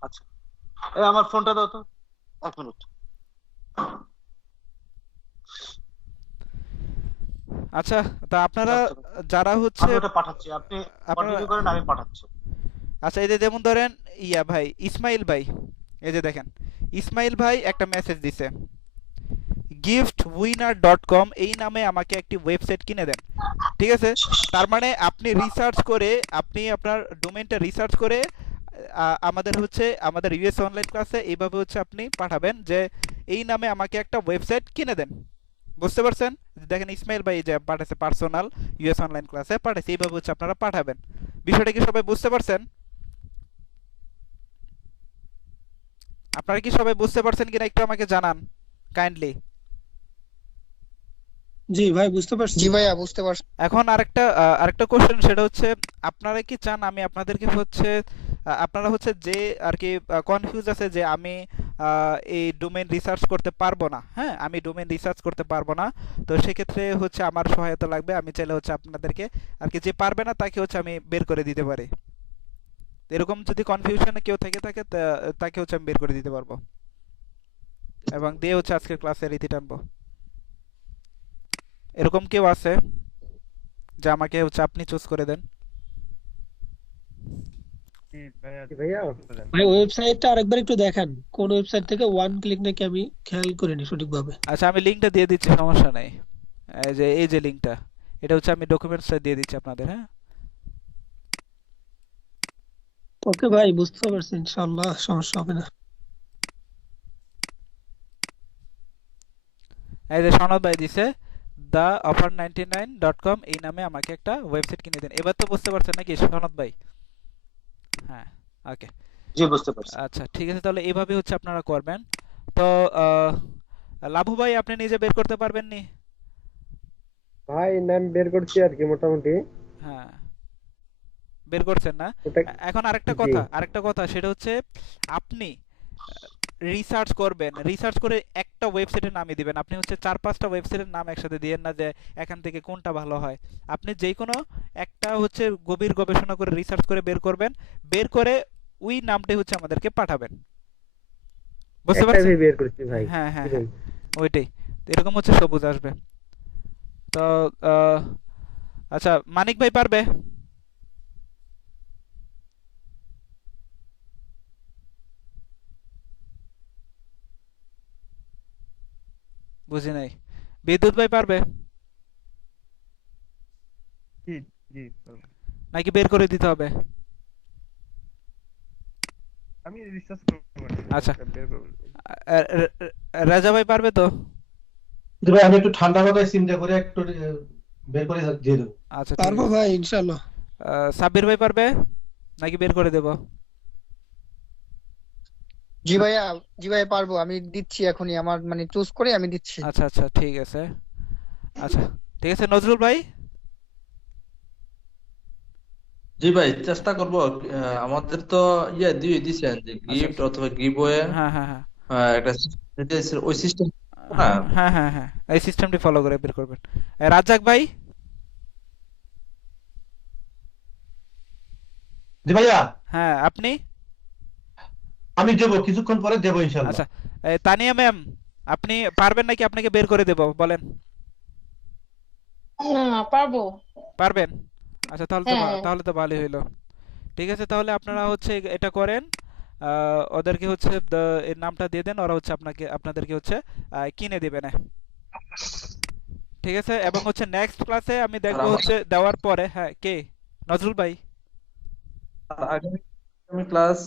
আচ্ছা এই আমার ফোনটা দাও তো, 1 মিনিট। আচ্ছা তা আপনারা যারা হচ্ছে আমি ওটা পাঠাচ্ছি, আপনি কন্টিনিউ করেন, আমি পাঠাচ্ছি। আচ্ছা এই যে যেমন ধরেন ইয়া ভাই ইসমাইল ভাই, এই যে দেখেন ইসমাইল ভাই একটা মেসেজ দিছে, giftwinner.com এই নামে আমাকে একটি ওয়েবসাইট কিনে দেন। ঠিক আছে, তার মানে আপনি রিসার্চ করে, আপনি আপনার ডোমেইনটা রিসার্চ করে আমাদের ইউএস অনলাইন ক্লাসে এইভাবে হচ্ছে আপনি পাঠাবেন যে এই নামে আমাকে একটা ওয়েবসাইট কিনে দেন। বুঝতে পারছেন? দেখেন ইসমাইল ভাই যে পাঠাচ্ছে পার্সোনাল ইউএস অনলাইন ক্লাসে পাঠাচ্ছে, এইভাবে হচ্ছে আপনারা পাঠাবেন। বিষয়টা কি সবাই বুঝতে পারছেন? আপনারা কি সবাই বুঝতে পারছেন কিনা একটু আমাকে জানান কাইন্ডলি। জি ভাই বুঝতে পারছি। জি ভাইয়া বুঝতে পারছি। এখন আরেকটা কোশ্চেন, সেটা হচ্ছে আপনারা কি চান আমি আপনাদেরকে হচ্ছে আপনারা হচ্ছে যে আর কি কনফিউজ আছে যে আমি এই ডোমেইন রিসার্চ করতে পারবো না, হ্যাঁ আমি ডোমেইন রিসার্চ করতে পারবো না, তো সেক্ষেত্রে হচ্ছে আমার সহায়তা লাগবে, আমি চাইলে হচ্ছে আপনাদেরকে আর কি যে পারবে না তাকে হচ্ছে আমি বের করে দিতে পারি। এরকম যদি কনফিউশনে কেউ থেকে থাকে তাকে হচ্ছে আমি বের করে দিতে পারবো। এবং দিয়ে হচ্ছে আজকের ক্লাসের রীতি টানবো। এরকম কেউ আছে যে আমাকে হচ্ছে আপনি চুজ করে দেন? ভাইয়া ভাই ওয়েবসাইটটা আরেকবার একটু দেখান, কোন ওয়েবসাইট থেকে ওয়ান ক্লিক নাকি আমি খেয়াল করিনি সঠিকভাবে। আচ্ছা আমি লিংকটা দিয়ে দিচ্ছি, সমস্যা নাই। এই যে লিংকটা, এটা হচ্ছে আমি ডকুমেন্টসটা দিয়ে দিচ্ছি আপনাদের। হ্যাঁ ওকে ভাই, বুঝতে পারছি, ইনশাআল্লাহ সমস্যা হবে না। এই যে সনদ ভাই দিছে theoffer99.com, এই নামে আমাকে একটা ওয়েবসাইট কিনে দেন। এবার তো বুঝতে পারছেন নাকি সনদ ভাই? হ্যাঁ ওকে, জি বুঝতে পারছি। আচ্ছা ঠিক আছে, তাহলে এভাবে হচ্ছে আপনারা করবেন। তো লাভু ভাই আপনি নিজে বের করতে পারবেন নি? ভাই নাম বের করছি আর কি মোটামুটি। হ্যাঁ বের করছেন না? এখন আরেকটা কথা সেটা হচ্ছে আপনি রিসার্চ করবেন, রিসার্চ করে একটা ওয়েবসাইটের নামই দিবেন। আপনি হচ্ছে 4-5টা ওয়েবসাইটের নাম একসাথে দিয়েন না যে এখান থেকে কোনটা ভালো হয়। আপনি যে কোনো একটা হচ্ছে গভীর গবেষণা করে রিসার্চ করে বের করবেন, বের করে ওই নামটাই হচ্ছে আমাদেরকে পাঠাবেন। বুঝতে পারছেন? বের করছি ভাই। হ্যাঁ হ্যাঁ হ্যাঁ ওইটাই। এরকম হচ্ছে সবুজ আসবে। তো আচ্ছা মানিক ভাই পারবে? বুঝি নাই। বিদ্যুৎ ভাই পারবে জি জি পারবো। নাকি বের করে দিতে হবে? আমি রিসার্চ করব। আচ্ছা বের করব। রাজা ভাই পারবে তো? ভাই আমি একটু ঠান্ডা মাথায় চিন্তা করে একটু বের করে দিয়ে দেবো। আচ্ছা পারবো ভাই ইনশাআল্লাহ। সাব্বির ভাই পারবে নাকি বের করে দেব? জি ভাইয়া পারবো, আমি দিচ্ছি এখনই, আমার মানে চুজ করে আমি দিচ্ছি। আচ্ছা আচ্ছা ঠিক আছে। আচ্ছা ঠিক আছে, নজরুল ভাই? জি ভাই চেষ্টা করব। আমাদের তো দিয়ে দিছেন যে গিফট অথবা গিভওয়ে হ্যাঁ হ্যাঁ হ্যাঁ একটা ওই সিস্টেম না? হ্যাঁ হ্যাঁ হ্যাঁ এই সিস্টেমটি ফলো করে বের করবেন। রাজ্জাক ভাই? জি ভাইয়া হ্যাঁ আপনি? আমি দেবো, কিছুক্ষণ পরে দেবো ইনশাআল্লাহ। আচ্ছা তানিয়া ম্যাম আপনি পারবেন নাকি আপনাকে বের করে দেব বলেন? না পারবো। পারবেন? আচ্ছা হ্যাঁ তাহলে তো ভালোই হইলো। ঠিক আছে, তাহলে আপনারা হচ্ছে এটা করেন, ওদেরকে হচ্ছে এর নামটা দিয়ে দেন, ওরা হচ্ছে আপনাদেরকে হচ্ছে কিনে দিবে না। ঠিক আছে, এবং হচ্ছে নেক্সট ক্লাসে আমি দেখবো হচ্ছে দেওয়ার পরে। হ্যাঁ কে? নজরুল ভাই? আগামী ক্লাস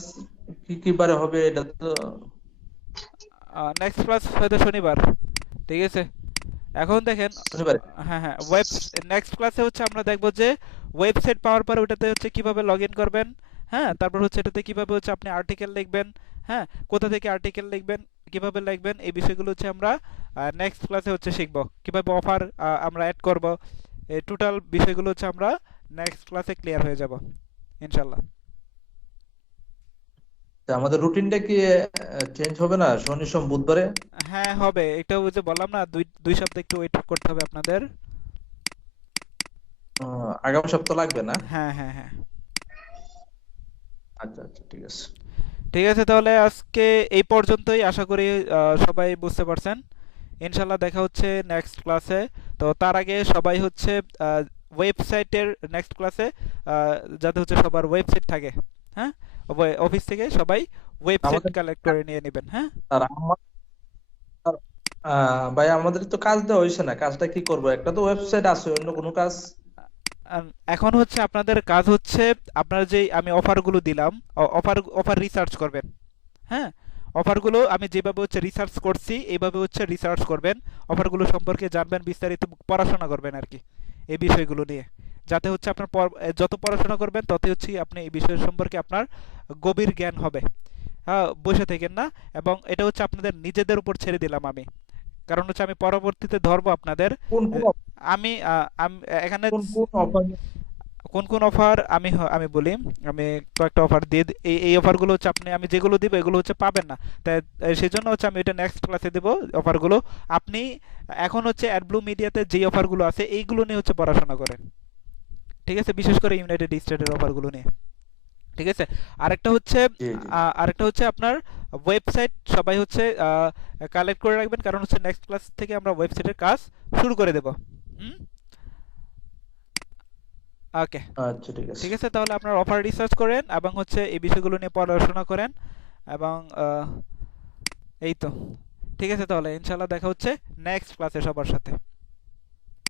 কি বারে হবে এটা তো? নেক্সট ক্লাস হয়তো শনিবার। ঠিক আছে, এখন দেখেন শনিবার। হ্যাঁ হ্যাঁ নেক্সট ক্লাসে হচ্ছে আমরা দেখবো যে ওয়েবসাইট পাওয়ার পরে ওটাতে হচ্ছে কিভাবে লগ ইন করবেন। হ্যাঁ তারপর হচ্ছে এটাতে কিভাবে হচ্ছে আপনি আর্টিকেল লিখবেন। হ্যাঁ কোথা থেকে আর্টিকেল লিখবেন, কিভাবে লিখবেন, এই বিষয়গুলো হচ্ছে আমরা নেক্সট ক্লাসে হচ্ছে শিখবো। কিভাবে অফার আমরা অ্যাড করব, এই টোটাল বিষয়গুলো হচ্ছে আমরা নেক্সট ক্লাসে ক্লিয়ার হয়ে যাব ইনশাআল্লাহ। আমাদের রুটিনটা কি চেঞ্জ হবে না শনি সোম বুধবারে? হ্যাঁ হবে, এটা ওই যে বললাম না, দুই সপ্তাহ একটু ওয়েট করতে হবে আপনাদের। আগামী সপ্তাহ লাগবে না? হ্যাঁ হ্যাঁ হ্যাঁ আচ্ছা আচ্ছা ঠিক আছে। ঠিক আছে, তাহলে আজকে এই পর্যন্তই। আশা করি সবাই বুঝতে পারছেন। ইনশাল্লাহ দেখা হচ্ছে নেক্সট ক্লাসে। তো তার আগে সবাই হচ্ছে ওয়েবসাইটের নেক্সট ক্লাসে যাতে হচ্ছে সবার ওয়েবসাইট থাকে। হ্যাঁ অফিস থেকে সবাই ওয়েবসাইট কালেক্ট করে নিয়ে নেবেন। হ্যাঁ আর ভাই আমাদের তো কাজ দেওয়া হয়েছে না, কাজটা কি করব? একটা তো ওয়েবসাইট আছে, অন্য কোনো কাজ? এখন হচ্ছে আপনাদের কাজ হচ্ছে আপনারা যে আমি অফারগুলো দিলাম, অফার রিসার্চ করবেন। হ্যাঁ অফারগুলো আমি যেভাবে হচ্ছে রিসার্চ করছি এইভাবে হচ্ছে রিসার্চ করবেন, অফারগুলো সম্পর্কে জানবেন, বিস্তারিত পড়াশোনা করবেন আর কি এই বিষয়গুলো নিয়ে, যাতে হচ্ছে আপনার যত পড়াশোনা করবেন ততই হচ্ছে আপনি এই বিষয় সম্পর্কে আপনার গভীর জ্ঞান হবে। হ্যাঁ বসে থাকেন না, এবং এটা হচ্ছে আপনাদের নিজেদের উপর ছেড়ে দিলাম আমি, কারণ হচ্ছে আমি পরবর্তীতে ধরবো আপনাদের। আমি এখানে কোন কোন অফার আমি বলি, আমি কয়েকটা অফার দিয়ে এই অফারগুলো হচ্ছে আমি যেগুলো দিব এগুলো হচ্ছে পাবেন না, তাই সেই জন্য হচ্ছে আমি এটা নেক্সট ক্লাসে দেবো অফারগুলো। আপনি এখন হচ্ছে অ্যাডব্লু মিডিয়াতে যে অফারগুলো আছে এইগুলো নিয়ে হচ্ছে পড়াশোনা করেন। ঠিক আছে, বিশেষ করে ইউনাইটেড স্টেটের অফারগুলো নিয়ে। ঠিক আছে, আরেকটা হচ্ছে আপনার ওয়েবসাইট সবাই হচ্ছে কালেক্ট করে রাখবেন, কারণ হচ্ছে নেক্সট ক্লাস থেকে আমরা ওয়েবসাইটের কাজ শুরু করে দেব। ওকে, আচ্ছা ঠিক আছে। ঠিক আছে, তাহলে আপনার অফার রিসার্চ করেন এবং হচ্ছে এই বিষয়গুলো নিয়ে পড়াশোনা করেন এবং এই তো ঠিক আছে, তাহলে ইনশাআল্লাহ দেখা হচ্ছে নেক্সট ক্লাসে সবার সাথে।